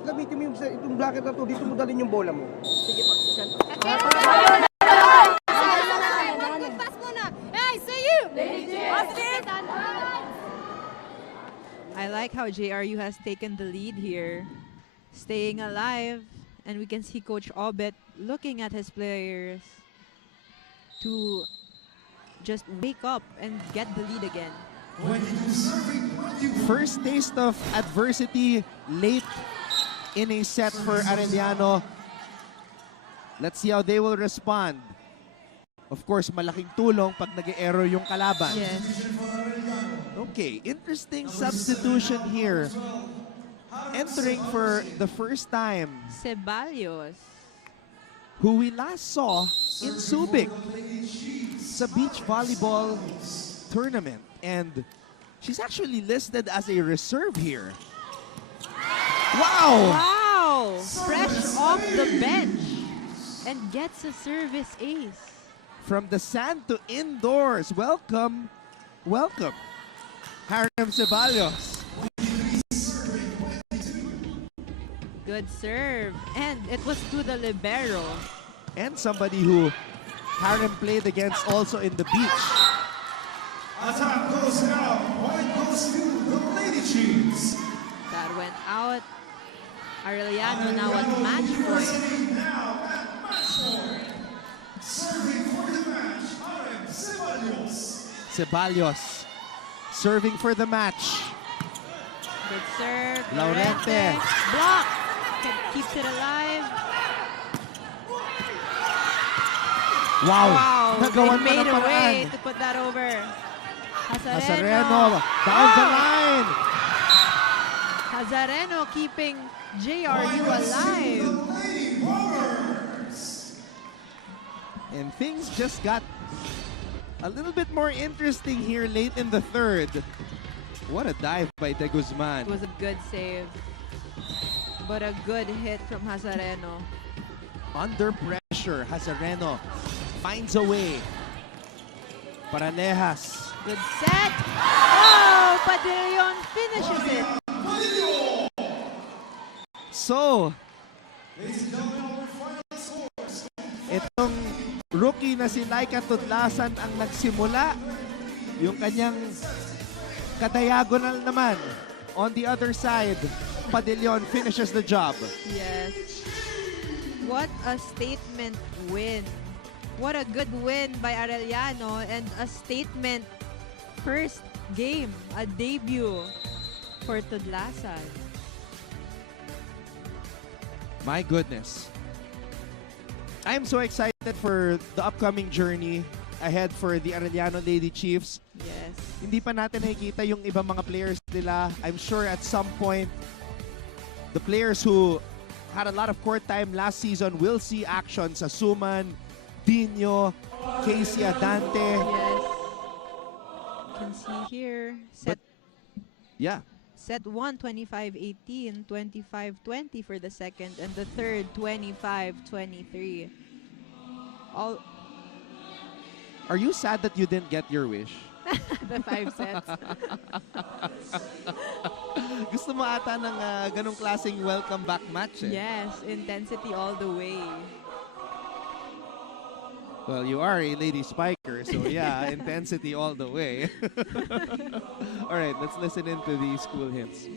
Gamitin mo itong bracket na to, dito mo dalhin yung bola mo. Sige po. I like how JRU has taken the lead here, staying alive, and we can see Coach Obet looking at his players to just wake up and get the lead again. First taste of adversity late in a set for Arellano. Let's see how they will respond. Of course, malaking tulong pag nag-error yung kalaban. Yes. Okay, interesting substitution here. Entering for the first time, Ceballos, who we last saw in Subic sa beach volleyball tournament. And she's actually listed as a reserve here. Wow! Wow! Fresh off the bench and gets a service ace. From the sand to indoors. Welcome, welcome, Harem Ceballos. Good serve. And it was to the libero. And somebody who Harem played against also in the beach. Attack goes now. Point goes to the Lady Chiefs. That went out. Arellano now at match point. Now at match point. Serving for the match, Harem Ceballos. Ceballos serving for the match. Good serve. Laurente. Block. Keeps it alive. Wow. They made a way to put that over. Hazareno down the line. Hazareno keeping JRU alive. And things just got a little bit more interesting here late in the third. What a dive by De Guzman. It was a good save. But a good hit from Hazareno. Under pressure, Hazareno finds a way. Paralejas. Good set. Oh, Padillon finishes it. So, itong rookie na si Laika Tudlasan ang nagsimula. Yung kanyang kadiagonal naman. On the other side, Padillon finishes the job. Yes. What a statement win. What a good win by Arellano and a statement first game, a debut for Tudlasan. My goodness. I'm so excited for the upcoming journey ahead for the Arellano Lady Chiefs. Yes. Hindi pa natin nakikita yung ibang mga players nila. I'm sure at some point, the players who had a lot of court time last season will see action sa Suman, Dino, Casey Adante. Yes. You can see here. Set. Yeah. Set 1, 25-18, 25-20 for the second, and the third, 25-23. All. Are you sad that you didn't get your wish? The 5 sets. Gusto mo ata ng ganong klaseng welcome back match eh? Yes, intensity all the way. Well, you are a lady spiker, so yeah, intensity all the way. All right, let's listen into these school hymns.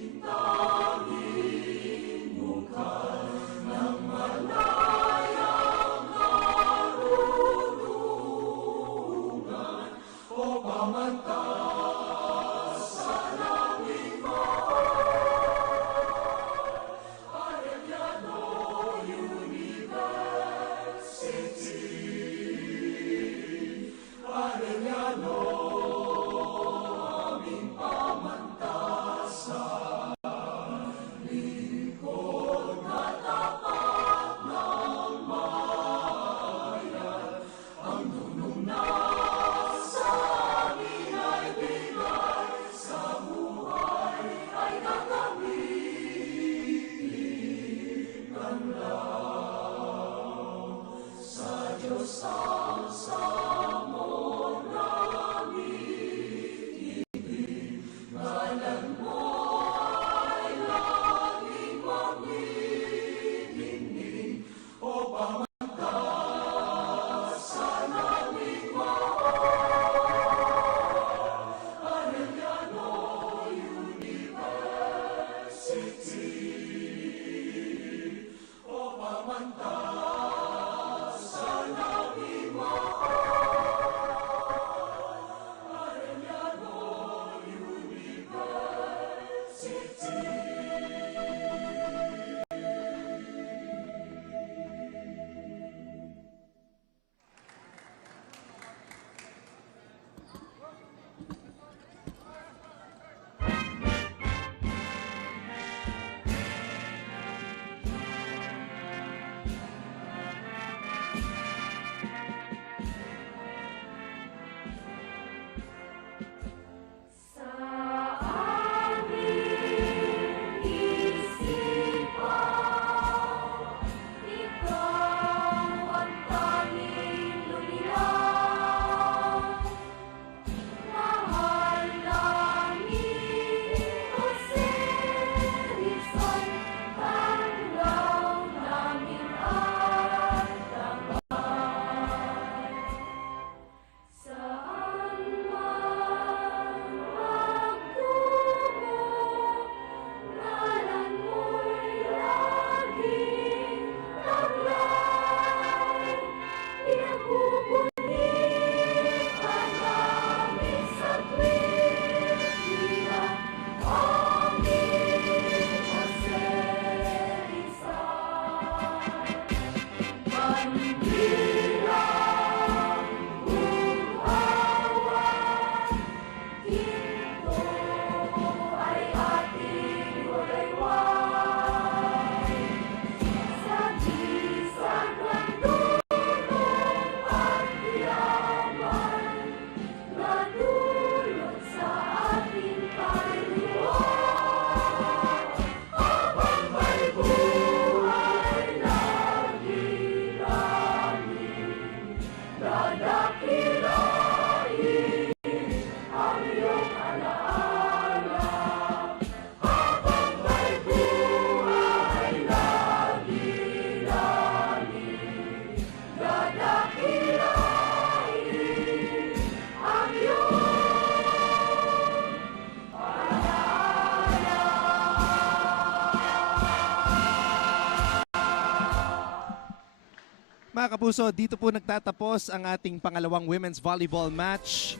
Mga kapuso, dito po nagtatapos ang ating pangalawang women's volleyball match.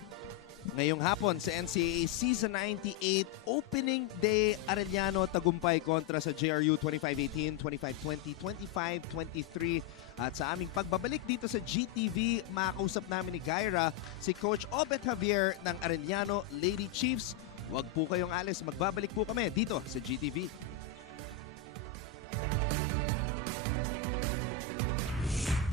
Ngayong hapon sa NCAA Season 98 Opening Day, Arellano tagumpay kontra sa JRU 25-18, 25-20, 25-23. At sa aming pagbabalik dito sa GTV, makakausap namin ni Gaira si Coach Obet Javier ng Arellano Lady Chiefs. Huwag po kayong alis, magbabalik po kami dito sa GTV.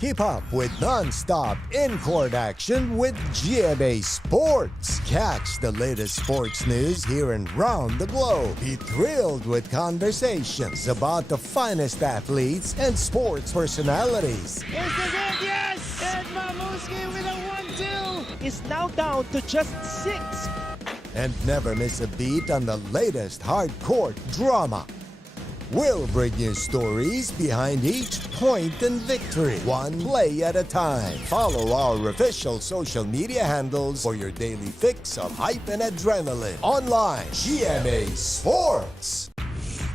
Keep up with non-stop in-court action with GMA Sports. Catch the latest sports news here and round the globe. Be thrilled with conversations about the finest athletes and sports personalities. Is this it? Yes! And Mamuski with a 1-2 is now down to just 6. And never miss a beat on the latest hard-court drama. We'll bring you stories behind each point and victory, one play at a time. Follow our official social media handles for your daily fix of hype and adrenaline. Online, GMA Sports.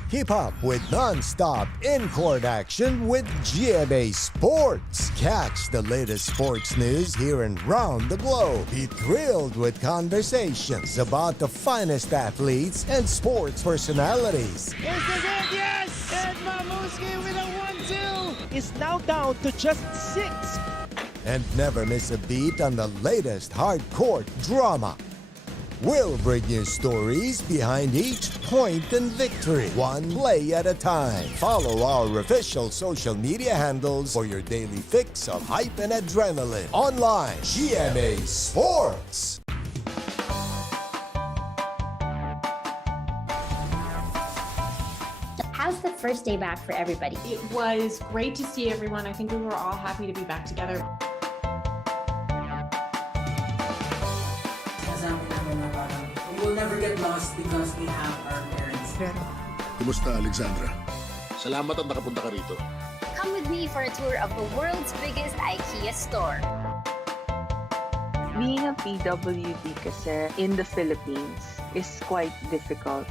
Keep up with non-stop in-court action with GMA Sports. Catch the latest sports news here and round the globe. Be thrilled with conversations about the finest athletes and sports personalities. Is this it? Yes! And Mamuski with a 1-2 is now down to just 6. And never miss a beat on the latest hard-court drama. We'll bring you stories behind each point and victory, one play at a time. Follow our official social media handles for your daily fix of hype and adrenaline. Online, GMA Sports. How's the first day back for everybody? It was great to see everyone. I think we were all happy to be back together. We will never get lost because we have our parents. Kumusta, Alexandra? Salamat at nakapunta ka rito. Come with me for a tour of the world's biggest IKEA store. Being a PWD kasi in the Philippines is quite difficult.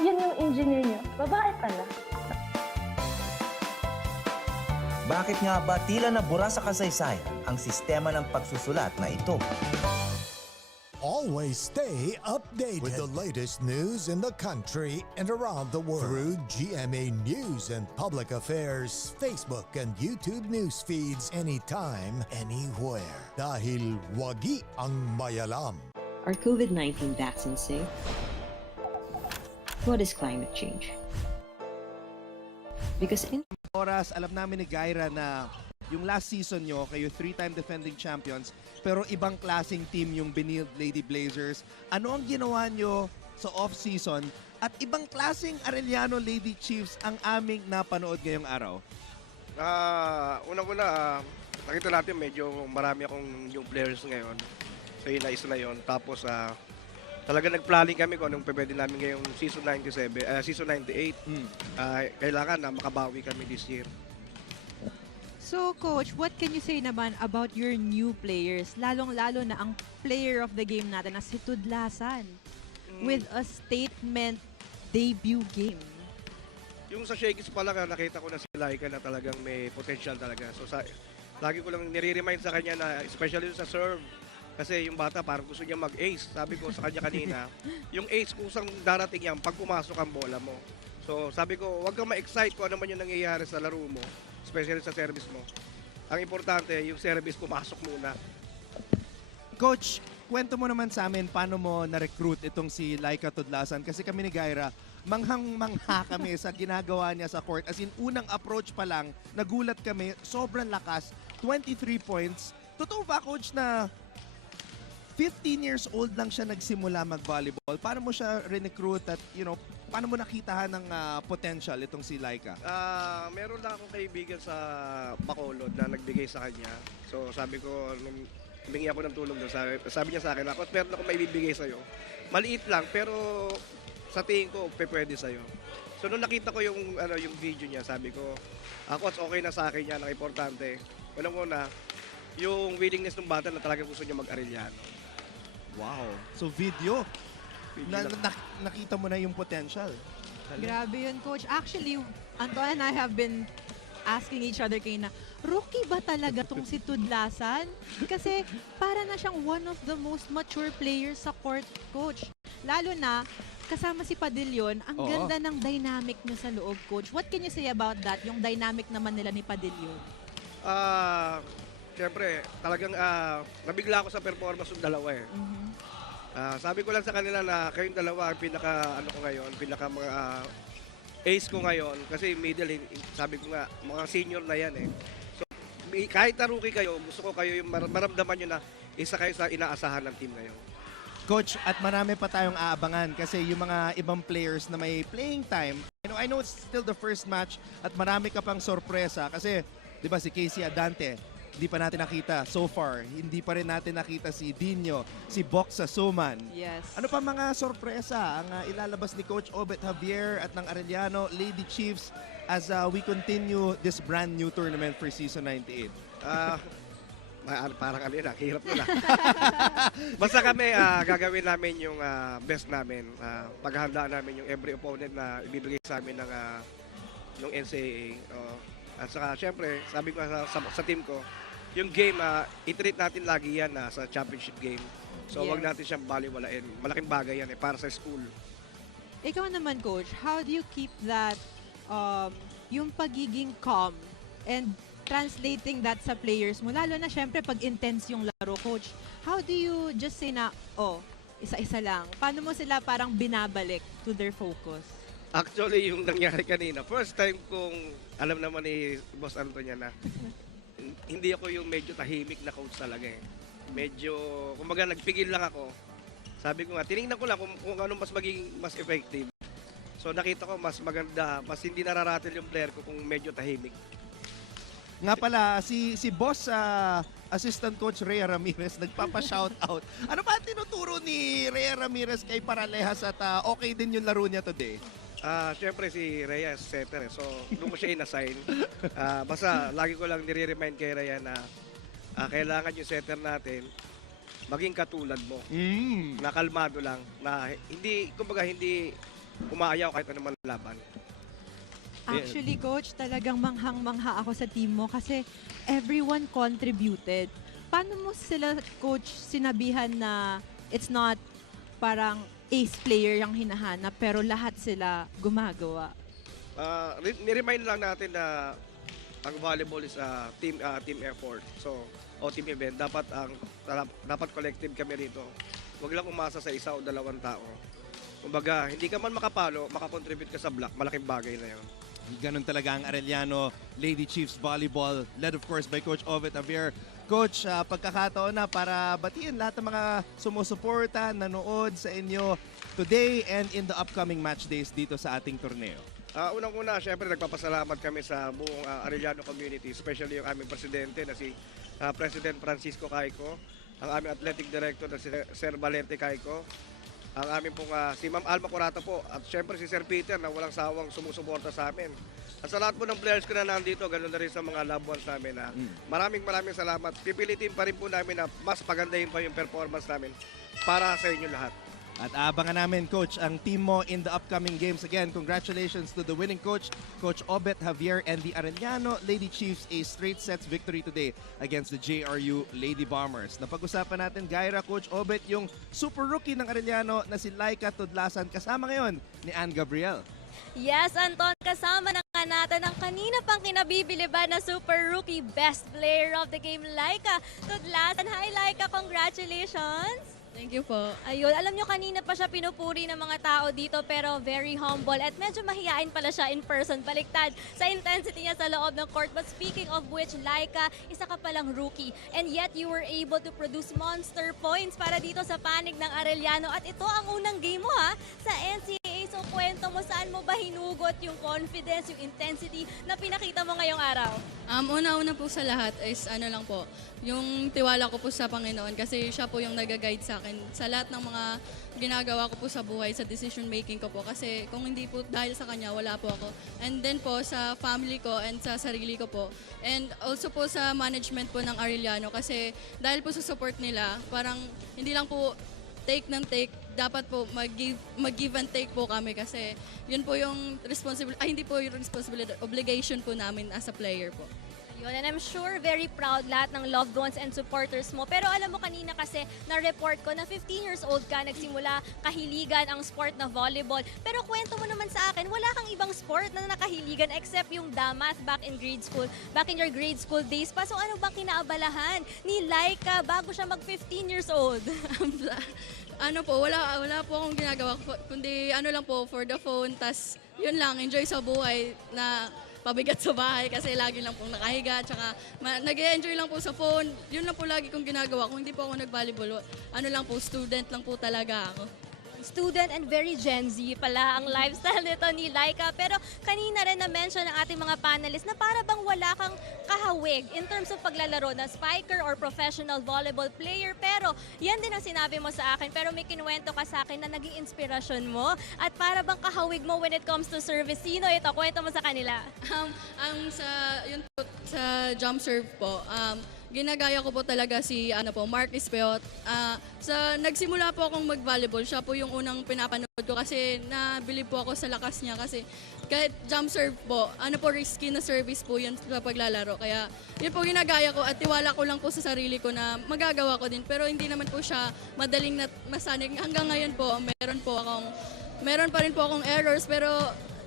Yun yung engineer niyo. Babae pala. Bakit nga ba tila nabura sa kasaysayan ang sistema ng pagsusulat na ito? Always stay updated with the latest news in the country and around the world through GMA News and Public Affairs Facebook and YouTube news feeds anytime, anywhere. Dahil wagi ang mayalam. Are COVID-19 vaccines safe? What is climate change? Because in Oras, alam namin ni Gaira na yung last season nyo, kayo 3-time defending champions, pero ibang klaseng team yung benilde Lady Blazers. Ano ang ginawa nyo sa off-season at ibang klaseng Arellano Lady Chiefs ang aming napanood ngayong araw? Unang-una, nakita natin medyo marami akong yung players ngayon. So yun na isa na yun. Tapos talaga nag-planning kami kung anong pwede namin ngayong season 98. Kailangan na makabawi kami this year. So, Coach, what can you say naman about your new players? Lalong-lalo na ang player of the game natin na si Tudlasan with a statement debut game. Yung sa Shakey's pala nakita ko na si Laika na talagang may potential talaga. So lagi ko lang nire-remind sa kanya na especially sa serve. Kasi yung bata parang gusto niya mag-ace. Sabi ko sa kanya kanina, yung ace kusang darating yan pag pumasok ang bola mo. So sabi ko, huwag kang ma-excite kung ano man yung nangyayari sa laro mo, especially sa service mo. Ang importante, yung service pumasok muna. Coach, kwento mo naman sa amin paano mo na-recruit itong si Laika Tudlasan. Kasi kami ni Gaira, manghang-mangha kami sa ginagawa niya sa court. As in, unang approach pa lang, nagulat kami, sobrang lakas, 23 points. Totoo ba, Coach, na 15 years old lang siya nagsimula mag-volleyball? Paano mo siya re-recruit at, paano mo nakitahan ng potential itong si Laika? Meron lang akong kaibigan sa Bacolod na nagbigay sa kanya. So sabi ko, nung humingi ako ng tulong doon, sabi niya sa akin, ako, meron ako maibibigay sa'yo. Maliit lang, pero sa tingin ko, pwede sa'yo. So nung nakita ko yung video niya, sabi ko, Coach, okay na sa akin yan, ang importante. Unang-una, yung willingness ng bata na talagang gusto niya mag-Arellano. Wow. So video. Nakita mo na yung potential. Grabe yun, Coach. Actually, Anton and I have been asking each other kayo na, rookie ba talaga tong si Tudlasan? Kasi para na siyang one of the most mature players sa court, Coach. Lalo na, kasama si Padillon, ang ganda ng dynamic niya sa loob, Coach. What can you say about that? Yung dynamic naman nila ni Padillon? Siyempre, talagang nabigla ako sa performance ng dalawa eh. Sabi ko lang sa kanila na kayong dalawa ang pinaka ace ko ngayon kasi middle, sabi ko nga mga senior na yan eh. So kahit na rookie kayo, gusto ko kayo yung maramdaman nyo na isa kayo sa inaasahan ng team ngayon. Coach, at marami pa tayong aabangan kasi yung mga ibang players na may playing time, I know it's still the first match at marami ka pang sorpresa kasi, di ba, si Casey Adante, hindi pa natin nakita so far. Hindi pa rin natin nakita si Dino, si Boxa Suman. Yes. Ano pa mga sorpresa ang ilalabas ni Coach Obet Javier at ng Arellano Lady Chiefs as we continue this brand new tournament for Season 98? Parang hirap na. Basta kami, gagawin namin yung best namin. Paghahandaan namin yung every opponent na ibibigay sa amin ng NCAA. At saka, syempre, sabi ko sa team ko, yung game, i-treat natin lagi yan sa championship game. So, wag natin siyang baliwalain. Malaking bagay yan para sa school. Ikaw naman, Coach, how do you keep that, yung pagiging calm and translating that sa players mo? Lalo na syempre pag intense yung laro, Coach. How do you just say na, isa-isa lang? Paano mo sila parang binabalik to their focus? Actually, yung nangyari kanina, first time kong alam naman ni Boss Antonio na hindi ako yung medyo tahimik na coach talaga eh. Medyo, kumbaga nagpigil lang ako. Sabi ko nga, tinignan ko lang kung ano mas effective. So nakita ko mas maganda, mas hindi nararatil yung player ko kung medyo tahimik. Nga pala, si Boss Assistant Coach Rhea Ramirez nagpapa-shoutout. Ano ba tinuturo ni Rhea Ramirez kay Paralejas at okay din yung laro niya today? Siyempre si Rhea is setter so doon ko siya in-assign. Basta lagi ko lang nire-remind kay Rhea na kailangan yung setter natin maging katulad mo. Na kalmado lang, na hindi, kumbaga hindi umaayaw kahit anong laban. Actually, Coach, talagang manghang-mangha ako sa team mo kasi everyone contributed. Paano mo sila, Coach, sinabihan na it's not parang ace player yung hinahanap pero lahat sila gumagawa? Ni-remind lang natin na ang volleyball is team effort. So, team event. Dapat collective kami rito. Huwag lang umasa sa isa o dalawang tao. Kumbaga, hindi ka man makapalo, makakontribute ka sa block, malaking bagay na yun. Ganun talaga ang Arellano Lady Chiefs Volleyball, led of course by Coach Obet Javier. Coach, pagkakataon na para batiin lahat ng mga sumusuporta, nanood sa inyo today and in the upcoming match days dito sa ating torneo. Unang-una, syempre nagpapasalamat kami sa buong Arellano community, especially yung aming presidente na si President Francisco Caico, ang aming athletic director na si Sir Valente Caico, ang aming pong si Ma'am Alma Corata po, at syempre si Sir Peter na walang sawang sumusuporta sa amin. At sa lahat po ng players ko na nandito, ganoon na rin sa mga loved ones namin na maraming salamat. Pipilitin pa rin po namin na mas pagandahin pa yung performance namin para sa inyo lahat. At abangan namin, Coach, ang team mo in the upcoming games. Again, congratulations to the winning coach, Coach Obet Javier, and the Arellano Lady Chiefs, a straight sets victory today against the JRU Lady Bombers. Napag-usapan natin, Gaira, Coach Obet, yung super rookie ng Arellano na si Laika Tudlasan, kasama ngayon ni Ann Gabriel. Yes, Anton, kasama na nga natin ang kanina pang kinabibiliban na super rookie best player of the game, Laika Tudlasan. Hi, Laika, congratulations! Thank you po. Ayun, alam nyo kanina pa siya pinupuri ng mga tao dito pero very humble at medyo mahihain pala siya in person, baliktad sa intensity niya sa loob ng court. But speaking of which, Laika, isa ka palang rookie and yet you were able to produce monster points para dito sa panig ng Arellano at ito ang unang game mo sa NCAA. So kwento mo, saan mo ba hinugot yung confidence, yung intensity na pinakita mo ngayong araw? Una-una po sa lahat is lang po, yung tiwala ko po sa Panginoon kasi siya po yung nag-guide sa akin sa lahat ng mga ginagawa ko po sa buhay, sa decision making ko po. Kasi kung hindi po dahil sa kanya, wala po ako. And then po sa family ko and sa sarili ko po. And also po sa management po ng Arellano kasi dahil po sa support nila, parang hindi lang po take ng take, dapat po mag-give and take po kami kasi yun po yung hindi po yung responsibility, obligation po namin as a player po. Yun, and I'm sure very proud lahat ng loved ones and supporters mo. Pero alam mo kanina kasi na-report ko na 15 years old ka, nagsimula kahiligan ang sport na volleyball. Pero kwento mo naman sa akin, wala kang ibang sport na nakahiligan except yung damath back in your grade school days pa. So ano bang kinaabalahan ni Laika bago siya mag 15 years old? Wala po akong ginagawa, kundi lang po, for the phone, tas yun lang, enjoy sa buhay na pabigat sa bahay kasi lagi lang pong nakahiga. Tsaka nag-enjoy lang po sa phone. Yun lang po lagi kong ginagawa. Kung hindi po ako nag-volleyball, ano lang po, student lang po talaga ako. Student and very Gen Z pala ang lifestyle nito ni Laika. Pero kanina rin na-mention ng ating mga panelists na para bang wala kang kahawig in terms of paglalaro na spiker or professional volleyball player. Pero yan din ang sinabi mo sa akin. Pero may kinuwento ka sa akin na naging inspirasyon mo. At para bang kahawig mo when it comes to service. Sino ito? Kwento mo sa kanila. Sa jump serve po, ginagaya ko po talaga si Mark Ispeot. Nagsimula po akong mag-volleyball. Siya po yung unang pinapanood ko kasi nabilib po ako sa lakas niya kasi kahit jump serve po, risky na service po yun sa paglalaro. Kaya yun po ginagaya ko at tiwala ko lang po sa sarili ko na magagawa ko din. Pero hindi naman po siya madaling masanig. Hanggang ngayon po, meron pa rin po akong errors pero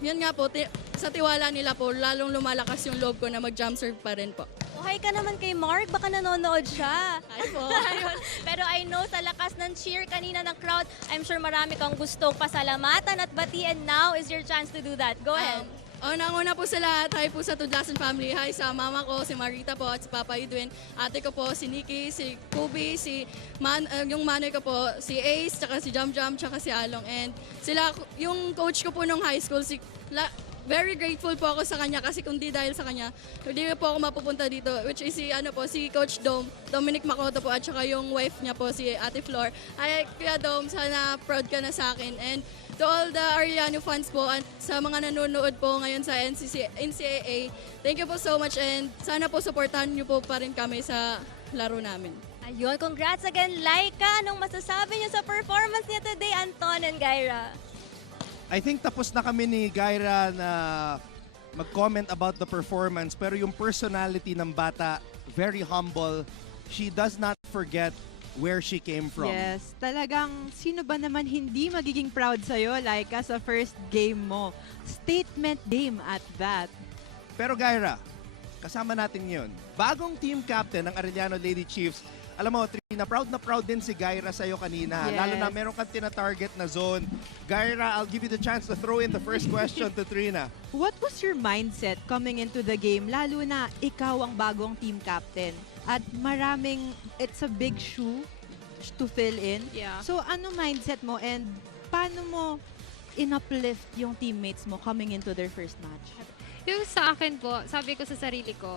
yun nga po, sa tiwala nila po, lalong lumalakas yung loob ko na mag-jump serve pa rin po. Hi ka naman kay Mark, baka nanonood siya. Hi po. Pero I know sa lakas ng cheer kanina ng crowd, I'm sure marami kang gustong pasalamatan at batiin. Now is your chance to do that. Go ahead. Unang-una po sa lahat, hi po sa Tudlasan family. Hi sa mama ko, si Marita po at si Papa Edwin. Ate ko po, si Nikki, si Kubi, yung manoy ko po, si Ace, tsaka si Jam Jam, tsaka si Along. And sila, yung coach ko po nung high school, very grateful po ako sa kanya kasi kung di dahil sa kanya, hindi po ako mapupunta dito. Which is si Coach Dominic Makoto po at saka yung wife niya po, si Ate Flor. Ay, Kuya Dom, sana proud ka na sa akin. And to all the Arellano fans po at sa mga nanonood po ngayon sa NCAA, thank you po so much and sana po supportahan niyo po pa rin kami sa laro namin. Ayun, congrats again, Laika. Anong masasabi niyo sa performance niya today, Anton and Gaira? I think tapos na kami ni Gaira na mag-comment about the performance pero yung personality ng bata, very humble. She does not forget where she came from. Yes, talagang sino ba naman hindi magiging proud sa'yo, Laika, sa first game mo. Statement game at that. Pero Gaira, kasama natin yun. Bagong team captain ng Arellano Lady Chiefs. Alam mo, Trina, proud na proud din si Gaira sa'yo kanina. Yes. Lalo na meron kang tina-target na zone. Gaira, I'll give you the chance to throw in the first question to Trina. What was your mindset coming into the game, lalo na ikaw ang bagong team captain? At it's a big shoe to fill in. Yeah. So ano mindset mo and paano mo in-uplift yung teammates mo coming into their first match? Yung sa akin po, sabi ko sa sarili ko,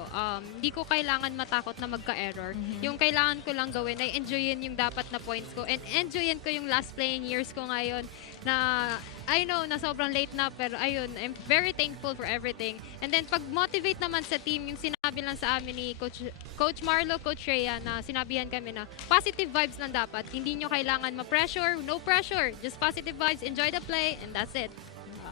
hindi ko kailangan matakot na magka-error. Yung kailangan ko lang gawin ay enjoyin yung dapat na points ko and enjoyin ko yung last playing years ko ngayon na I know na sobrang late na pero ayun, I'm very thankful for everything. And then pag motivate naman sa team, yung sinabi lang sa amin ni Coach Marlo, Coach Rhea na sinabihan kami na positive vibes lang dapat. Hindi nyo kailangan ma-pressure, no pressure. Just positive vibes, enjoy the play, and that's it.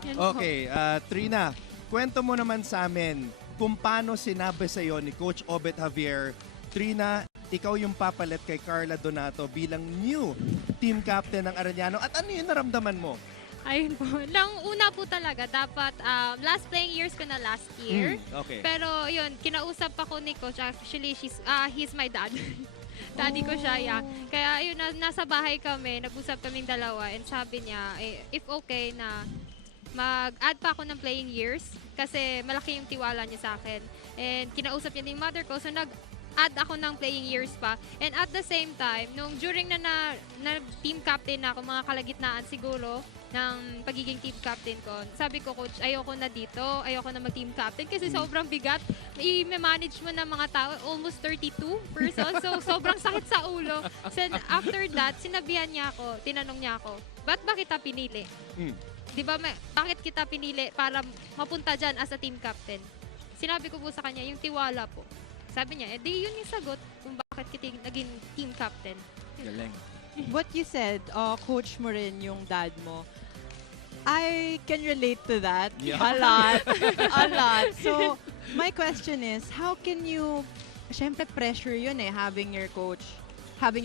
Okay, Trina, kwento mo naman sa amin kung paano sinabi sa'yo ni Coach Obet Javier, Trina, ikaw yung papalit kay Carla Donato bilang new team captain ng Arellano. At ano yung naramdaman mo? Ayun po. Una po talaga, dapat last playing years ko na last year. Okay. Pero yun, kinausap ako ni Coach. Actually, he's my dad. Daddy ko siya, yeah. Kaya yun, nasa bahay kami, nag-usap kaming dalawa. And sabi niya, if okay na mag-add pa ako ng playing years kasi malaki yung tiwala niya sa akin. And kinausap niya yung mother ko, so nag-add ako ng playing years pa. And at the same time, during na team captain na ako, mga kalagitnaan siguro ng pagiging team captain ko, sabi ko, Coach, ayoko na dito, ayoko na mag-team captain kasi sobrang bigat. I-manage mo ng mga tao, almost 32 persons, so sobrang sakit sa ulo. So after that, sinabihan niya ako, tinanong niya ako, ba't ba kita pinili? Di ba, bakit kita pinili para mapunta dyan as a team captain? Sinabi ko po sa kanya, yung tiwala po. Sabi niya, di yun yung sagot kung bakit kita naging team captain. Galing. What you said, coach mo rin yung dad mo. I can relate to that a lot. A lot. So, my question is, how can you, syempre pressure yun having your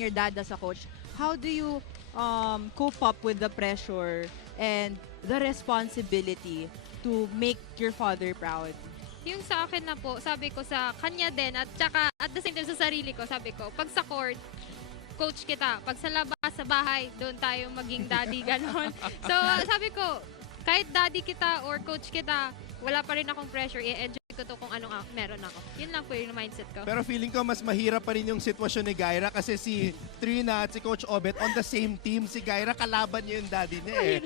dad as a coach. How do you cope up with the pressure and the responsibility to make your father proud? Yung sa akin na po, sabi ko sa kanya din at saka at the same time sa sarili ko, sabi ko, pag sa court, coach kita. Pag sa labas, sa bahay, doon tayo maging daddy, ganon. So, sabi ko, kahit daddy kita or coach kita, wala pa rin akong pressure, i-enjoy ko to kung anong meron ako. Yun lang po yung mindset ko. Pero feeling ko mas mahirap pa rin yung sitwasyon ni Gaira kasi si Trina at si Coach Obet on the same team. Si Gaira kalaban niya yung daddy niya eh.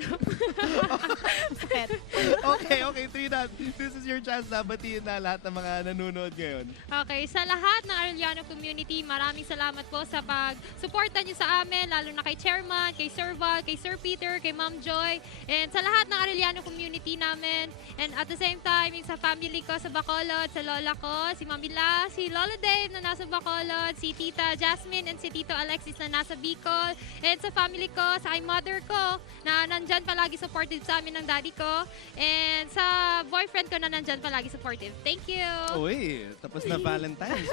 Okay, Trina, this is your chance na batiin na lahat ng mga nanonood ngayon. Okay, sa lahat ng Arellano community, maraming salamat po sa pag-suporta niyo sa amin, lalo na kay Chairman, kay Sir Val, kay Sir Peter, kay Ma'am Joy, and sa lahat ng Arellano community namin. And at the same time, yung sa family ko sa Bacolod, sa lola ko, si Mamila, si Lola Dave na nasa Bacolod, si Tita Jasmine and si Tito Alexis na nasa Bicol, and sa family ko, sa mother ko na nandyan palagi supportive sa amin ng daddy ko, and sa boyfriend ko na nandyan palagi supportive. Thank you! Uy, tapos na Valentine's.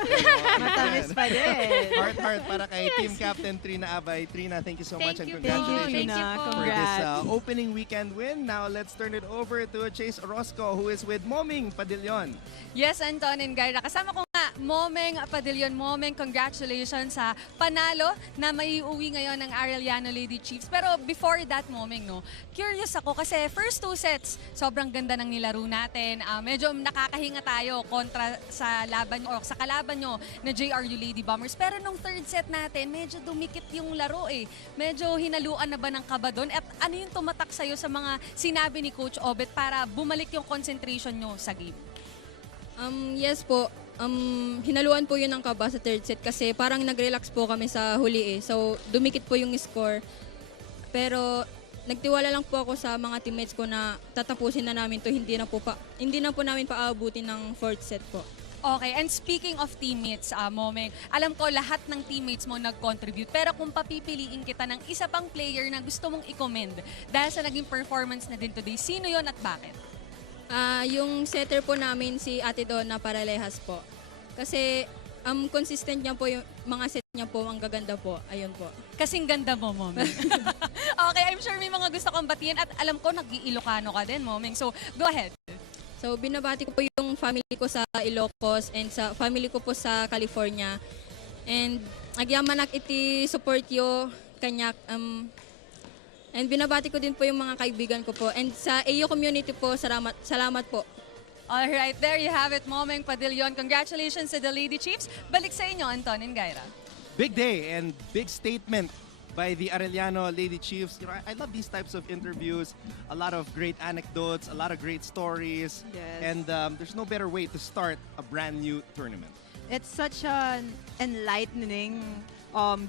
Matamis pa din. Heart para kay Team Captain Trina Abay. Trina, thank you so much and Thank congratulations you, for this opening weekend win. Now let's turn it over to Chase Orozco who is with Moming Padillon. Yes, Anton and Gaira. Kasama ko nga, Momeng Padillon. Momeng, congratulations sa panalo na maiuwi ngayon ng Arellano Lady Chiefs. Pero before that, Momeng, no, curious ako kasi first 2 sets, sobrang ganda ng nilaro natin. Medyo nakakahinga tayo kontra sa laban o sa kalaban nyo na JRU Lady Bombers. Pero nung third set natin, medyo dumikit yung laro eh. Medyo hinaluan na ba ng kaba doon? At ano yung tumatak sa'yo sa mga sinabi ni Coach Obet para bumalik yung concentration nyo sa game? Yes po. Hinaluan po yun ng kaba sa third set kasi parang nag-relax po kami sa huli eh. So, dumikit po yung score. Pero, nagtiwala lang po ako sa mga teammates ko na tatapusin na namin to, hindi na po namin paaabutin ng fourth set po. Okay, and speaking of teammates, Momeng, alam ko lahat ng teammates mo nag-contribute. Pero kung papipiliin kita ng isa pang player na gusto mong i-commend dahil sa naging performance na din today, sino yon at bakit? Yung setter po namin, si Ate Donna Paralehas po. Kasi consistent niya po yung mga set niya po, ang gaganda po. Ayun po. Kasing ganda mo, Momeng. Okay, I'm sure may mga gusto kong batiin at alam ko nag-iilocano ka din, Momeng. So, go ahead. So, binabati ko po yung family ko sa Ilocos and sa family ko po sa California. And agyaman iti support yo kanyak and binabati ko din po yung mga kaibigan ko po. And sa AU community po, salamat po. Alright, there you have it, Momeng Padillon. Congratulations to the Lady Chiefs. Balik sa inyo, Anton and Gaira. Big day and big statement by the Arellano Lady Chiefs. You know, I love these types of interviews. A lot of great anecdotes, a lot of great stories. Yes. And there's no better way to start a brand new tournament. It's such an enlightening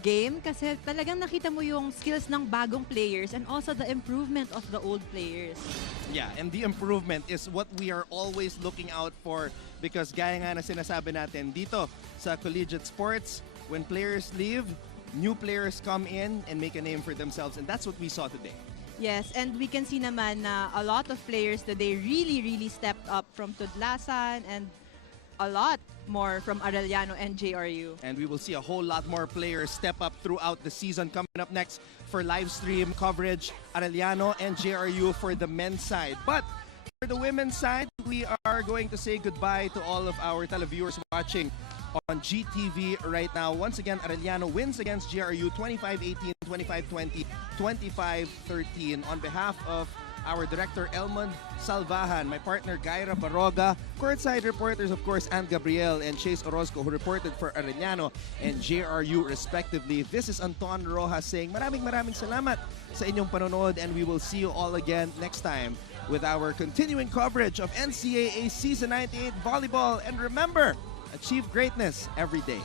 game kasi talagang nakita mo yung skills ng bagong players and also the improvement of the old players. Yeah, and the improvement is what we are always looking out for because gaya nga na sinasabi natin dito sa collegiate sports, when players leave, new players come in and make a name for themselves, and that's what we saw today. Yes, and we can see naman na a lot of players today really stepped up from Tudlasan and a lot more from Arellano and JRU. And we will see a whole lot more players step up throughout the season. Coming up next for live stream coverage, Arellano and JRU for the men's side. But for the women's side, we are going to say goodbye to all of our televiewers watching on GTV right now. Once again, Arellano wins against JRU 25-18, 25-20, 25-13. On behalf of our director Elmond Salvahan, my partner Gaira Baroga, courtside reporters of course Ann Gabriel and Chase Orozco who reported for Arellano and JRU respectively. This is Anton Rojas saying maraming salamat sa inyong panonood and we will see you all again next time with our continuing coverage of NCAA Season 98 Volleyball. And remember, achieve greatness every day.